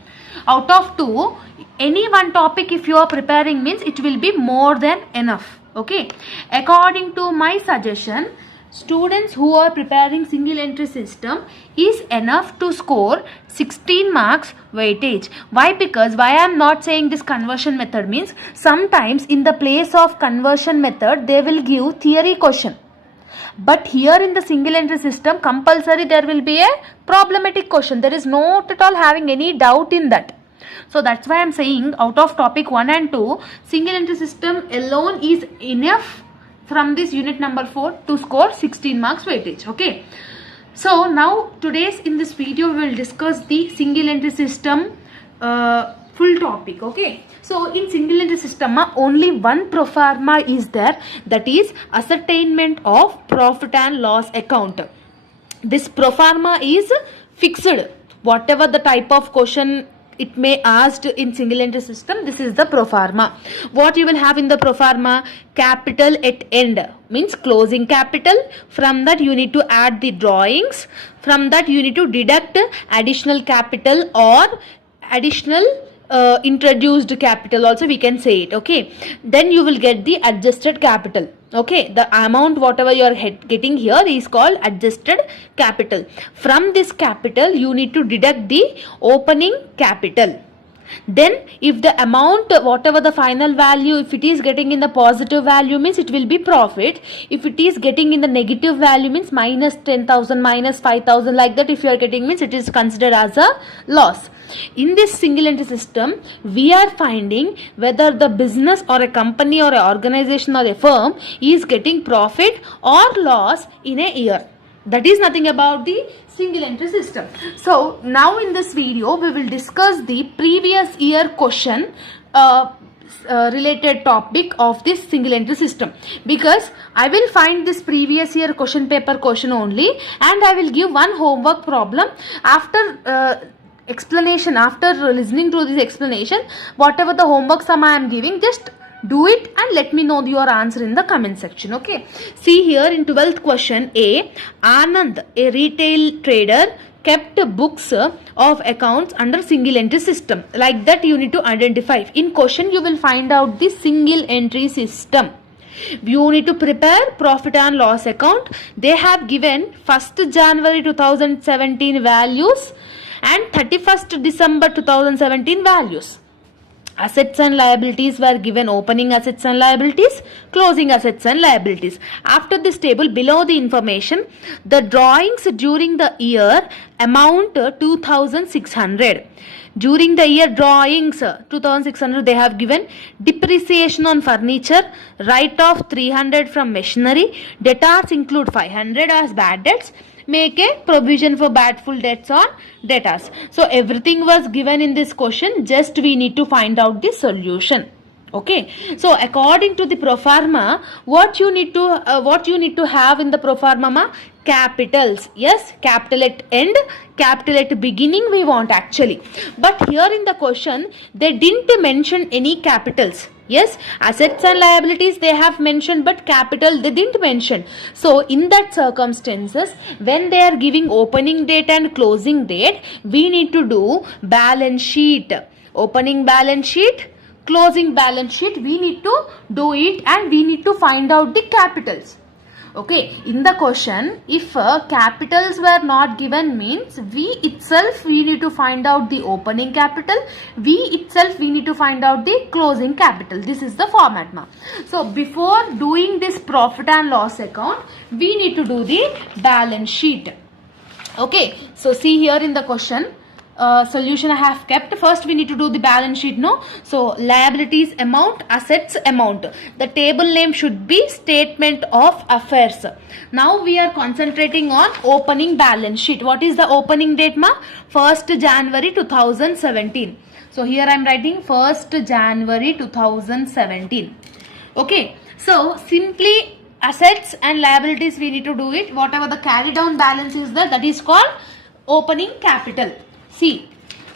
Out of 2, any one topic if you are preparing means it will be more than enough. Okay, according to my suggestion, students who are preparing single entry system is enough to score 16 marks weightage. Why? Because why I am not saying this conversion method means sometimes in the place of conversion method they will give theory question. But here in the single entry system compulsory there will be a problematic question. There is not at all having any doubt in that. So that's why I am saying out of topic 1 and 2, single entry system alone is enough from this unit number 4 to score 16 marks weightage. Okay. So now today's in this video we will discuss the single entry system full topic. Okay. So in single entry system only one proforma is there, that is ascertainment of profit and loss account. This proforma is fixed. Whatever the type of question it may asked in single entry system, this is the proforma. What you will have in the proforma? Capital at end means closing capital. From that you need to add the drawings. From that you need to deduct additional capital or additional introduced capital also we can say it. Okay, then you will get the adjusted capital. Okay, the amount whatever you are getting here is called adjusted capital. From this capital you need to deduct the opening capital. Then if the amount, whatever the final value, if it is getting in the positive value means it will be profit. If it is getting in the negative value means minus 10,000, minus 5,000, like that if you are getting means it is considered as a loss. In this single entry system, we are finding whether the business or a company or a organization or a firm is getting profit or loss in a year. That is nothing about the single entry system. So now in this video we will discuss the previous year question related topic of this single entry system, because I will find this previous year question paper question only, and I will give one homework problem after explanation. After listening to this explanation, whatever the homework sum I am giving, just do it and let me know your answer in the comment section. Okay, see here in 12th question A, Anand, a retail trader, kept books of accounts under single entry system. Like that you need to identify. In question you will find out the single entry system. You need to prepare profit and loss account. They have given 1st January 2017 values and 31st December 2017 values. Assets and liabilities were given, opening assets and liabilities, closing assets and liabilities. After this table, below the information, the drawings during the year amount 2,600. During the year drawings 2,600 they have given. Depreciation on furniture, write off 300 from machinery, debtors include 500 as bad debts, make a provision for bad full debts on debtors. So everything was given in this question, just we need to find out the solution. Okay, so according to the pro forma, what you need to have in the pro forma, capitals. Yes, capital at end, capital at beginning we want actually, but here in the question they didn't mention any capitals. Yes, assets and liabilities they have mentioned, but capital they didn't mention. So in that circumstances, when they are giving opening date and closing date, we need to do balance sheet. Opening balance sheet, closing balance sheet, we need to do it, and we need to find out the capitals. Okay, in the question, if capitals were not given means we need to find out the opening capital, we need to find out the closing capital. This is the format now. So before doing this profit and loss account, we need to do the balance sheet. Okay, so see here in the question, solution I have kept. First we need to do the balance sheet, no? So liabilities amount, assets amount. The table name should be statement of affairs. Now we are concentrating on opening balance sheet. What is the opening date, ma? 1st January 2017. So here I am writing 1st January 2017. Okay, so simply assets and liabilities we need to do it. Whatever the carry down balance is there, that is called opening capital. See,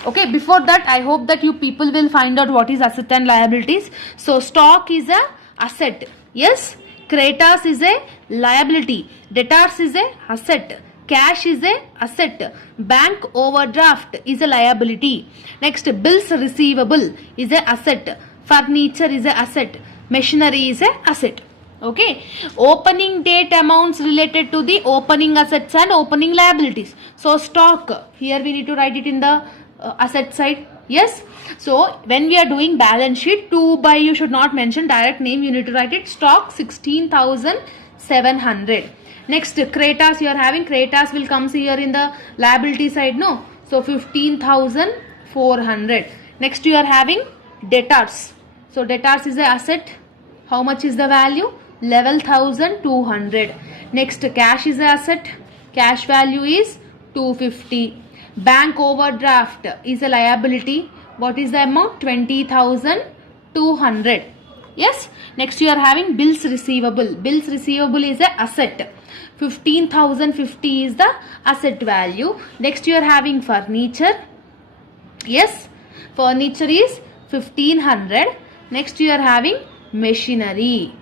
okay, before that I hope that you people will find out what is asset and liabilities. So stock is a asset. Yes, creditors is a liability, debtors is a asset, cash is a asset, bank overdraft is a liability. Next, bills receivable is a asset, furniture is a asset, machinery is a asset. Okay, opening date amounts related to the opening assets and opening liabilities. So stock, here we need to write it in the asset side. Yes, so when we are doing balance sheet, to buy you should not mention direct name, you need to write it stock 16,700. Next, creditors you are having, creditors will come here in the liability side, no? So 15,400. Next you are having debtors. So debtors is a asset. How much is the value? 11,200. Next, cash is a asset. Cash value is 250. Bank overdraft is a liability. What is the amount? 20,200. Yes. Next, you are having bills receivable. Bills receivable is a asset. 15,050 is the asset value. Next, you are having furniture. Yes. Furniture is 1,500. Next, you are having machinery.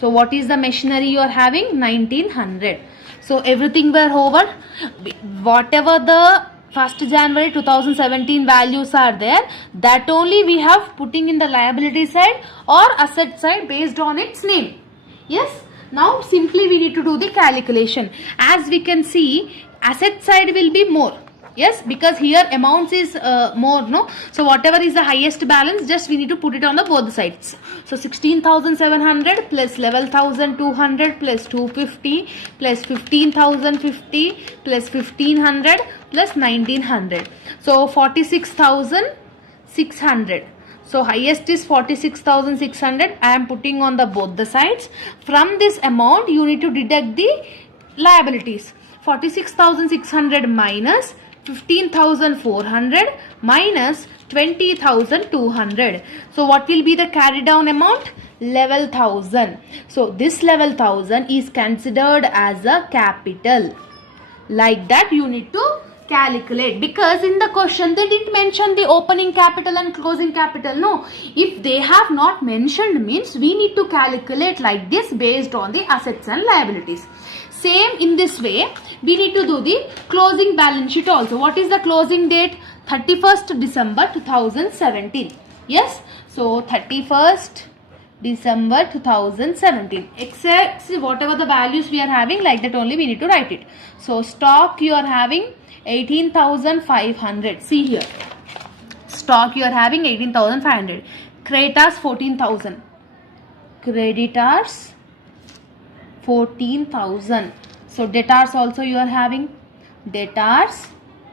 So what is the machinery you are having? 1900. So everything were over. Whatever the 1st January 2017 values are there, that only we have putting in the liability side or asset side based on its name. Yes. Now simply we need to do the calculation. As we can see, asset side will be more. Yes, because here amounts is more, no? So whatever is the highest balance, just we need to put it on the both sides. So 16,700 plus 11,200 plus 250 plus 15,050 plus 1,500 plus 1,900. So 46,600. So highest is 46,600. I am putting on the both the sides. From this amount you need to deduct the liabilities. 46,600 minus 15,400 minus 20,200. So what will be the carry down amount? 11,000. So this 11,000 is considered as a capital. Like that you need to calculate, because in the question they didn't mention the opening capital and closing capital. No, if they have not mentioned means we need to calculate like this based on the assets and liabilities. Same in this way we need to do the closing balance sheet also. What is the closing date? 31st December 2017. Yes, so 31st December 2017, except whatever the values we are having, like that only we need to write it. So stock you are having 18,500. See here, stock you are having 18,500. Creditors 14,000. Creditors 14,000. So debtors also you are having, debtors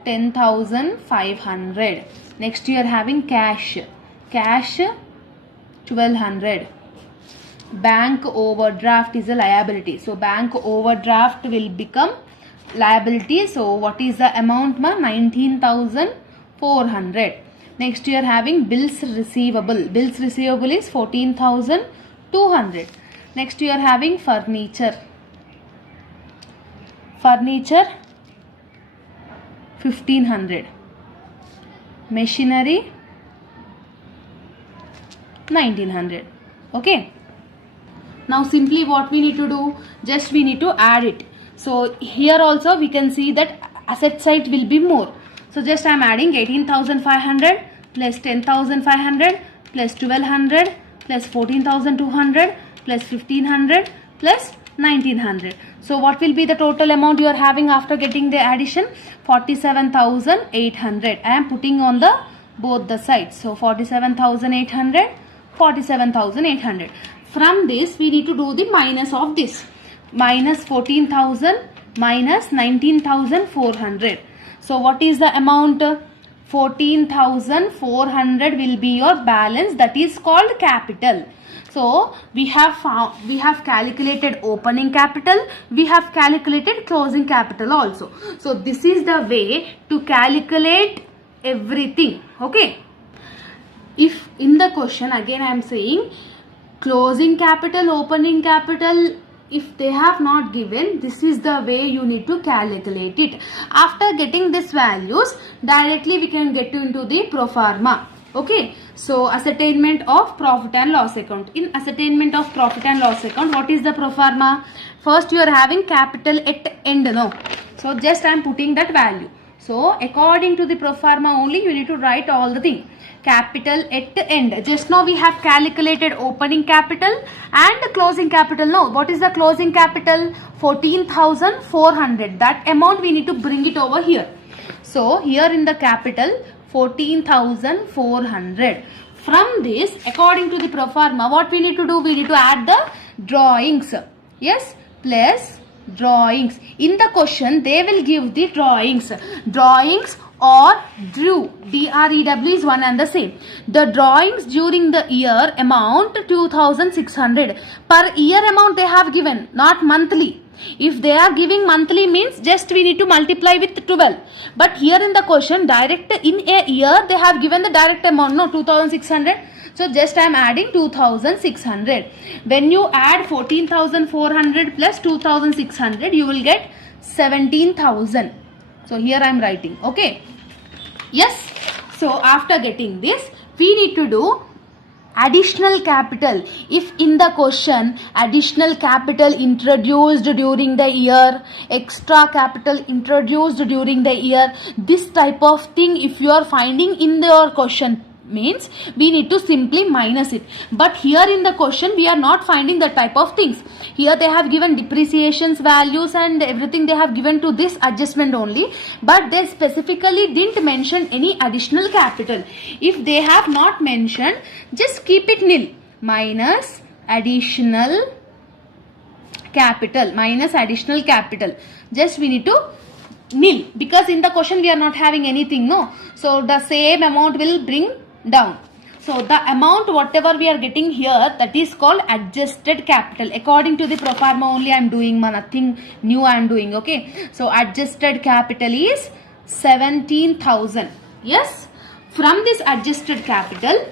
10,500. Next you are having cash 1,200. Bank overdraft is a liability. So bank overdraft will become liability. So what is the amount, ma? 19,400. Next you are having bills receivable. Bills receivable is 14,200. Next you are having furniture. Furniture 1,500. Machinery 1,900. Okay. Now simply what we need to do, just we need to add it. So here also we can see that asset side will be more. So just I am adding 18,500 plus 10,500 plus 1,200 plus 14,200 plus 1,500 plus 1,900. So what will be the total amount you are having after getting the addition? 47,800. I am putting on the both the sides. So 47,800, 47,800. From this we need to do the minus of this. Minus 14,000 minus 19,400. So what is the amount? 14,400 will be your balance, that is called capital. So we have calculated opening capital, we have calculated closing capital also. So this is the way to calculate everything. Okay. If in the question again I am saying closing capital, opening capital, if they have not given, this is the way you need to calculate it. After getting these values, directly we can get into the pro forma. Okay, so ascertainment of profit and loss account. In ascertainment of profit and loss account, what is the pro forma? First you are having capital at end, no? So just I am putting that value. So according to the pro forma only you need to write all the thing. Capital at end. Just now we have calculated opening capital and closing capital. No, what is the closing capital? 14,400. That amount we need to bring it over here. So here in the capital 14,400. From this, according to the pro forma, what we need to do? We need to add the drawings. Yes, plus drawings. In the question they will give the drawings. Drawings or drew, DREW is one and the same. The drawings during the year amount 2,600. Per year amount they have given, not monthly. If they are giving monthly means just we need to multiply with 12. But here in the question direct in a year they have given the direct amount, no, 2,600. So just I am adding 2,600. When you add 14,400 plus 2,600 you will get 17,000. So here I am writing. Okay. Yes. So after getting this we need to do additional capital. If in the question additional capital introduced during the year, extra capital introduced during the year, this type of thing if you are finding in your question means we need to simply minus it. But here in the question we are not finding that type of things. Here they have given depreciations, values and everything they have given to this adjustment only, but they specifically didn't mention any additional capital. If they have not mentioned, just keep it nil. Minus additional capital, minus additional capital, just we need to nil, because in the question we are not having anything, no, so the same amount will bring down. So the amount whatever we are getting here, that is called adjusted capital. According to the pro forma only I am doing, nothing new I am doing. Okay, so adjusted capital is 17,000. Yes, from this adjusted capital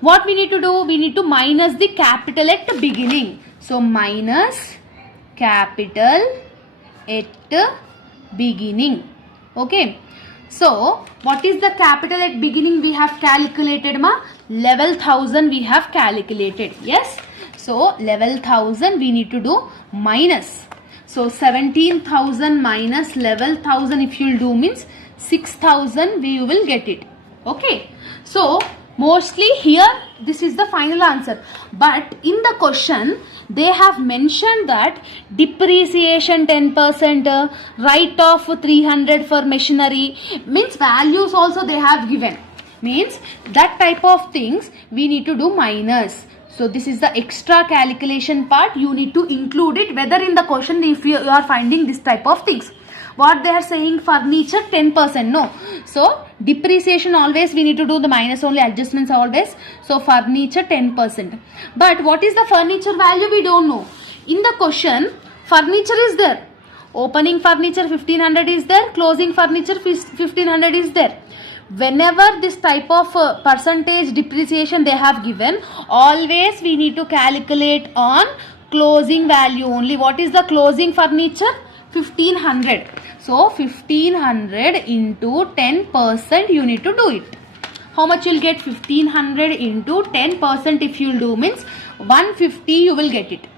what we need to do, we need to minus the capital at the beginning. So minus capital at beginning. Okay, so what is the capital at beginning we have calculated, ma? Level 1000 we have calculated. Yes, so level 1000 we need to do minus. So 17,000 minus level 1000, if you will do means 6,000 we will get it. Okay, so mostly here this is the final answer, but in the question they have mentioned that depreciation 10%, write off 300 for machinery, means values also they have given, means that type of things we need to do minus. So this is the extra calculation part, you need to include it whether in the question if you are finding this type of things. What they are saying, furniture 10%, no, so depreciation always we need to do the minus only, adjustments always. So furniture 10%, but what is the furniture value we don't know. In the question furniture is there, opening furniture 1500 is there, closing furniture 1500 is there. Whenever this type of percentage depreciation they have given, always we need to calculate on closing value only. What is the closing furniture? 1500. So 1500 into 10% you need to do it. How much you will get? 1500 into 10% if you will do means 150 you will get it.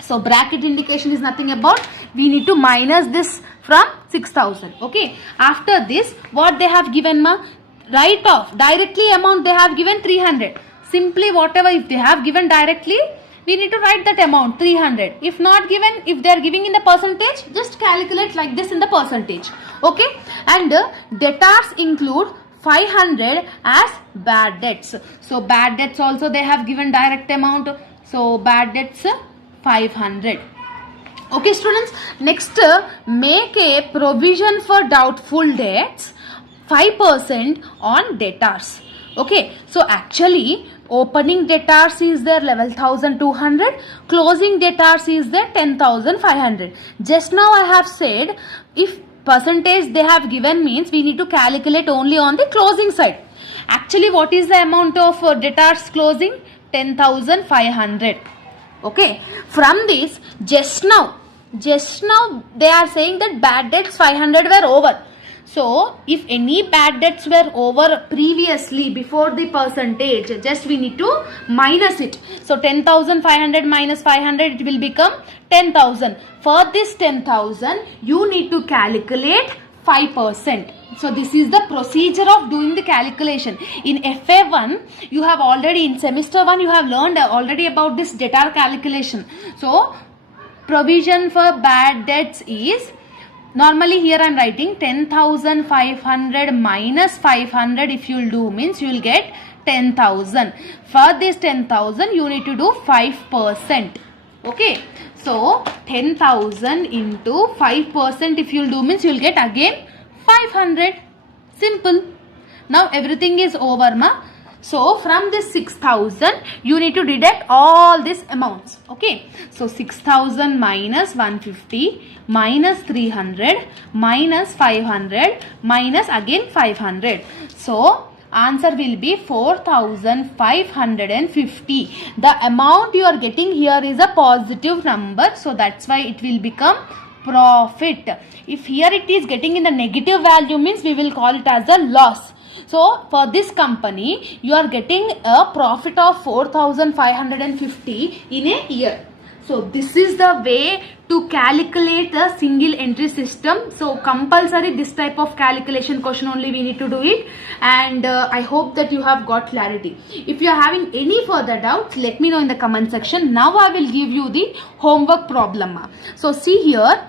So bracket indication is nothing about, we need to minus this from 6,000. Okay, after this what they have given, ma? Write off directly amount they have given 300. Simply whatever if they have given directly, we need to write that amount 300. If not given, if they are giving in the percentage, just calculate like this in the percentage. Okay, and debtors include 500 as bad debts. So bad debts also they have given direct amount. So bad debts 500. Okay students, next make a provision for doubtful debts 5% on debtors. Okay, so actually opening debtors is there 11,200, closing debtors is there 10,500. Just now I have said if percentage they have given means we need to calculate only on the closing side. Actually what is the amount of debtors closing? 10,500. Okay, from this just now they are saying that bad debts 500 were over. So if any bad debts were over previously before the percentage, just we need to minus it. So 10,500 minus 500, it will become 10,000. For this 10,000 you need to calculate 5%. So this is the procedure of doing the calculation. In FA1 you have already, in semester 1 you have learned already about this debtor calculation. So provision for bad debts is, normally here I am writing 10,500 minus 500, if you will do means you will get 10,000. For this 10,000 you need to do 5%. Okay, so 10,000 into 5% if you will do means you will get again 500. Simple. Now everything is over, ma. So from this 6,000 you need to deduct all these amounts. Okay, so 6,000 minus 150 minus 300 minus 500 minus again 500. So answer will be 4,550. The amount you are getting here is a positive number, so that's why it will become profit. If here it is getting in the negative value means we will call it as a loss. So for this company you are getting a profit of 4,550 in a year. So this is the way to calculate the single entry system. So compulsory this type of calculation question only we need to do it, and I hope that you have got clarity. If you are having any further doubts, let me know in the comment section. Now I will give you the homework problem. So see here,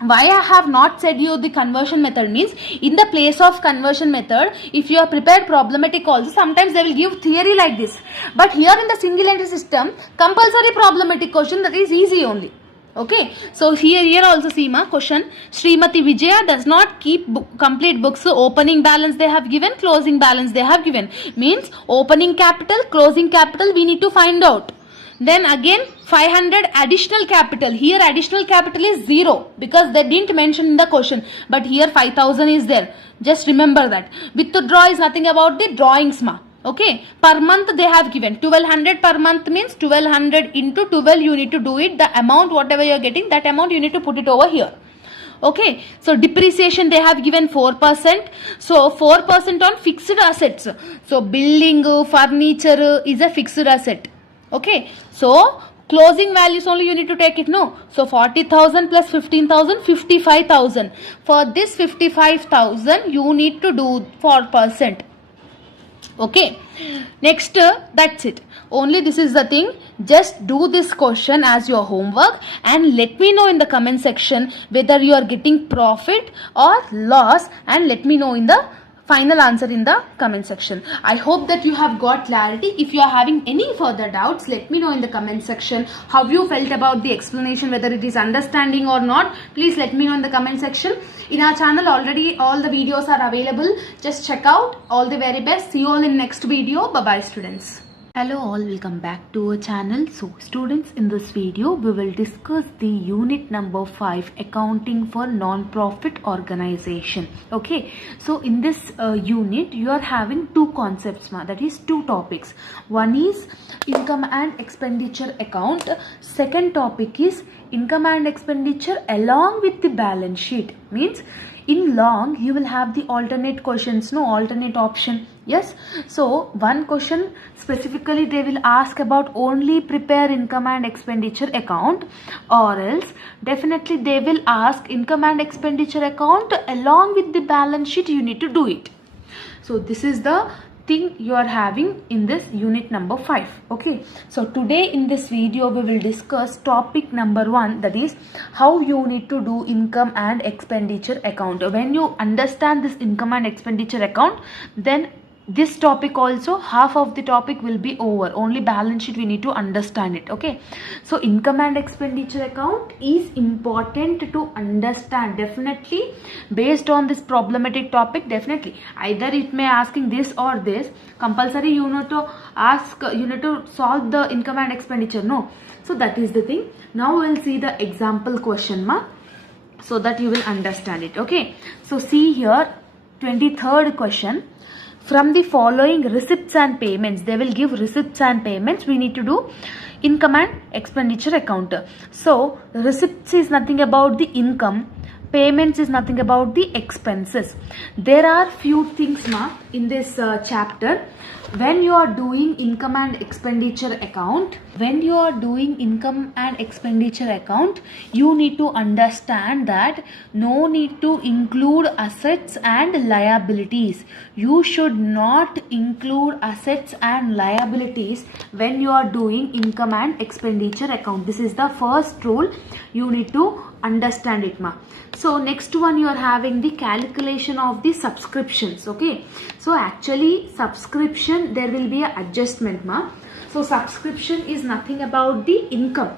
why I have not said you the conversion method means, in the place of conversion method, if you are prepared problematic also, sometimes they will give theory like this, but here in the single entry system, compulsory problematic question, that is easy only. Okay, so here also see ma question, Srimati Vijaya does not keep complete books. Opening balance they have given, closing balance they have given, means opening capital, closing capital we need to find out. Then again 500 additional capital, here additional capital is 0 because they didn't mention in the question, but here 5000 is there, just remember that. Withdraw is nothing about the drawings ma. Okay, per month they have given 1200 per month, means 1200 into 12 you need to do it, the amount whatever you are getting, that amount you need to put it over here. Okay, so depreciation they have given 4%, so 4% on fixed assets. So building, furniture is a fixed asset. Okay, so closing values only you need to take it, no? So 40,000 plus 15,000, 55,000. For this 55,000 you need to do 4%. Okay, next that's it, only this is the thing. Just do this question as your homework and let me know in the comment section whether you are getting profit or loss, and let me know in the final answer in the comment section. I hope that you have got clarity. If you are having any further doubts, let me know in the comment section how you felt about the explanation, whether it is understanding or not. Please let me know in the comment section. In our channel already all the videos are available, just check out. All the very best, see you all in next video. Bye bye students. Hello all, welcome back to our channel. So students, in this video we will discuss the unit number 5, accounting for non-profit organization. Okay, so in this unit you are having two concepts, that is two topics. One is income and expenditure account, second topic is income and expenditure along with the balance sheet. Means in long you will have the alternate questions, no, alternate option. Yes, so one question specifically they will ask about only prepare income and expenditure account, or else definitely they will ask income and expenditure account along with the balance sheet, you need to do it. So this is the thing you are having in this unit number 5. Okay, so today in this video we will discuss topic number 1, that is how you need to do income and expenditure account. When you understand this income and expenditure account, then this topic also, half of the topic will be over, only balance sheet we need to understand it. Okay, so income and expenditure account is important to understand, definitely based on this problematic topic. Definitely either it may asking this or this, compulsory you need to ask, you need to solve the income and expenditure, no? So that is the thing. Now we will see the example question so that you will understand it. Okay, so see here 23rd question. From the following receipts and payments, they will give receipts and payments, we need to do income and expenditure account. So receipts is nothing about the income, payments is nothing about the expenses. There are few things in this chapter. When you are doing income and expenditure account, you need to understand that no need to include assets and liabilities. You should not include assets and liabilities when you are doing income and expenditure account. This is the first rule, you need to understand it So next one, you are having the calculation of the subscriptions. Okay, so actually subscription there will be a adjustment So subscription is nothing about the income.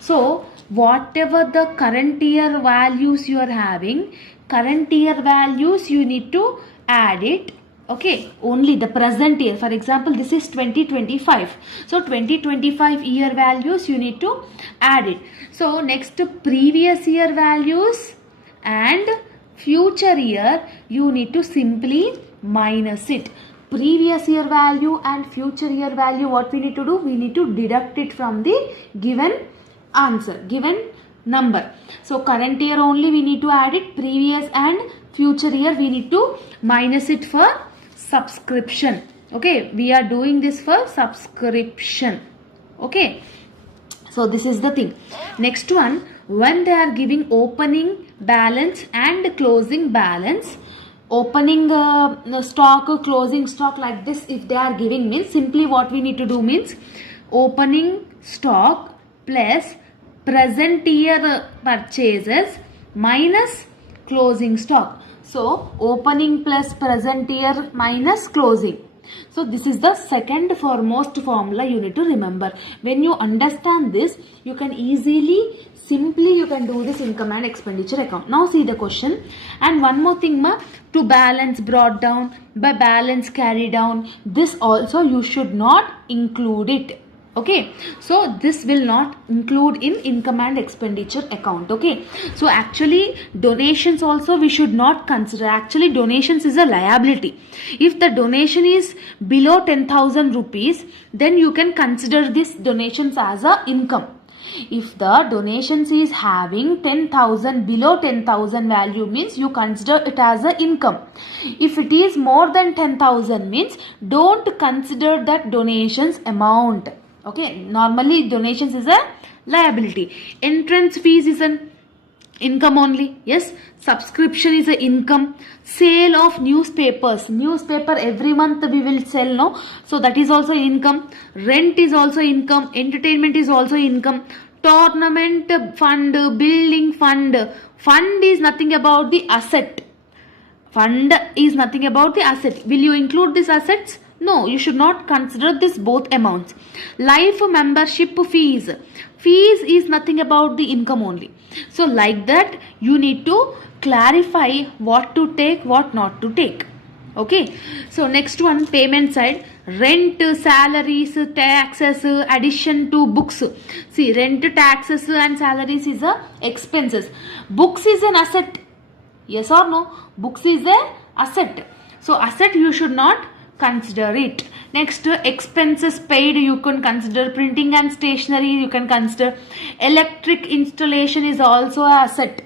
So whatever the current year values you are having, current year values you need to add it. Okay, only the present year. For example, this is 2025. So 2025 year values you need to add it. So next, previous year values and future year you need to simply minus it. Previous year value and future year value, what we need to do? We need to deduct it from the given answer, given number. So current year only we need to add it, previous and future year we need to minus it for subscription. Okay, we are doing this for subscription. Okay, So this is the thing. Next one, when they are giving opening balance and closing balance, opening stock, closing stock, like this if they are giving, means simply what we need to do means opening stock plus present year purchases minus closing stock. So opening plus present year minus closing. So this is the second foremost formula you need to remember. When you understand this, you can easily, simply you can do this income and expenditure account. Now see the question. And one more thing ma, to balance brought down, by balance carried down, this also you should not include it. Okay, so this will not include in income and expenditure account. Okay, so actually donations also we should not consider. Actually donations is a liability. If the donation is below 10,000 rupees, then you can consider this donations as a income. If the donations is having 10,000, below 10,000 value, means you consider it as a income. If it is more than 10,000, means don't consider that donations amount. Okay, normally donations is a liability. Entrance fees is an income only. Yes, subscription is a income. Sale of newspapers, newspaper every month we will sell, no, so that is also income. Rent is also income. Entertainment is also income. Tournament fund, building fund, fund is nothing about the asset. Fund is nothing about the asset. Will you include these assets? No, you should not consider this both amounts. Life membership fees, fees is nothing about the income only. So like that you need to clarify what to take, what not to take. Okay, so next one, payment side. Rent, salaries, taxes, addition to books. See, rent, taxes and salaries is a expenses. Books is an asset. Yes or no? Books is a asset. So asset you should not consider it. Next, expenses paid you can consider. Printing and stationery you can consider. Electric installation is also an asset.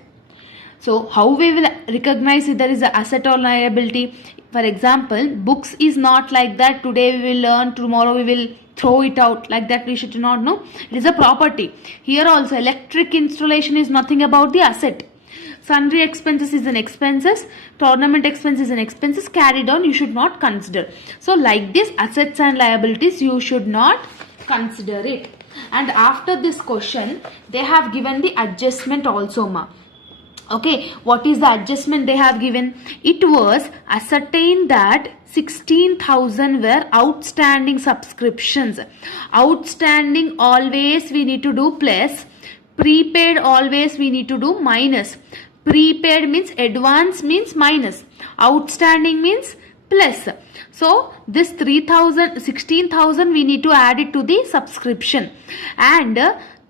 So how we will recognize if there is an asset or liability? For example, books is not like that. Today we will learn, tomorrow we will throw it out, like that we should not know. It is a property. Here also electric installation is nothing about the asset. Sundry expenses is an expenses. Tournament expense is an expenses. Carried on you should not consider. So like this, assets and liabilities you should not consider it. And after this question they have given the adjustment also ma. Okay, what is the adjustment they have given? It was ascertained that 16,000 were outstanding subscriptions. Outstanding always we need to do plus. Prepaid always we need to do minus. Prepaid means advance means minus. Outstanding means plus. So this 16,000 we need to add it to the subscription. And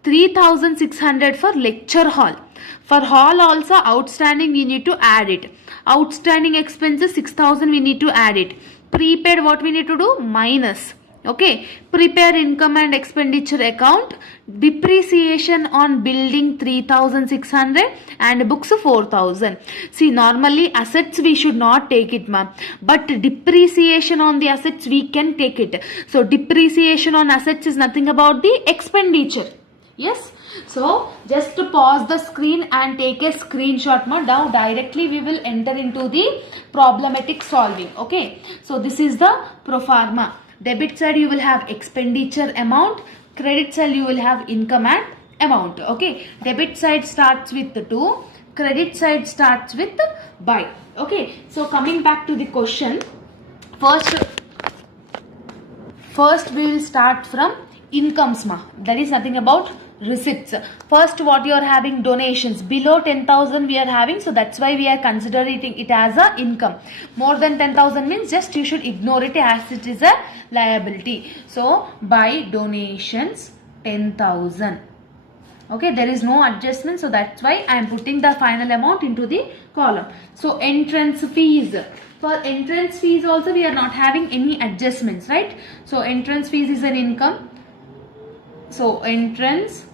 3,600 for lecture hall. For hall also outstanding we need to add it. Outstanding expenses 6,000 we need to add it. Prepaid what we need to do? Minus. Okay, prepare income and expenditure account. Depreciation on building 3,600 and books 4,000. See, normally assets we should not take it ma'am, but depreciation on the assets we can take it. So depreciation on assets is nothing about the expenditure. Yes, so just to pause the screen and take a screenshot ma. Now directly we will enter into the problematic solving. Okay, so this is the pro forma. Debit side you will have expenditure amount, credit side you will have income and amount. Okay, debit side starts with 2, credit side starts with by. Okay, so coming back to the question, first we will start from incomes ma. That is nothing about receipts. First what you are having, donations below 10,000 we are having, so that's why we are considering it as a income. More than 10,000 means just you should ignore it as it is a liability. So by donations 10,000. Okay, there is no adjustment, so that's why I am putting the final amount into the column. So entrance fees, for entrance fees also we are not having any adjustments, right? So entrance fees is an income. So entrance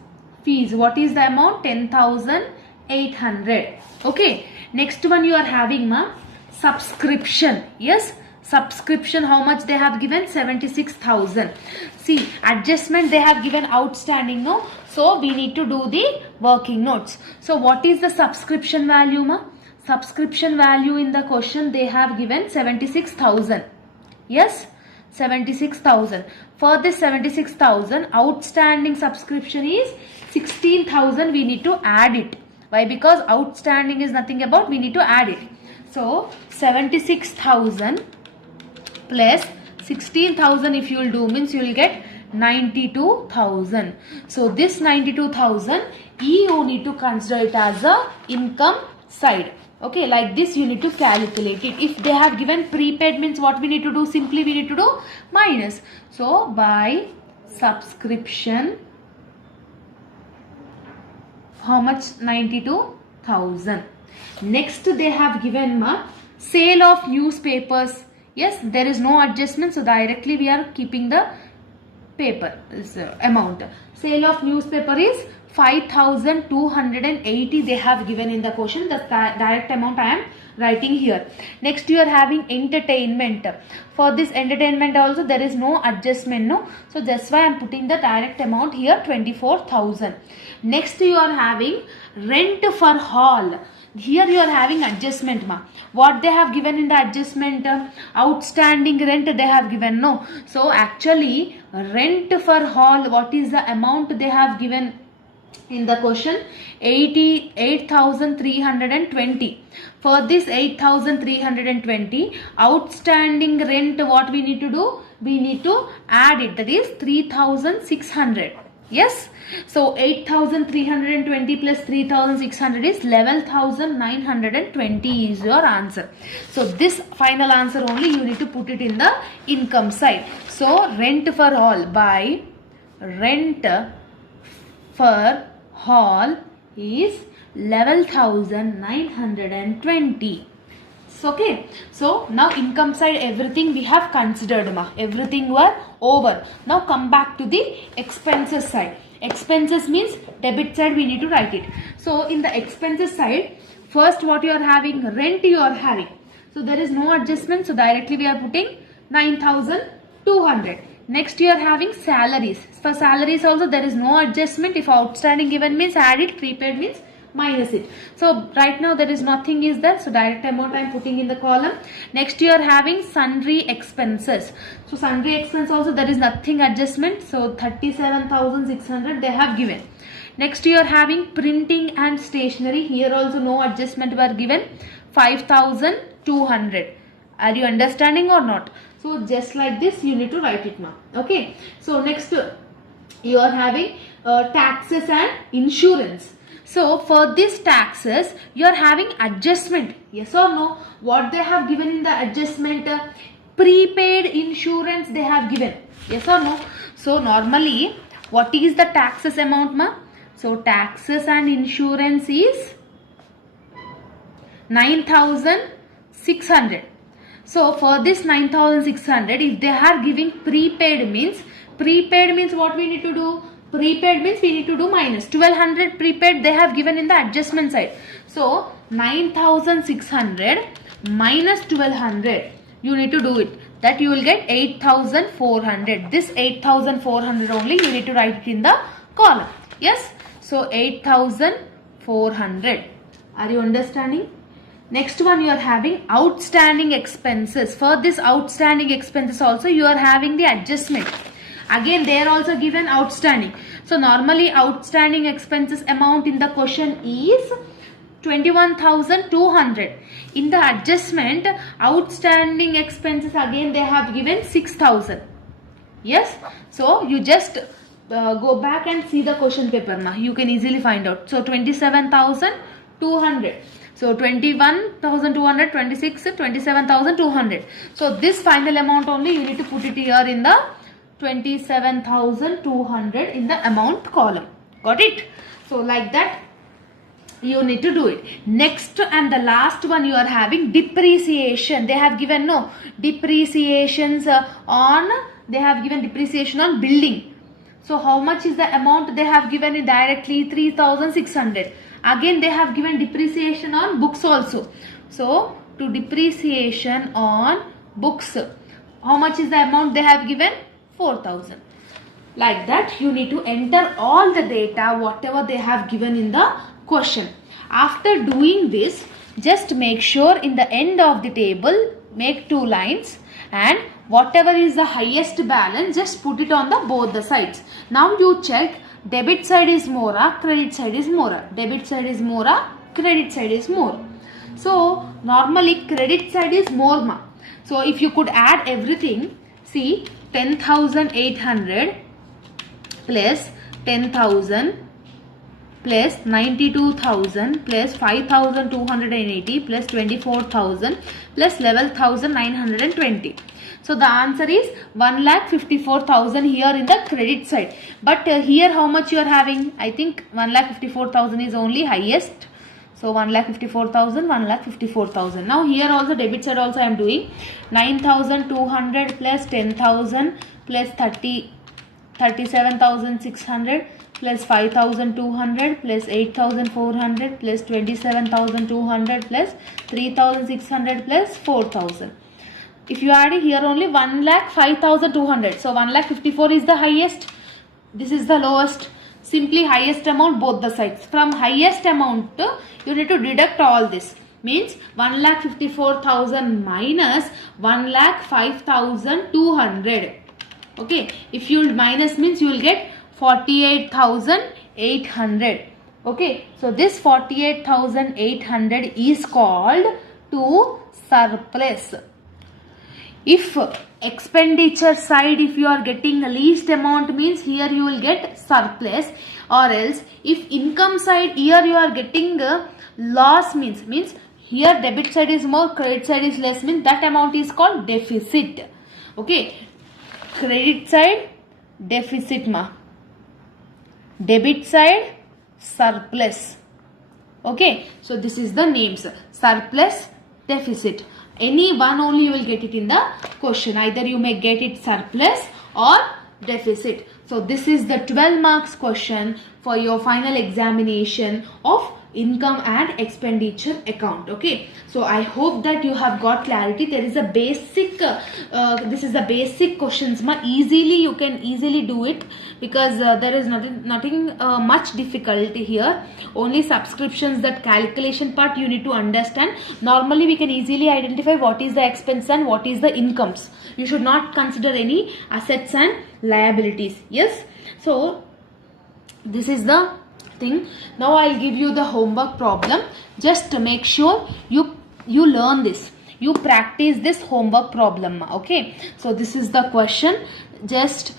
fees, what is the amount? 10,800. Okay, next one you are having ma, subscription. Yes, Subscription, how much they have given? 76,000. See, adjustment they have given outstanding, no? So we need to do the working notes. So what is the subscription value, ma? Subscription value in the question they have given 76,000. Yes, 76,000. For this 76,000, outstanding subscription is 16,000. We need to add it. Why? Because outstanding is nothing about, we need to add it. So 76,000 plus 16,000 if you will do means you will get 92,000. So this 92,000 you need to consider it as a income side. Okay, like this you need to calculate it. If they have given prepaid means what we need to do? Simply we need to do minus. So by subscription, how much? 92,000. Next they have given sale of newspapers. Yes, there is no adjustment, so directly we are keeping the paper amount. Sale of newspaper is 5,280 they have given in the question. The direct amount I am writing here. Next you are having entertainment. For this entertainment also there is no adjustment, no? So that's why I am putting the direct amount here, 24,000. Next you are having rent for hall. Here you are having adjustment, ma. What they have given in the adjustment? Outstanding rent they have given, no? So actually rent for hall, what is the amount they have given in the question? 8,320. For this 8,320 outstanding rent, what we need to do? We need to add it, that is 3,600. Yes, so 8,320 plus 3,600 is 11,920 is your answer. So this final answer only you need to put it in the income side. So rent for hall, by rent for hall is 11,920. Okay, so now income side everything we have considered, ma. Everything were over. Now come back to the expenses side. Expenses means debit side we need to write it. So in the expenses side, first what you are having? Rent you are having. So there is no adjustment, so directly we are putting 9,200. Next you are having salaries. For salaries also there is no adjustment. If outstanding given means add it, prepaid means minus it. So right now there is nothing is there, so direct amount I am putting in the column. Next you are having sundry expenses. So sundry expense also there is nothing adjustment, so 37,600 they have given. Next you are having printing and stationery. Here also no adjustment were given, 5,200. Are you understanding or not? So just like this you need to write it now. Okay, so next you are having taxes and insurance. So for these taxes you are having adjustment, yes or no? What they have given in the adjustment? Prepaid insurance they have given, yes or no? So normally what is the taxes amount, ma? So taxes and insurance is 9,600. So for this 9,600, if they are giving prepaid means what we need to do? Prepaid means we need to do minus 1,200 prepaid they have given in the adjustment side. So 9,600 minus 1,200 you need to do it, that you will get 8,400. This 8,400 only you need to write it in the column. Yes, so 8,400. Are you understanding? Next one you are having outstanding expenses. For this outstanding expenses also you are having the adjustment. Again they are also given outstanding. So normally outstanding expenses amount in the question is 21,200. In the adjustment outstanding expenses again they have given 6,000. Yes, so you just go back and see the question paper now. You can easily find out. So 27,200. So 21,200, 26, 27,200. So this final amount only you need to put it here in the 27,200 in the amount column. Got it? So like that you need to do it. Next and the last one you are having depreciation. They have given no depreciations on, they have given depreciation on building. So how much is the amount they have given it directly? 3,600. Again they have given depreciation on books also. So to depreciation on books. How much is the amount they have given? 4,000. Like that you need to enter all the data whatever they have given in the question. After doing this, just make sure in the end of the table make 2 lines, and whatever is the highest balance just put it on the both the sides. Now you check debit side is more, credit side is more. Debit side is more, credit side is more. So normally credit side is more ma. So if you could add everything, see 10,800 plus 10,000 plus 92,000 plus 5,280 plus 24,000 plus 11,920. So the answer is 1,54,000 here in the credit side. But here how much you are having? I think 1,54,000 is only highest. So 1,54,000, 1,54,000. Now here also debit side also I am doing 9,200 plus 10,000 plus 37,600 plus 5,200 plus 8,400 plus 27,200 plus 3,600 plus 4,000. If you add it here only 1,05,200. So 1,54,000 is the highest. This is the lowest. Simply highest amount both the sides. From highest amount you need to deduct all this. Means 1,54,000 minus 1,05,200. Okay. If you minus means you will get 48,800. Okay. So this 48,800 is called to surplus. If expenditure side, if you are getting the least amount means here you will get surplus, or else if income side here you are getting loss means here debit side is more, credit side is less means that amount is called deficit. Okay, credit side deficit ma, debit side surplus. Okay, so this is the names, surplus, deficit. Any one only you will get it in the question. Either you may get it surplus or deficit. So this is the 12 marks question for your final examination of income and expenditure account. Okay, so I hope that you have got clarity. There is a basic this is the basic questions ma, easily you can easily do it, because there is nothing much difficulty here. Only subscriptions, that calculation part you need to understand. Normally we can easily identify what is the expense and what is the incomes. You should not consider any assets and liabilities. Yes, so this is the thing. Now I'll give you the homework problem. Just to make sure you learn this, you practice this homework problem. Okay, so this is the question. Just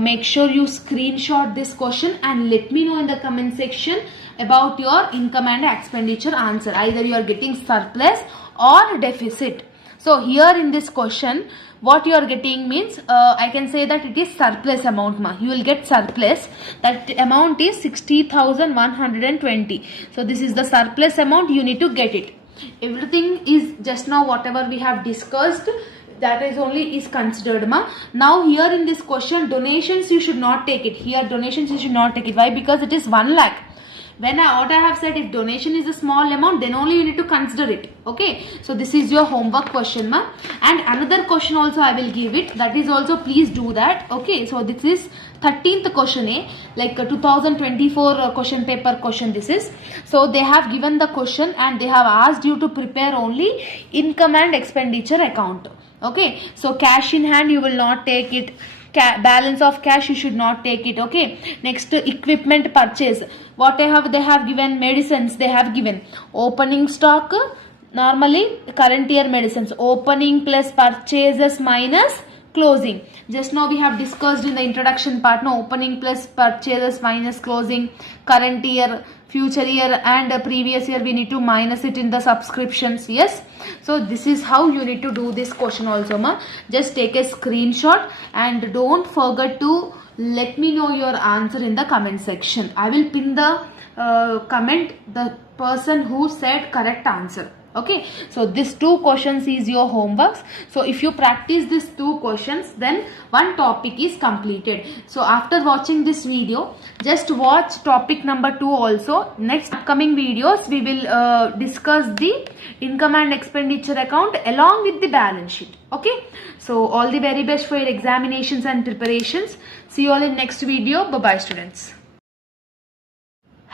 make sure you screenshot this question and let me know in the comment section about your income and expenditure answer. Either you are getting surplus or deficit. So here in this question what you are getting means I can say that it is surplus amount ma. You will get surplus. That amount is 60,120. So this is the surplus amount, you need to get it. Everything is just now whatever we have discussed, that is only is considered ma. Now here in this question donations you should not take it. Here donations you should not take it. Why? Because it is 1 lakh. What I have said, if donation is a small amount, then only you need to consider it. Okay, so this is your homework question ma. And another question also I will give it, that is also please do that. Okay, so this is 13th question, like 2024 question paper question this is. So they have given the question and they have asked you to prepare only income and expenditure account. Okay, so cash in hand you will not take it. Balance of cash you should not take it. Okay, next equipment purchase, whatever they have given, medicines they have given, opening stock, normally current year medicines, opening plus purchases minus closing. Just now we have discussed in the introduction part, no, opening plus purchases minus closing, current year, future year and previous year we need to minus it in the subscriptions. Yes, so this is how you need to do this question also ma. Just take a screenshot and don't forget to let me know your answer in the comment section. I will pin the comment the person who said correct answer. Okay, so these 2 questions is your homeworks. So if you practice these 2 questions, then one topic is completed. So after watching this video, just watch topic number 2 also. Next upcoming videos we will discuss the income and expenditure account along with the balance sheet. Okay, so all the very best for your examinations and preparations. See you all in next video. Bye bye students.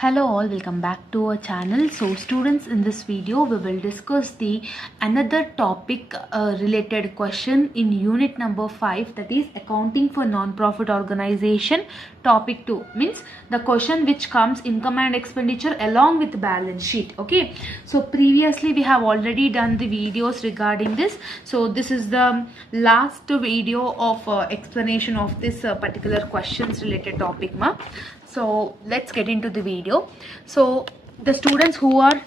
Hello all, welcome back to our channel. So students, in this video we will discuss the another topic related question in unit number 5, that is accounting for non-profit organization. Topic 2 means the question which comes income and expenditure along with balance sheet. Okay, so previously we have already done the videos regarding this. So this is the last video of explanation of this particular questions related topic ma. So let's get into the video. So the students who are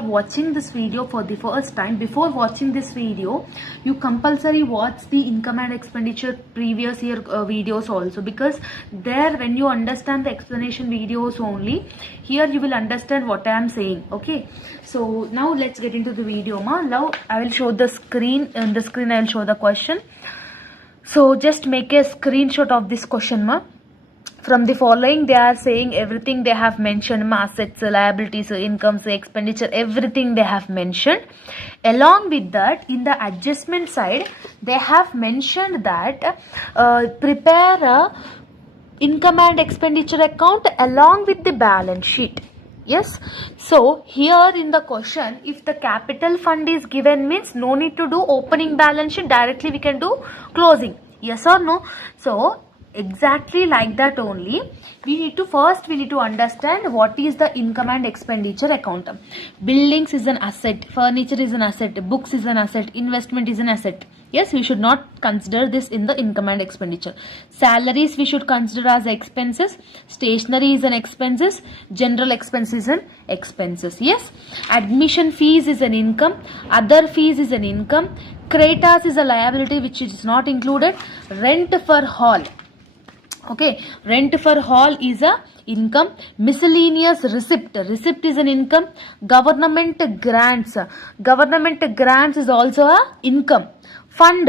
watching this video for the first time, before watching this video you compulsory watch the income and expenditure previous year videos also, because there when you understand the explanation videos only, here you will understand what I am saying. Okay, so now let's get into the video ma. Now I will show the screen. On the screen I will show the question. So just make a screenshot of this question ma. From the following they are saying everything they have mentioned ma, assets, liabilities, incomes, expenditure, everything they have mentioned. Along with that, in the adjustment side they have mentioned that prepare a income and expenditure account along with the balance sheet. Yes, so here in the question, if the capital fund is given, means no need to do opening balance sheet, directly we can do closing. Yes or no? So exactly like that only, we need to understand what is the income and expenditure account. Buildings is an asset, furniture is an asset, books is an asset, investment is an asset. Yes, we should not consider this in the income and expenditure. Salaries we should consider as expenses, stationery is an expenses, general expenses is an expenses. Yes, admission fees is an income, other fees is an income, creditors is a liability which is not included, rent for hall. Okay, rent for hall is a income, miscellaneous receipt is an income, government grants is also a income. Fund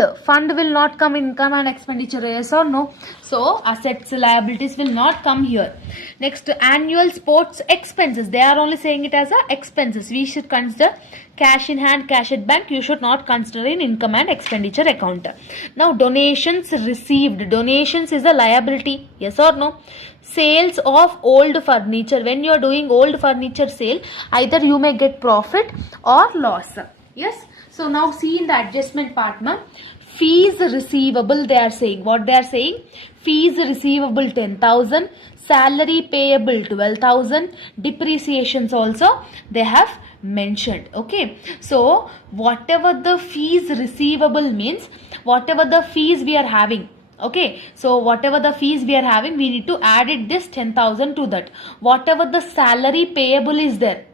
will not come in income and expenditure, yes or no? So assets, liabilities will not come here. Next, annual sports expenses, they are only saying it as a expenses. We should consider cash in hand, cash at bank. You should not consider in income and expenditure account. Now donations received, donations is a liability, yes or no? Sales of old furniture, when you are doing old furniture sale, either you may get profit or loss. Yes, so now see in the adjustment part ma, fees receivable they are saying. What they are saying? Fees receivable 10,000, salary payable 12,000, depreciations also they have mentioned. Okay, so whatever the fees receivable means, whatever the fees we are having. Okay, so whatever the fees we are having, we need to add it this 10,000 to that. Whatever the salary payable is there.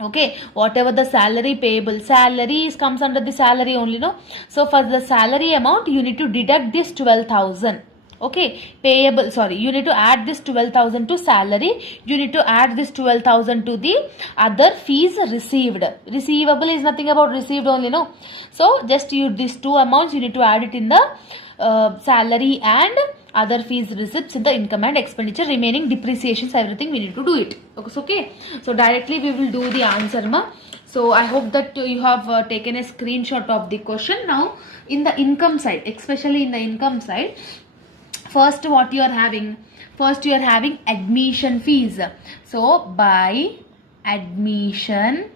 Okay, whatever the salary payable, salary comes under the salary only, no? So for the salary amount you need to deduct this 12,000. Okay, payable, sorry, you need to add this 12,000 to salary, you need to add this 12,000 to the other fees received. Receivable is nothing about received only, no? So just you these two amounts you need to add it in the salary and other fees receipts in the income and expenditure. Remaining depreciations, everything we need to do it. Okay, so directly we will do the answer ma. So I hope that you have taken a screenshot of the question. Now in the income side, especially in the income side, first what you are having? First you are having admission fees. So by admission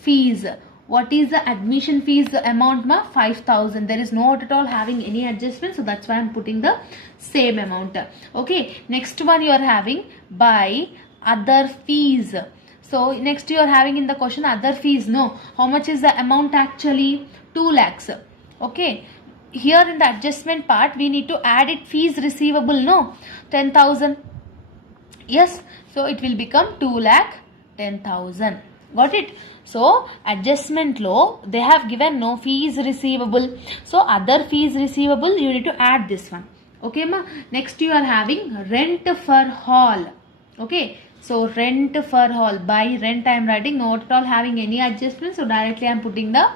fees, what is the admission fees amount ma? 5,000. There is not at all having any adjustment, so that's why I am putting the same amount. Okay, next one you are having by other fees. So next you are having in the question other fees. No, how much is the amount actually? 2 lakhs. Okay, here in the adjustment part we need to add it fees receivable, no, 10,000. Yes, so it will become 2,10,000. Got it? So adjustment law they have given no fees receivable, so other fees receivable you need to add this one. Okay ma. Next you are having rent for hall. Okay, So rent for hall, by rent I am writing, not at all having any adjustment, so directly I am putting the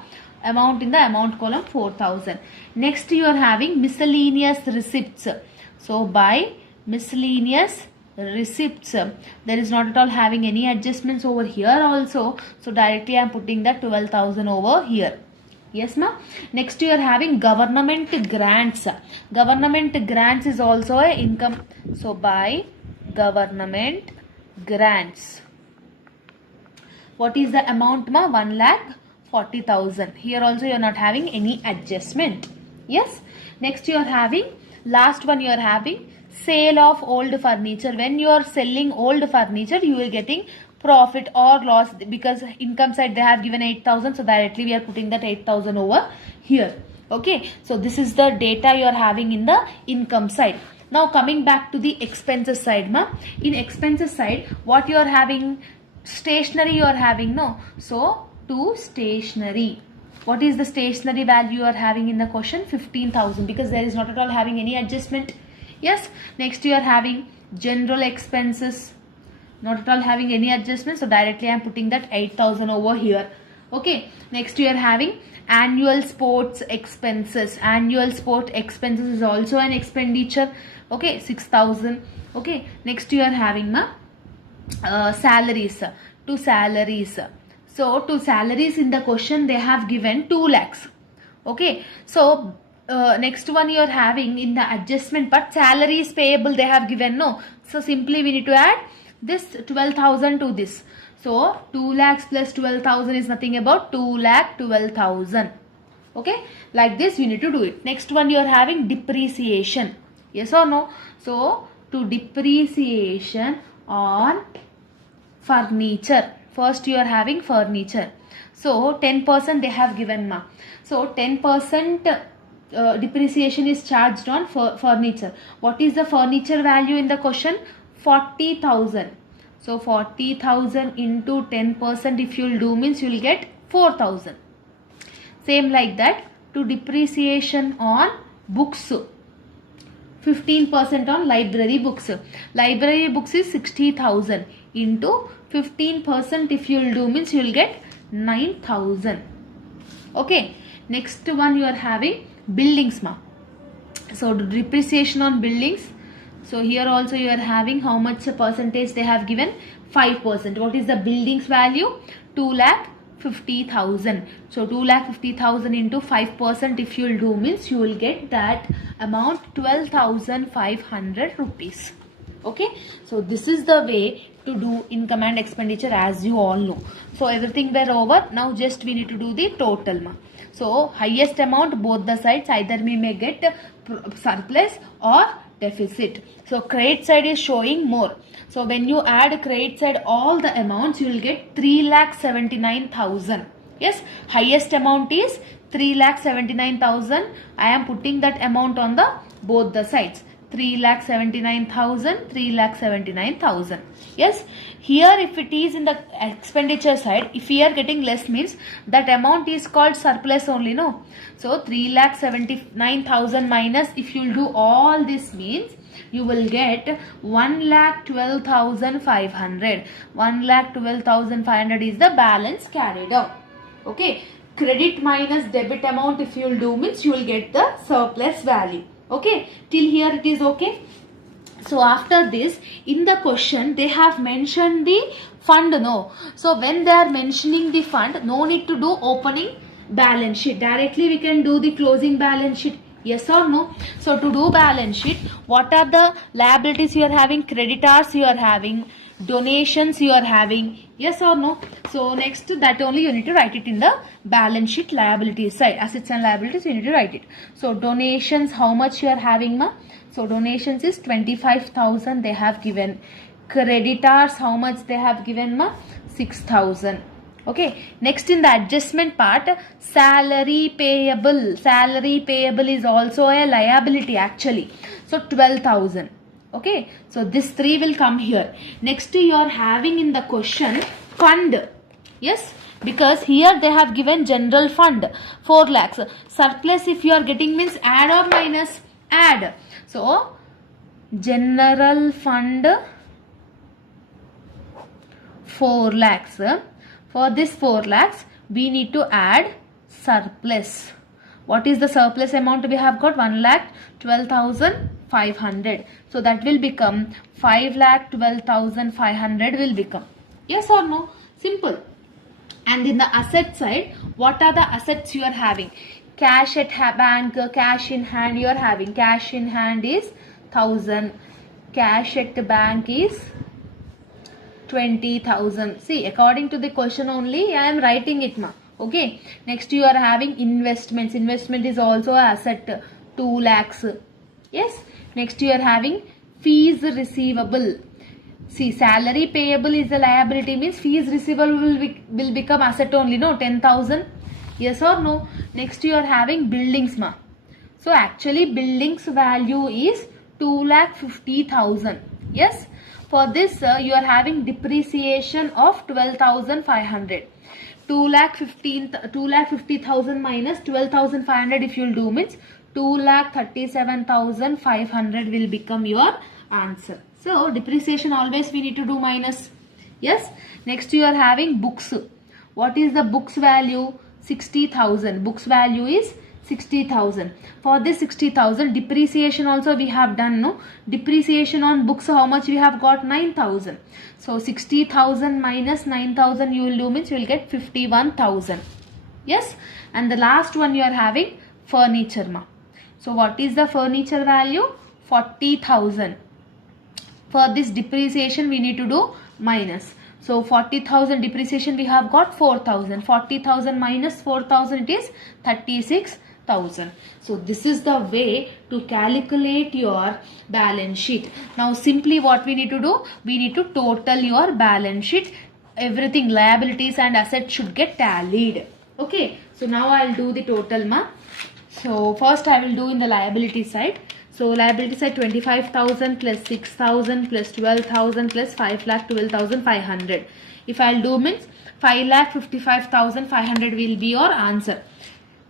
amount in the amount column 4000. Next you are having miscellaneous receipts. So by miscellaneous receipts, there is not at all having any adjustments over here also, so directly I am putting the 12,000 over here. Yes ma'am. Next you are having government grants. Government grants is also a income, so by government grants, what is the amount ma? 1,40,000. Here also you are not having any adjustment. Yes. Next you are having, last one you are having sale of old furniture. When you are selling old furniture, you will getting profit or loss, because income side they have given 8,000, so directly we are putting that 8,000 over here. Okay, so this is the data you are having in the income side. Now coming back to the expenses side ma. In expenses side, what you are having? Stationery you are having, no? So to stationery, what is the stationery value you are having in the question? 15,000, because there is not at all having any adjustment. Yes. Next you are having general expenses, not at all having any adjustment, so directly I am putting that 8,000 over here. Okay. Next you are having annual sports expenses. Annual sport expenses is also an expenditure. Okay, 6,000. Okay. Next you are having salaries. To salaries, so to salaries in the question they have given 2 lakhs. Okay, so next one you are having in the adjustment part, salaries payable they have given, no? So simply we need to add this 12,000 to this. So 2 lakhs plus 12,000 is nothing about 2,12,000. Okay, like this we need to do it. Next one you are having depreciation. Yes or no? So to depreciation on furniture, first you are having furniture. So 10% they have given ma. So 10% depreciation is charged on furniture. What is the furniture value in the question? 40,000. So 40,000 into 10% if you will do means you will get 4,000. Same like that to depreciation on books, 15% on library books. Library books is 60,000 into 15% if you will do means you will get 9,000. Okay. Next one you are having buildings ma. So depreciation on buildings. So here also you are having how much percentage they have given? 5%. What is the buildings value? 2,50,000. So 2,50,000 into 5% if you will do means you will get that amount 12,500 rupees. Okay, so this is the way to do income and expenditure, as you all know. So everything were over. Now just we need to do the total ma. So highest amount both the sides, either we may get surplus or deficit. So credit side is showing more. So when you add credit side all the amounts, you will get 3,79,000. Yes, highest amount is 3,79,000. I am putting that amount on the both the sides. 3,79,000, 3,79,000. Yes, here if it is in the expenditure side, if we are getting less means that amount is called surplus only, no? So 3,79,000 minus, if you will do all this means you will get 1,12,500. 1,12,500 is the balance carried out. Okay, credit minus debit amount if you will do means you will get the surplus value. Okay, till here it is okay. So after this, in the question they have mentioned the fund, no? So when they are mentioning the fund, no need to do opening balance sheet. Directly we can do the closing balance sheet. Yes or no? So to do balance sheet, what are the liabilities you are having? Creditors you are having, donations you are having. Yes or no? So next that only you need to write it in the balance sheet liability side. Assets and liabilities you need to write it. So donations, how much you are having ma? So donations is 25,000 they have given. Creditors, how much they have given ma? 6,000. Okay, next in the adjustment part, salary payable. Salary payable is also a liability actually. So 12,000. Okay, so this 3 will come here. Next you are having in the question fund. Yes, because here they have given general fund 4 lakhs. Surplus if you are getting means add or minus? Add. So general fund 4 lakhs. For this 4 lakhs, we need to add surplus. What is the surplus amount we have got? 1,12,500. So that will become 5,12,500 will become. Yes or no? Simple. And in the asset side, what are the assets you are having? Cash at bank, cash in hand you are having. Cash in hand is 1,000. Cash at the bank is 20,000. See, according to the question only, I am writing it, ma. Okay. Next, you are having investments. Investment is also a asset, 2 lakhs. Yes. Next, you are having fees receivable. See, salary payable is a liability, means fees receivable will become asset only, no? 10,000. Yes or no? Next, you are having buildings, ma. So, actually, buildings value is 2,50,000. Yes. For this, you are having depreciation of 12,500. 2,50,000 minus 12,500 if you will do means 2,37,500 will become your answer. So depreciation always we need to do minus. Yes. Next you are having books. What is the books value? 60,000. Books value is 60,000. For this 60,000, depreciation also we have done, no? Depreciation on books, how much we have got? 9,000. So 60,000 minus 9,000 you will do means you will get 51,000. Yes. And the last one you are having furniture, ma. So what is the furniture value? 40,000. For this depreciation we need to do minus. So 40,000 depreciation we have got 4,000. 40,000 minus 4,000 it is 36,000. So this is the way to calculate your balance sheet. Now simply what we need to do? We need to total your balance sheet. Everything, liabilities and assets should get tallied. Okay. So now I will do the total, ma. So first I will do in the liability side. So liability side 25,000 plus 6,000 plus 12,000 plus 5,12,500. If I will do means 5,55,500 will be your answer.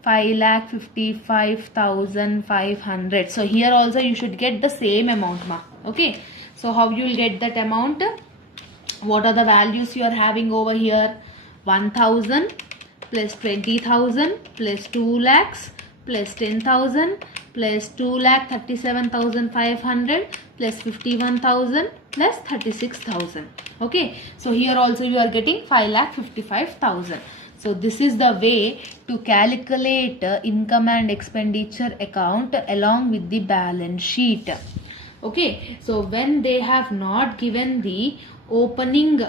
5,55,500. So here also you should get the same amount, ma. Okay. So how you will get that amount? What are the values you are having over here? 1,000 plus 20,000 plus 2 lakhs plus 10,000 plus 2,37,500 plus 51,000 plus 36,000. Okay. So here also you are getting 5,55,000. So this is the way to calculate income and expenditure account along with the balance sheet. Okay. So when they have not given the opening,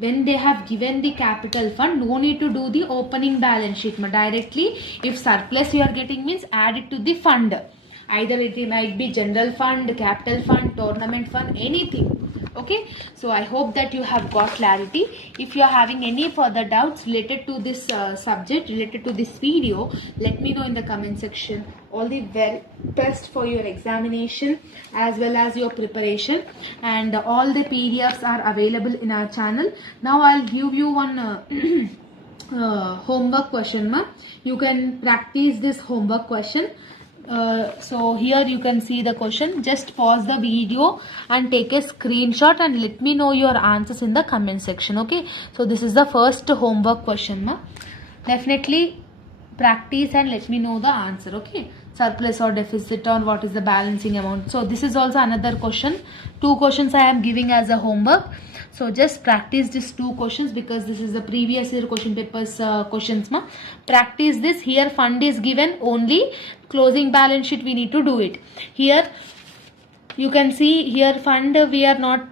when they have given the capital fund, no need to do the opening balance sheet. Directly, if surplus you are getting means add it to the fund. Either it might be general fund, capital fund, tournament fund, anything. Okay. So I hope that you have got clarity. If you are having any further doubts related to this subject, related to this video, let me know in the comment section. All the very best for your examination as well as your preparation, and all the PDFs are available in our channel. Now I'll give you one homework question, ma. You can practice this homework question. So here you can see the question. Just pause the video and take a screenshot and let me know your answers in the comment section. Okay. So this is the first homework question, ma. Definitely practice and let me know the answer. Okay. Surplus or deficit, or what is the balancing amount. So this is also another question. 2 questions I am giving as a homework. So just practice these 2 questions because this is the previous year question papers questions, ma. Practice this. Here fund is given, only closing balance sheet we need to do it. Here you can see here fund we are not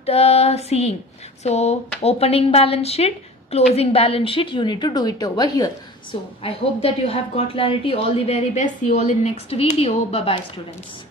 seeing. So opening balance sheet, closing balance sheet you need to do it over here. So I hope that you have got clarity. All the very best. See you all in next video. Bye bye students.